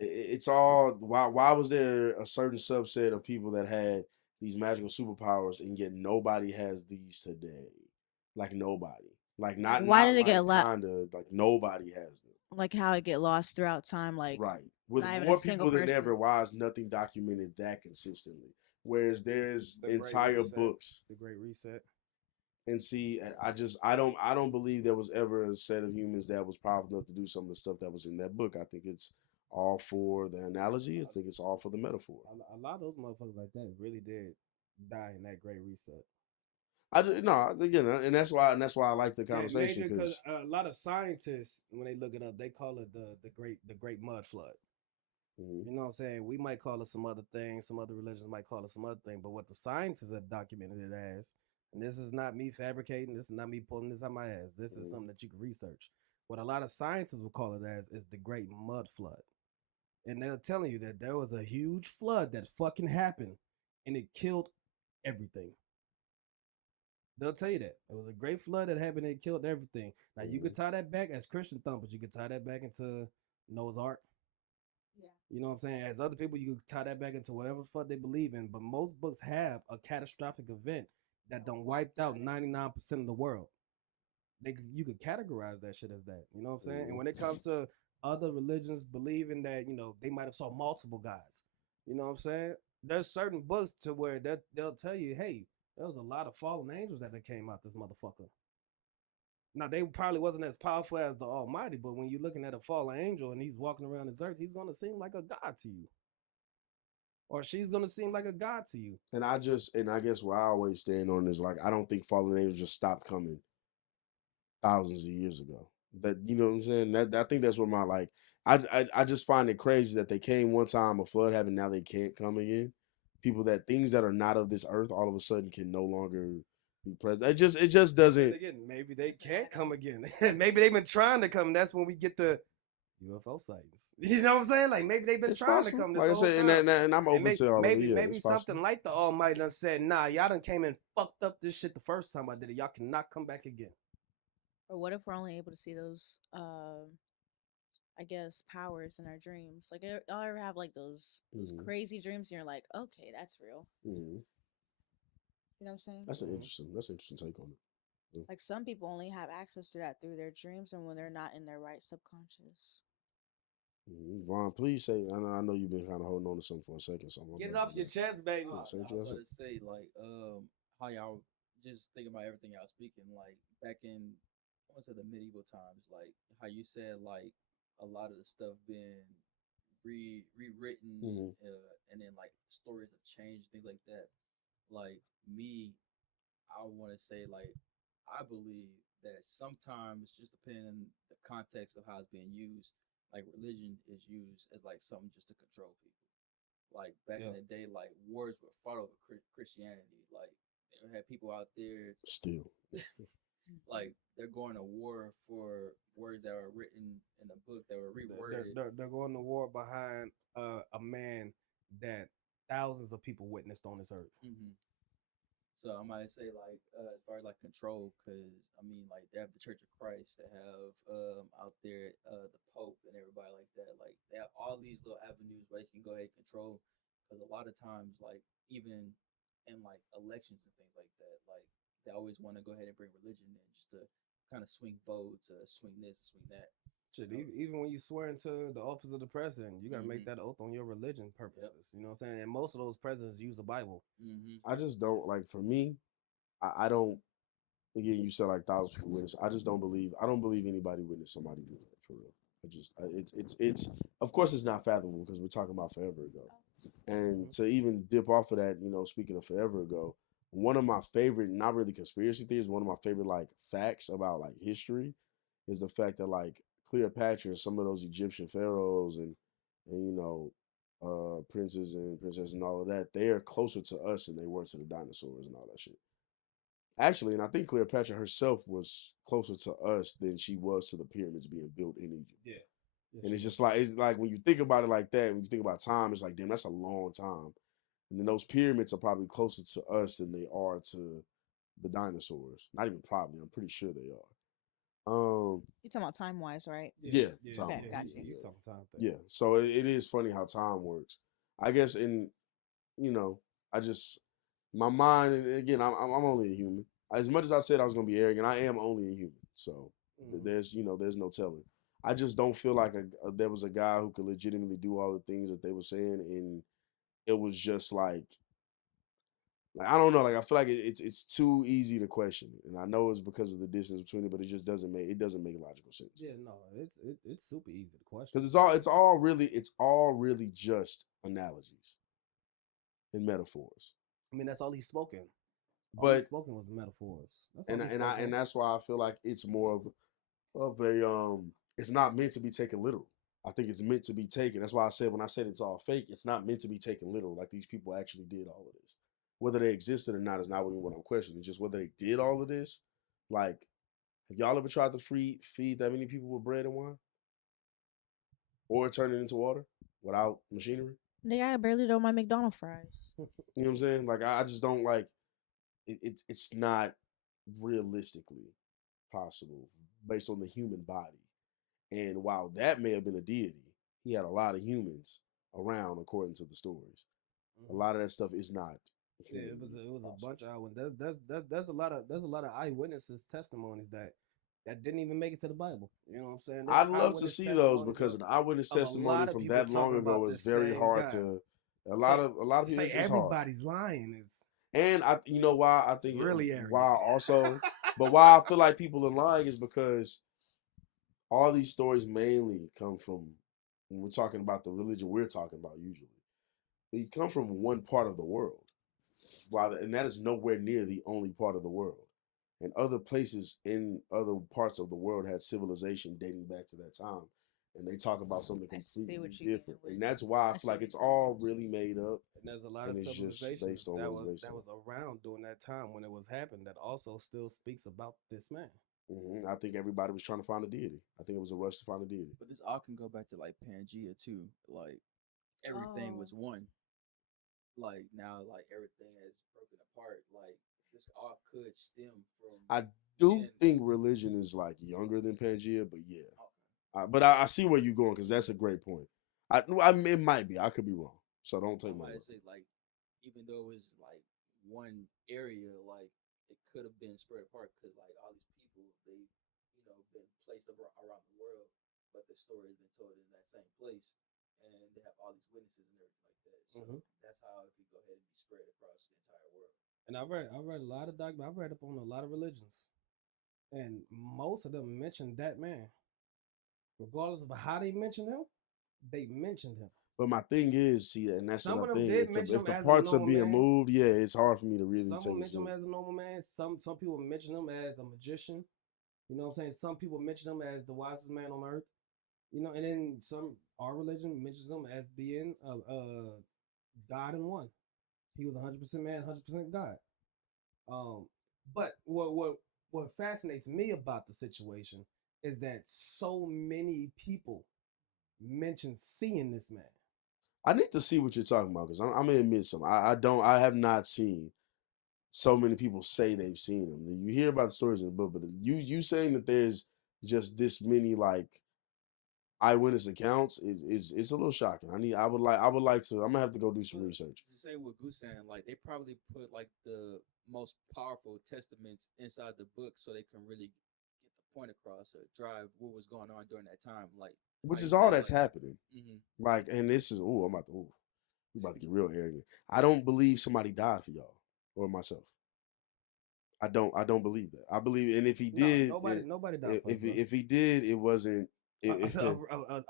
it's all why was there a certain subset of people that had these magical superpowers and yet nobody has these today? Like nobody. Like why did it like get kinda like nobody has them. Like how it get lost throughout time, like right. With not even more a single people than person. ever, why is nothing documented that consistently? Whereas there's The entire books. The Great Reset. And see, I don't believe there was ever a set of humans that was powerful enough to do some of the stuff that was in that book. I think it's all for the analogy. I think it's all for the metaphor. A lot of those motherfuckers like that really did die in that Great Reset. And that's why I like the conversation because a lot of scientists, when they look it up, they call it the Great Mud Flood. Mm-hmm. You know what I'm saying? We might call it some other thing. Some other religions might call it some other thing. But what the scientists have documented it as, and this is not me fabricating, this is not me pulling this out my ass. This is something that you can research. What a lot of scientists will call it as is the Great Mud Flood. and they're telling you that there was a huge flood that fucking happened, and it killed everything. They'll tell you that it was a great flood that happened and it killed everything. Now you could tie that back as Christian thumpers. You could tie that back into Noah's Ark. Yeah. You know what I'm saying? As other people, you could tie that back into whatever the fuck they believe in. But most books have a catastrophic event that done wiped out 99% of the world. You could categorize that shit as that. You know what I'm saying? And when it comes to other religions believing that, they might have saw multiple gods. You know what I'm saying? There's certain books to where they'll tell you, hey, there was a lot of fallen angels that came out this motherfucker. Now they probably wasn't as powerful as the Almighty, but when you're looking at a fallen angel and he's walking around this earth, he's gonna seem like a god to you. Or she's gonna seem like a god to you. And I guess where I always stand on is like I don't think fallen angels just stopped coming thousands of years ago. That you know what I'm saying? That I think that's what my like. I just find it crazy that they came one time, a flood happened, now they can't come again. People that things that are not of this earth all of a sudden can no longer be present. It just doesn't. Again, maybe they can't come again. Maybe they've been trying to come. That's when we get the UFO sightings. You know what I'm saying? Like maybe they've been trying possible. to come this Like I whole said, time. and I'm open to all of it. Yeah, Maybe it's something possible. like the Almighty done said, nah, y'all done came and fucked up this shit the first time I did it. Y'all cannot come back again. Or what if we're only able to see those, I guess, powers in our dreams? Like, y'all ever have like those Mhm. crazy dreams, and you're like, okay, that's real. Mhm. You know what I'm saying? That's an interesting take on it. Like some people only have access to that through their dreams and when they're not in their right subconscious. Vaughn, please say. I know you've been kind of holding on to something for a second. So I'm Get it off your chest, baby. Yeah, I say was what you about gotta to say, like, how y'all just think about everything y'all speaking, like back in, I want to say the medieval times, like how you said, like a lot of the stuff been rewritten, Mhm. and then like stories have changed, things like that. Like me, I want to say, like, I believe that sometimes, just depending on the context of how it's being used, like religion is used as like something just to control people. Like back in the day, like wars were fought over Christianity. Like they had people out there, Still. like they're going to war for words that were written in a book that were reworded. They're going to war behind a man that thousands of people witnessed on this earth. Mm-hmm. So I might say like as far as like control, because I mean like they have the Church of Christ, they have out there the Pope and everybody like that. Like they have all these little avenues where they can go ahead and control. Because a lot of times, like even in like elections and things like that, like they always want to go ahead and bring religion in just to kind of swing votes, swing this, swing that. Shit, even when you swear into the office of the president, you got to make Mhm. that oath on your religion purposes. Yep. You know what I'm saying? And most of those presidents use the Bible. Mm-hmm. I just don't like. For me, I don't. Again, you said like thousands of people witness. I just don't believe. I don't believe anybody witnessed somebody do that for real. It's. Of course, it's not fathomable because we're talking about forever ago. And to even dip off of that, speaking of forever ago, one of my favorite, not really conspiracy theories, one of my favorite like facts about like history is the fact that like Cleopatra and some of those Egyptian pharaohs and princes and princesses and all of that, they are closer to us than they were to the dinosaurs and all that shit. Actually, and I think Cleopatra herself was closer to us than she was to the pyramids being built in Egypt. Yeah. And it's like when you think about it like that, when you think about time, it's like, damn, that's a long time. And then those pyramids are probably closer to us than they are to the dinosaurs. Not even probably, I'm pretty sure they are. You're talking about time wise, right? Yeah, yeah, time. Okay, yeah, got you. he's talking time thing. Yeah. So it is funny how time works. I guess I just my mind, and again, I'm only a human. As much as I said I was gonna be arrogant, I am only a human. So there's no telling. I just don't feel like there was a guy who could legitimately do all the things that they were saying, and it was just like I don't know, like I feel like it's too easy to question it, and I know it's because of the distance between it, but it just doesn't make logical sense. Yeah, no, it's super easy to question Because it's all really just analogies and metaphors. I mean, that's all he's spoken. All But he's spoken was metaphors. That's all and that's why I feel like it's more of a it's not meant to be taken literal. I think it's meant to be taken. That's why I said when I said it's all fake, it's not meant to be taken literal. Like these people actually did all of this. Whether they existed or not is not what I'm questioning. It's just whether they did all of this. Like, have y'all ever tried to feed that many people with bread and wine? Or turn it into water? without machinery. Nigga, I barely know my McDonald's fries. You know what I'm saying? Like I just don't like it. It's not realistically possible based on the human body. And while that may have been a deity, he had a lot of humans around, according to the stories. A lot of that stuff is not. Yeah, it was a bunch of eyewitnesses. There's a lot of eyewitnesses testimonies that didn't even make it to the Bible. You know what I'm saying? There's I'd love to eyewitness see those testimonies because of, an eyewitness of a testimony lot of from people that long talking ago about is this very same hard guy. to. So A lot of to say people it's hard. everybody's lying is And you know why I think really arrogant. why also, but why I feel like people are lying is because all these stories mainly come from when we're talking about the religion we're talking about usually. They come from one part of the world, and that is nowhere near the only part of the world. And other places in other parts of the world had civilization dating back to that time, and they talk about something I see completely what you mean different. with- And that's why I I feel see like what it's you're saying. all really made up, And there's a lot and of it's just civilizations based on that what it's based on. was around during that time when it was happening that also still speaks about this man. I think everybody was trying to find a deity. I think it was a rush to find a deity. But this all can go back to like Pangea too. Like everything Oh. was one. Like now, like everything is broken apart. Like this all could stem from. I do being- think religion is like younger than Pangea, but yeah. Okay. But I see where you're going because that's a great point. I mean, it might be. I could be wrong, so don't I take my might word. say like, even though it was like one area, like it could have been spread apart because like all these people, they been placed around the world, but the story has been told in that same place, and they have all these witnesses and everything like that. So that's how it could go ahead and be spread across the entire world. And I read a lot of documents. I've read up on a lot of religions, and most of them mentioned that man. Regardless of how they mention him, they mentioned him. But my thing is, see, and that's Some of another them thing. did mention If him the as a parts are normal being man. moved, yeah, it's hard for me to really Some take it mention him serious. as a normal man. Some people mention him as a magician. You know what I'm saying? Some people mention him as the wisest man on earth. And then our religion mentions him as being God in one. He was 100% man, 100% God. But what fascinates me about the situation is that so many people mention seeing this man. I need to see what you're talking about because I'm gonna admit something. I have not seen so many people say they've seen him. You hear about the stories in the book, but you saying that there's just this many like eyewitness accounts is it's a little shocking. I would like to. I'm gonna have to go do some But research. to say what Goose saying, like they probably put like the most powerful testaments inside the book so they can really get the point across or drive what was going on during that time. Like Which how is you all said, that's like, happening. Like, and this is I'm about to we about to get real arrogant. I don't believe somebody died for y'all or myself. I don't believe that. I believe, and if he did, nobody died for us. if he did, it wasn't.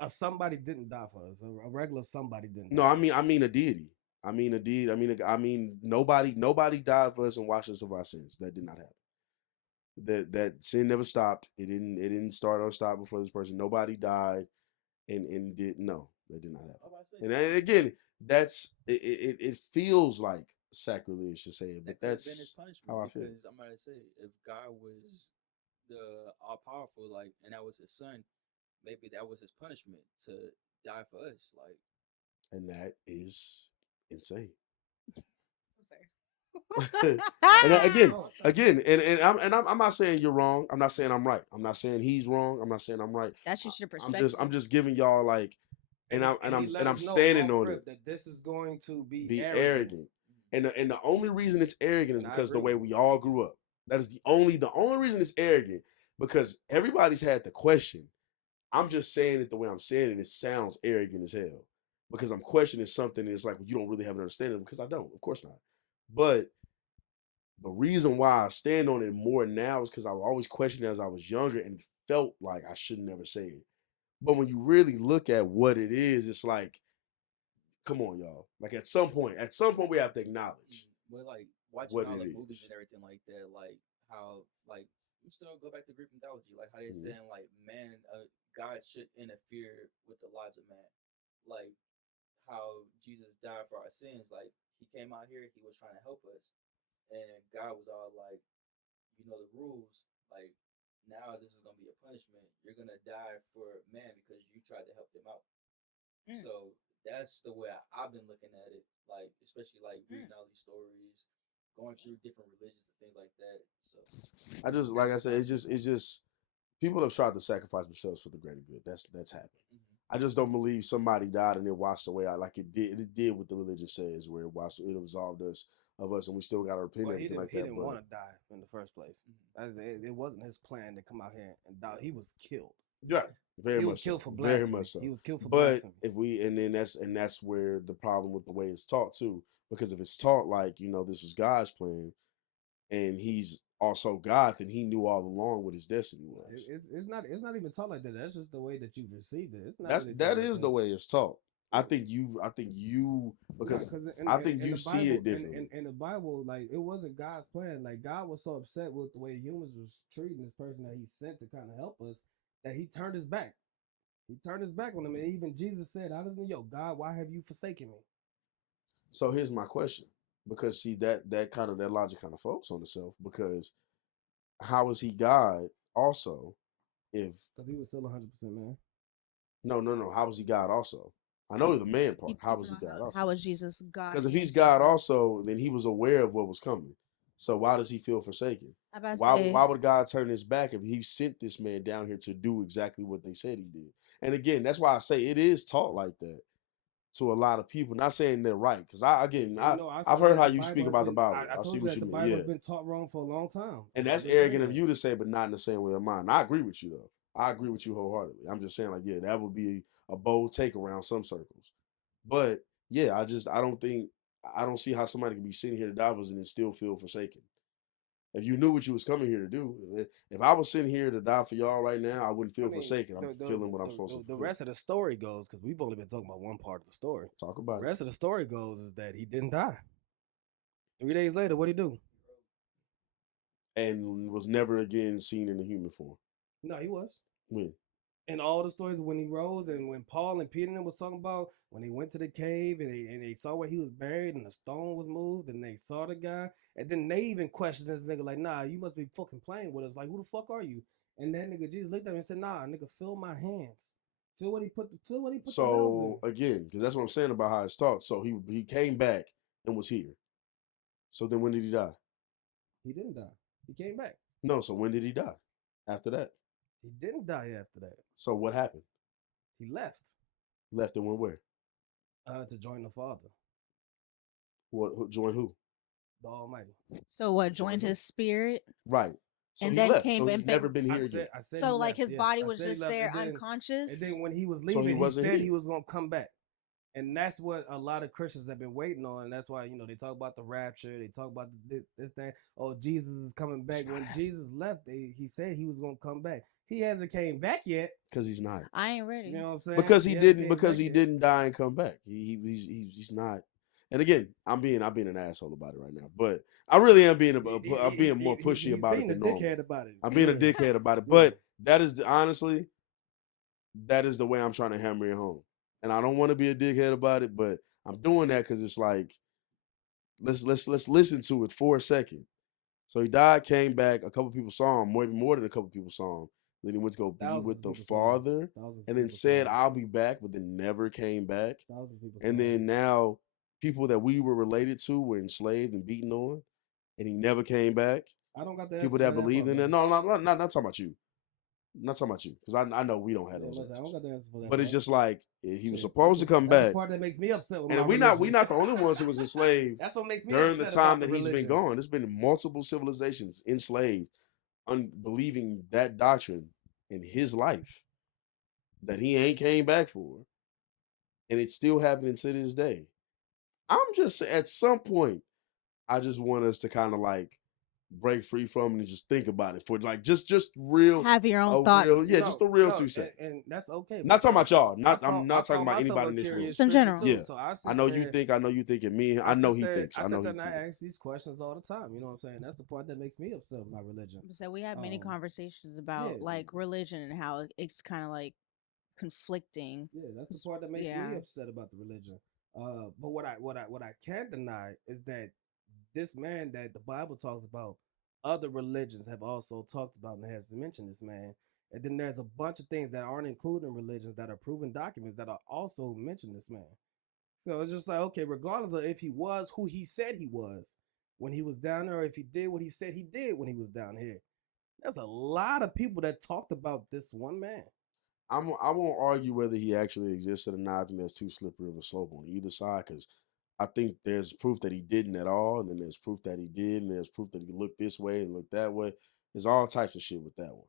Somebody didn't die for us. A regular somebody didn't. No, I mean a deity. I mean a deity. I mean nobody died for us and washed us of our sins. That did not happen. That sin never stopped. It didn't start or stop before this person. Nobody died and did no. That did not happen. And again, it feels like sacrilege to say it, but that could have been that's his punishment how I feel. because I'm gonna say if God was the all powerful, like, and that was his son, maybe that was his punishment to die for us. Like, And that is insane. I'm And again, I'm not saying you're wrong. I'm not saying I'm right. I'm not saying he's wrong. I'm not saying I'm right. That's just your perspective. I'm just giving y'all like, and I'm know standing off on rip it. that this is going to Be arrogant. And the only reason it's arrogant is because the way we all grew up. That is the only reason it's arrogant because everybody's had the question. I'm just saying it the way I'm saying it. It sounds arrogant as hell because I'm questioning something. And it's like, well, you don't really have an understanding because I don't. Of course not. But the reason why I stand on it more now is because I always questioned it as I was younger and it felt like I should never say it. But when you really look at what it is, it's like, come on, y'all. Like at some point we have to acknowledge but like watching what all it the movies is. and everything like that, like how like you still go back to Greek mythology, like how they saying like man, God should interfere with the lives of man, like how Jesus died for our sins, like he came out here, he was trying to help us, and God was all like, you know the rules, like now this is gonna be a punishment. You're gonna die for man because you tried to help them out. So that's the way I've been looking at it. Like, especially like reading all these stories, going through different religions and things like that. So I just like I said, it's just people have tried to sacrifice themselves for the greater good. That's happened. I just don't believe somebody died and it washed away out like it did. It did what the religion says, where it absolved us of us, and we still got to repent and everything like that. He didn't want to die in the first place. It wasn't his plan to come out here and die. He was killed. Yeah, very He much was killed so. for blasphemy. Very much so. He was killed for But blasphemy. if we and then that's where the problem with the way it's taught too, because if it's taught like this was God's plan, and he's also God, then he knew all along what his destiny was. It's not even taught like that. That's just the way that you've received it. It's not. That is the way it's taught. I think you because I think you see it differently. In the Bible, like it wasn't God's plan. Like God was so upset with the way humans was treating this person that he sent to kind of help us that he turned his back. He turned his back on them, and even Jesus said, "I don't know, yo, God, why have you forsaken me?" So here's my question, because see that logic kind of folks on itself, because how is he God also if because he was still 100% man? No. How is he God also? I know the man part. How was he God also? How was Jesus God? Because if he's God also, then he was aware of what was coming. So why does he feel forsaken? Why would God turn his back if he sent this man down here to do exactly what they said he did? And again, that's why I say it is taught like that to a lot of people. Not saying they're right, because I've heard how you speak about the Bible. I see what you mean. The Bible has been taught wrong for a long time, and that's arrogant of you to say, but not in the same way of mine. I agree with you though. I agree with you wholeheartedly. I'm just saying, like, yeah, that would be a bold take around some circles. But yeah, I don't see how somebody can be sitting here to die and then still feel forsaken. If you knew what you was coming here to do, if I was sitting here to die for y'all right now, I wouldn't feel forsaken. I'm feeling what I'm supposed to feel. The rest of the story goes, because we've only been talking about one part of the story. Talk about it. The rest of the story goes is that he didn't die. 3 days later, what'd he do? And was never again seen in a human form. No, he was. When? And all the stories when he rose, and when Paul and Peter and them was talking about when they went to the cave and they saw where he was buried and the stone was moved and they saw the guy, and then they even questioned this nigga like, nah, you must be fucking playing with us. Like, who the fuck are you? And that nigga Jesus looked at him and said, nah, nigga, feel my hands. Feel what he put the nails in. So again, because that's what I'm saying about how it's taught. So he came back and was here. So then when did he die? He didn't die. He came back. No, so when did he die? After that? He didn't die after that. So what happened? He left. Left and went where? To join the Father. Join who? The Almighty. So what? Joined his spirit? Right. So and he then left. came so and he's never been here again. So like his body was just there unconscious? And then when he was leaving, he said he was going to come back. And that's what a lot of Christians have been waiting on. And that's why, they talk about the rapture. They talk about this, that. Oh, Jesus is coming back. When Jesus left, he said he was going to come back. He hasn't came back yet. Because he's not. I ain't ready. You know what I'm saying? Because he didn't die and come back. He's not. And again, I'm being an asshole about it right now. But I really am being more pushy about it than normal. I'm being a dickhead about it. But that is honestly, that is the way I'm trying to hammer it home. And I don't want to be a dickhead about it, but I'm doing that because it's like, let's listen to it for a second. So he died, came back. A couple people saw him, more than a couple people saw him. Then he went to go be with the Father, and then said, "I'll be back," but then never came back. And then now, people that we were related to were enslaved and beaten on, and he never came back. I don't got the people that believed in that. No, not talking about you. Not talking about you, because I know we don't have those answers. I don't got the answers for that, but it's just like he was supposed to come back. The part that makes me upset with and we not the only ones who was enslaved. That's what makes me during upset the time about that he's been gone. There's been multiple civilizations enslaved, believing that doctrine in his life that he ain't came back for, and it's still happening to this day. I'm just at some point, I just want us to kind of like break free from it and just think about it for like just real, have your own thoughts. Just a real 2 seconds. And that's okay. Not talking about y'all. I'm not talking about anybody in this room. Just in general. Yeah. So I know you think, and me, I know he thinks. I sit there and I ask these questions all the time. You know what I'm saying? That's the part that makes me upset with my religion. So we have many conversations about like religion and how it's kind of like conflicting. Yeah, that's the part that makes me upset about the religion. But what I can't deny is that this man that the Bible talks about, other religions have also talked about and has mentioned this man. And then there's a bunch of things that aren't included in religions that are proven documents that are also mentioned this man. So it's just like, okay, regardless of if he was who he said he was when he was down there, or if he did what he said he did when he was down here, there's a lot of people that talked about this one man. I won't argue whether he actually existed or not. I think that's too slippery of a slope on either side because I think there's proof that he didn't at all, and then there's proof that he did, and there's proof that he looked this way and looked that way. There's all types of shit with that one.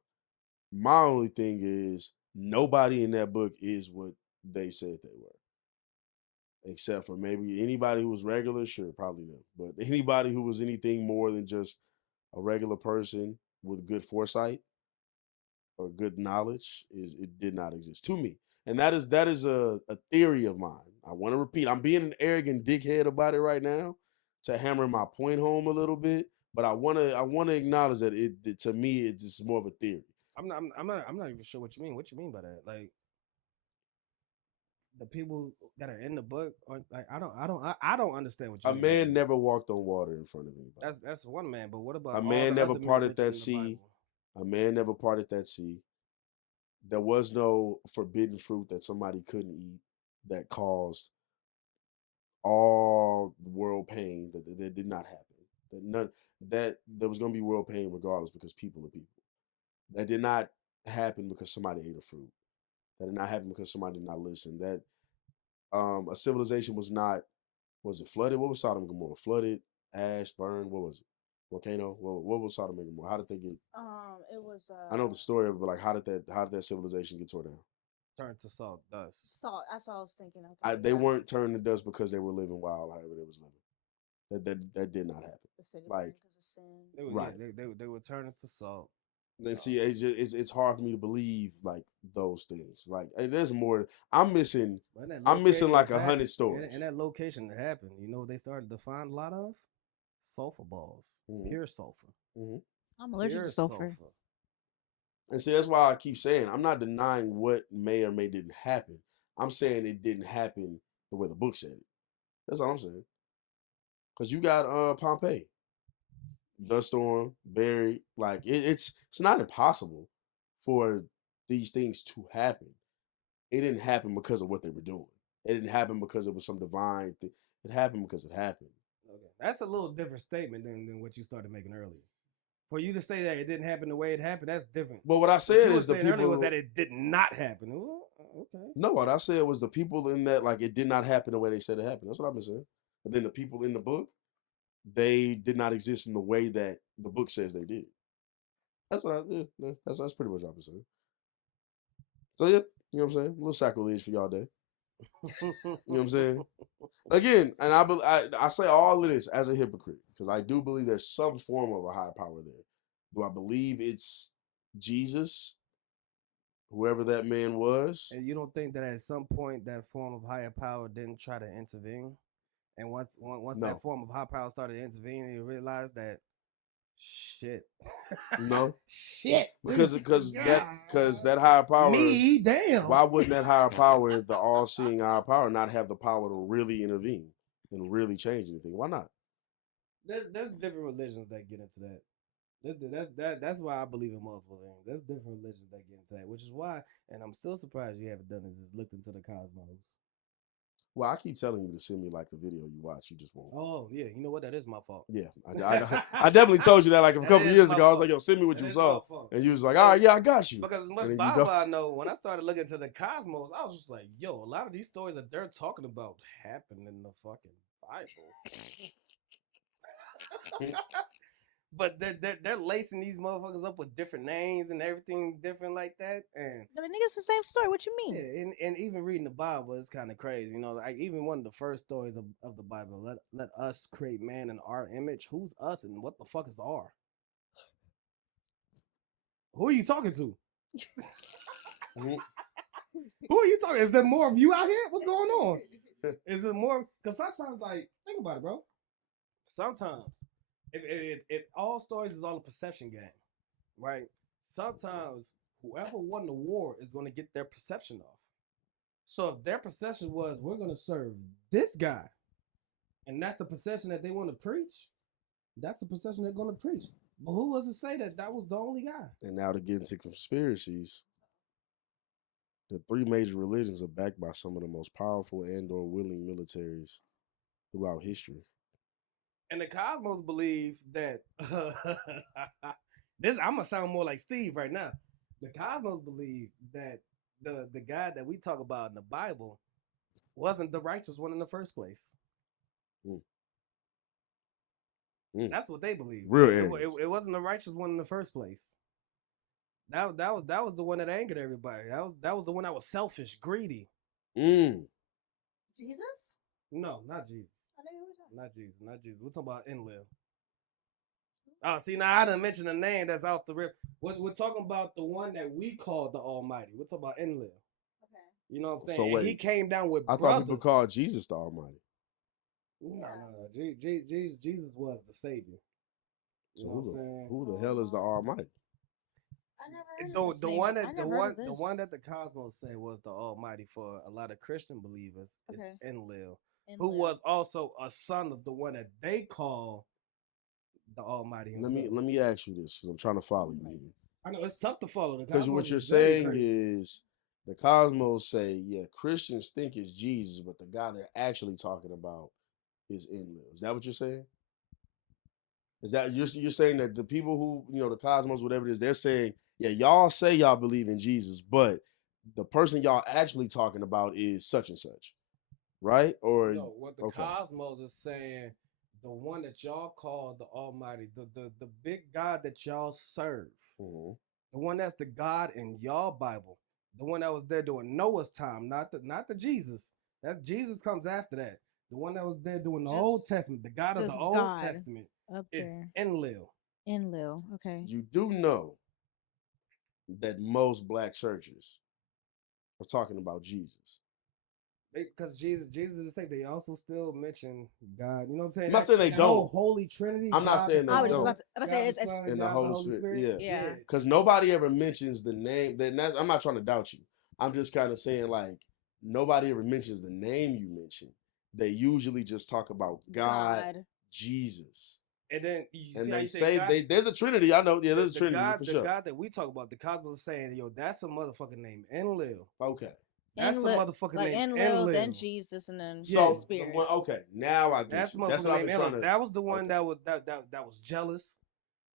My only thing is nobody in that book is what they said they were, except for maybe anybody who was regular. Sure, probably them, but anybody who was anything more than just a regular person with good foresight or good knowledge it did not exist to me, and that is a theory of mine. I want to repeat. I'm being an arrogant dickhead about it right now to hammer my point home a little bit, but I want to acknowledge that to me it's just more of a theory. I'm not even sure what you mean. What you mean by that? Like the people that are in the book, or like I don't understand what you A mean. man never walked on water in front of anybody. That's one man, but what about A all man the never other men parted mentioned that in the sea. Bible? A man never parted that sea. There was no forbidden fruit that somebody couldn't eat that caused all world pain. That did not happen. That there was going to be world pain regardless because people are people. That did not happen because somebody ate a fruit. That did not happen because somebody did not listen. That a civilization was it flooded? What was Sodom and Gomorrah? Flooded, ash, burned. What was it? Volcano. What was Sodom and Gomorrah? How did they get? It was I know the story of it, but like, how did that civilization get tore down? Turn to salt dust. salt. That's what I was thinking. Okay, They weren't turned to dust because they were living wild, however they was living. That did not happen. The city Like, because of sin. They were, right. yeah, they would turn it to salt. Then see, it's hard for me to believe like those things. Like, there's more. I'm missing like 100 stories. And that location that happened, you know what they started to find a lot of? Sulfur balls. Mhm. Pure sulfur. Mm-hmm. I'm allergic to sulfur. And see, that's why I keep saying I'm not denying what may or may didn't happen. I'm saying it didn't happen the way the book said it. That's all I'm saying. Because you got Pompeii, dust storm, buried. Like it's not impossible for these things to happen. It didn't happen because of what they were doing. It didn't happen because it was some divine thing. It happened because it happened. Okay. That's a little different statement than what you started making earlier. For you to say that it didn't happen the way it happened, that's different. But what I said is the earlier people was that it did not happen. Well, okay. No, what I said was the people in that, like, it did not happen the way they said it happened. That's what I've been saying. And then the people in the book, they did not exist in the way that the book says they did. That's what that's pretty much what I've been saying. So yeah, you know what I'm saying? A little sacrilege for y'all day. You know what I'm saying? Again, and I say all of this as a hypocrite because I do believe there's some form of a higher power there. Do I believe it's Jesus, whoever that man was? And you don't think that at some point that form of higher power didn't try to intervene? And once No. that form of higher power started intervening, you realized that shit. No. Shit. Because that higher power. Me, damn. Why wouldn't that higher power, the all-seeing higher power, not have the power to really intervene and really change anything? Why not? There's different religions that get into that. That's why I believe in multiple things. There's different religions that get into that, which is why, and I'm still surprised you haven't done this, is looked into the cosmos. Well, I keep telling you to send me like the video you watch. You just won't. Oh yeah, you know what? That is my fault. Yeah, I definitely told you that like a couple years ago. I was like, yo, send me what you saw, and you was like, all right, yeah, I got you. Because as much Bible I know, when I started looking into the cosmos, I was just like, yo, a lot of these stories that they're talking about happened in the fucking Bible. But they're lacing these motherfuckers up with different names and everything different like that. And but the nigga's the same story. What you mean? Yeah, and even reading the Bible is kind of crazy. You know, like even one of the first stories of the Bible, let us create man in our image. Who's us and what the fuck is R? Who are you talking to? Who are you talking? Is there more of you out here? What's going on? Is it more? Because sometimes, like, think about it, bro. Sometimes, if all stories is all a perception game, right? Sometimes whoever won the war is going to get their perception off. So if their perception was, we're going to serve this guy, and that's the perception that they want to preach, that's the perception they're going to preach. But who was to say that was the only guy? And now to get into conspiracies, The three major religions are backed by some of the most powerful and/or willing militaries throughout history. And the Cosmos believe that this. I'm gonna sound more like Steve right now. The Cosmos believe that the God that we talk about in the Bible wasn't the righteous one in the first place. Mm. Mm. That's what they believe. Real it wasn't the righteous one in the first place. That was the one that angered everybody. That was the one that was selfish, greedy. Mm. Jesus? No, not Jesus. I know you were talking. Not Jesus. Not Jesus. We're talking about Enlil. Oh, see, now I didn't mention a name that's off the rip. We're talking about the one that we call the Almighty. We're talking about Enlil. Okay. You know what I'm saying? So And wait, he came down with I brothers. thought people called Jesus the Almighty. No. Jesus was the Savior. You So know what I'm saying? who the hell is the Almighty? I never heard of this The name. one I that never heard of the this. one that the Cosmos said was the Almighty for a lot of Christian believers is Okay. Enlil, who Enlil. was also a son of the one that they call the Almighty himself. Let me ask you this, because I'm trying to follow you here. I know it's tough to follow. The Because Cosmos what you're is very saying crazy. is the Cosmos say, yeah, Christians think it's Jesus, but the guy they're actually talking about is Enlil. Is that what you're saying? Is that you're saying that the people who, the Cosmos, whatever it is, they're saying, yeah, y'all say y'all believe in Jesus, but the person y'all actually talking about is such and such, right? Or No, what the Cosmos is saying, the one that y'all call the Almighty, the big God that y'all serve, mm-hmm. the one that's the God in y'all Bible, the one that was there during Noah's time, not the Jesus. That Jesus comes after that. The one that was there during the Old Testament, the God of the Old Testament, is Enlil. Enlil, okay. You do know that most black churches are talking about Jesus. Because Jesus is saying they also still mention God. You know what I'm saying? I'm not saying they that don't. whole Holy Trinity. I'm not saying they I was don't. just about to say it's And the Holy Spirit. Yeah. Because nobody ever mentions the name. I'm not trying to doubt you. I'm just kind of saying, like, nobody ever mentions the name you mentioned. They usually just talk about God. Jesus. And then you and see they how you say God, there's a Trinity. I know. Yeah, there's a Trinity for sure. The God that we talk about, the Cosmos is saying, yo, that's a motherfucking name, Enlil. Okay. That's a motherfucking like name, Enlil, then Jesus, and then so the Spirit. Okay, now I get that's you. That's motherfucking name Enlil. That was the one that was jealous.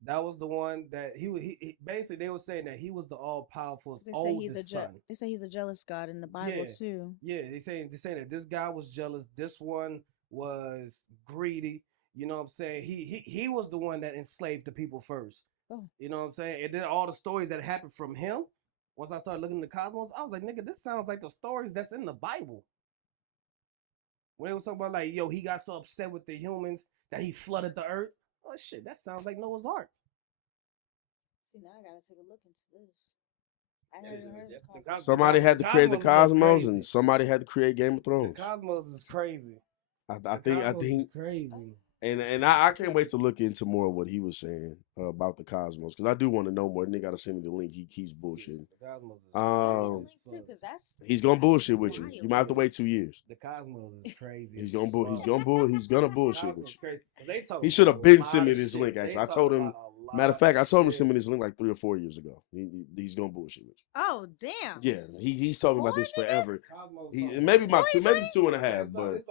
That was the one that he basically they were saying that he was the all powerful oldest son. They say he's a jealous God in the Bible too. Yeah, they say that this guy was jealous. This one was greedy. You know what I'm saying? He was the one that enslaved the people first. Oh. You know what I'm saying? And then all the stories that happened from him. Once I started looking at the Cosmos, I was like, nigga, this sounds like the stories that's in the Bible. When they was talking about like, yo, he got so upset with the humans that he flooded the earth. Oh shit, that sounds like Noah's Ark. See, now I gotta take a look into this. I never even heard this concept. Somebody had to create the Cosmos, and somebody had to create Game of Thrones. The Cosmos is crazy. I think crazy. And I can't wait to look into more of what he was saying about the Cosmos, because I do want to know more. Then they got to send me the link. He keeps bullshitting. He's gonna bullshit with you. You might have to wait 2 years. The Cosmos is crazy. He's gonna bullshit with you. He should have been sent me this link. Actually, I told him. Matter of fact, I told him to send me this link like 3 or 4 years ago. He's gonna bullshit with you. Oh damn! Yeah, he's talking about this forever. Maybe 2.5, but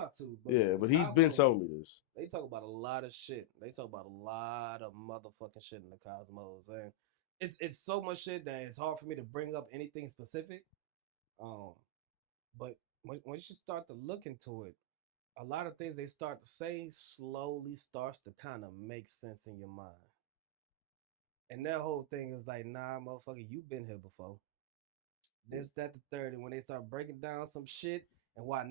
yeah, but he's been telling me this. They talk about a lot of shit. They talk about a lot of motherfucking shit in the Cosmos, and it's so much shit that it's hard for me to bring up anything specific. But once you start to look into it, a lot of things they start to say slowly starts to kind of make sense in your mind. And that whole thing is like, nah, motherfucker, you've been here before. This, that, the third. And when they start breaking down some shit and why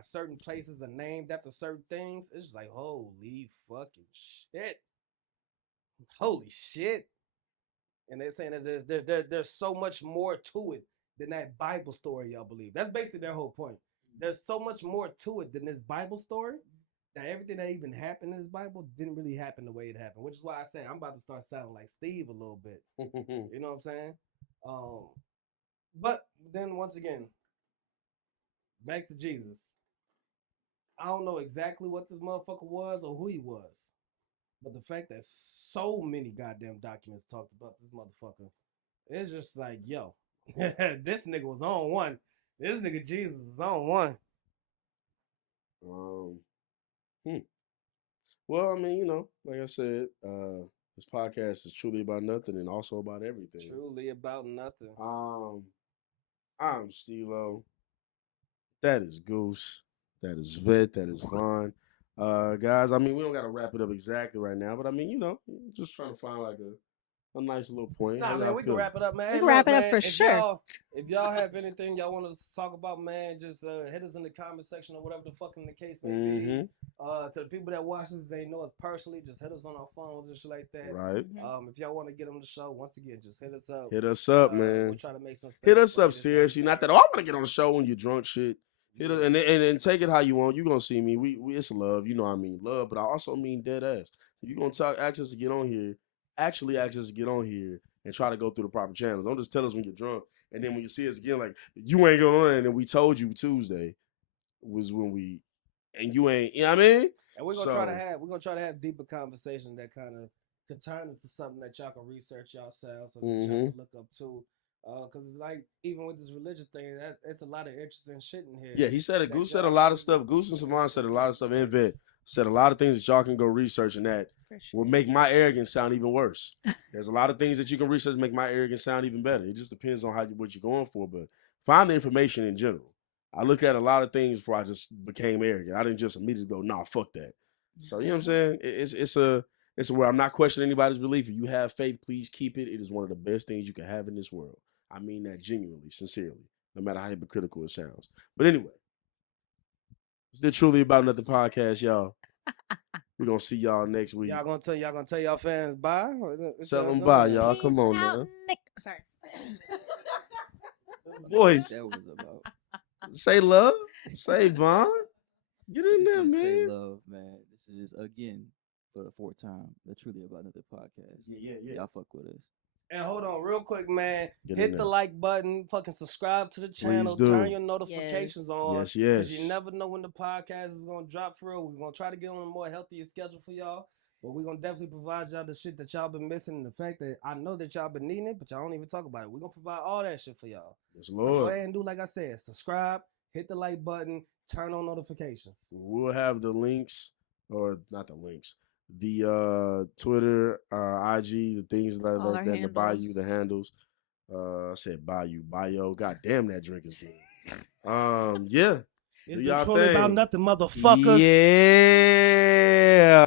certain places are named after certain things, it's just like, holy fucking shit. Holy shit. And they're saying that there's so much more to it than that Bible story y'all believe. That's basically their whole point. There's so much more to it than this Bible story. That everything that even happened in this Bible didn't really happen the way it happened, which is why I say I'm about to start sounding like Steve a little bit. You know what I'm saying? But then once again, back to Jesus. I don't know exactly what this motherfucker was or who he was, but the fact that so many goddamn documents talked about this motherfucker, it's just like, yo, This nigga was on one. This nigga Jesus is on one. Well, I mean, you know, like I said, this podcast is truly about nothing and also about everything. Truly about nothing. I'm Steelo. That is Goose. That is Vette. That is Vaughn. Guys, I mean, we don't got to wrap it up exactly right now, but I mean, you know, just trying to find like a nice little point. Nah, man, we can wrap it up, man. We Hey, can wrap look, it up man, for if sure. If y'all have anything y'all want us to talk about, man, just hit us in the comment section or whatever the fucking the case may be. To the people that watch us, they know us personally. Just hit us on our phones and shit like that. Right. If y'all want to get on the show, once again, just hit us up. Hit us up, man. We'll try to make some. Hit us up seriously. Not that I want to get on the show when you're drunk, shit. Hit us, and take it how you want. You gonna see me. We it's love. You know what I mean love, but I also mean dead ass. You gonna ask us to get on here. Actually, ask us to get on here and try to go through the proper channels. Don't just tell us when you're drunk, and then when you see us again, like you ain't going on, and then we told you Tuesday was when we, and you ain't. You know what I mean? And we're gonna try to have deeper conversations that kind of could turn into something that y'all can research yourselves or that y'all can look up to. Cause it's like even with this religious thing, it's a lot of interesting shit in here. Yeah, he said it. Goose said a lot of stuff. Goose and Savon said a lot of stuff. And Vet said a lot of things that y'all can go research, and that will make my arrogance sound even worse. There's a lot of things that you can research make my arrogance sound even better. It just depends on what you're going for. But find the information in general. I look at a lot of things before I just became arrogant. I didn't just immediately go, nah, fuck that. So you know what I'm saying? It's where I'm not questioning anybody's belief. If you have faith, please keep it. It is one of the best things you can have in this world. I mean that genuinely, sincerely, no matter how hypocritical it sounds. But anyway, it's the Truly About Nothing podcast, y'all. We're gonna see y'all next week. Y'all gonna tell y'all fans bye? Tell them bye, y'all. Come on now. Sorry. Boys, That was about. say love. Say Vaughn. Get in there, This is Say man. Love, man. This is again for the fourth time the Truly About Nothing podcast. Yeah. Y'all fuck with us. And hold on, real quick, man. Get Hit the like button. Fucking subscribe to the channel. do. Turn your notifications on. Yes. Because you never know when the podcast is gonna drop for real. We're gonna try to get on a more healthier schedule for y'all. But we're gonna definitely provide y'all the shit that y'all been missing. And the fact that I know that y'all been needing it, but y'all don't even talk about it. We're gonna provide all that shit for y'all. Yes, So go Lord. ahead and do like I said. Subscribe, hit the like button, turn on notifications. We'll have the links, or not the links, the Twitter, IG, the things like All that, our the Bayou, handles. the handles. I said Bayou, Bio. God damn, that drink is good. Yeah. It's Do been y'all truly about thing. nothing, motherfuckers. Yeah.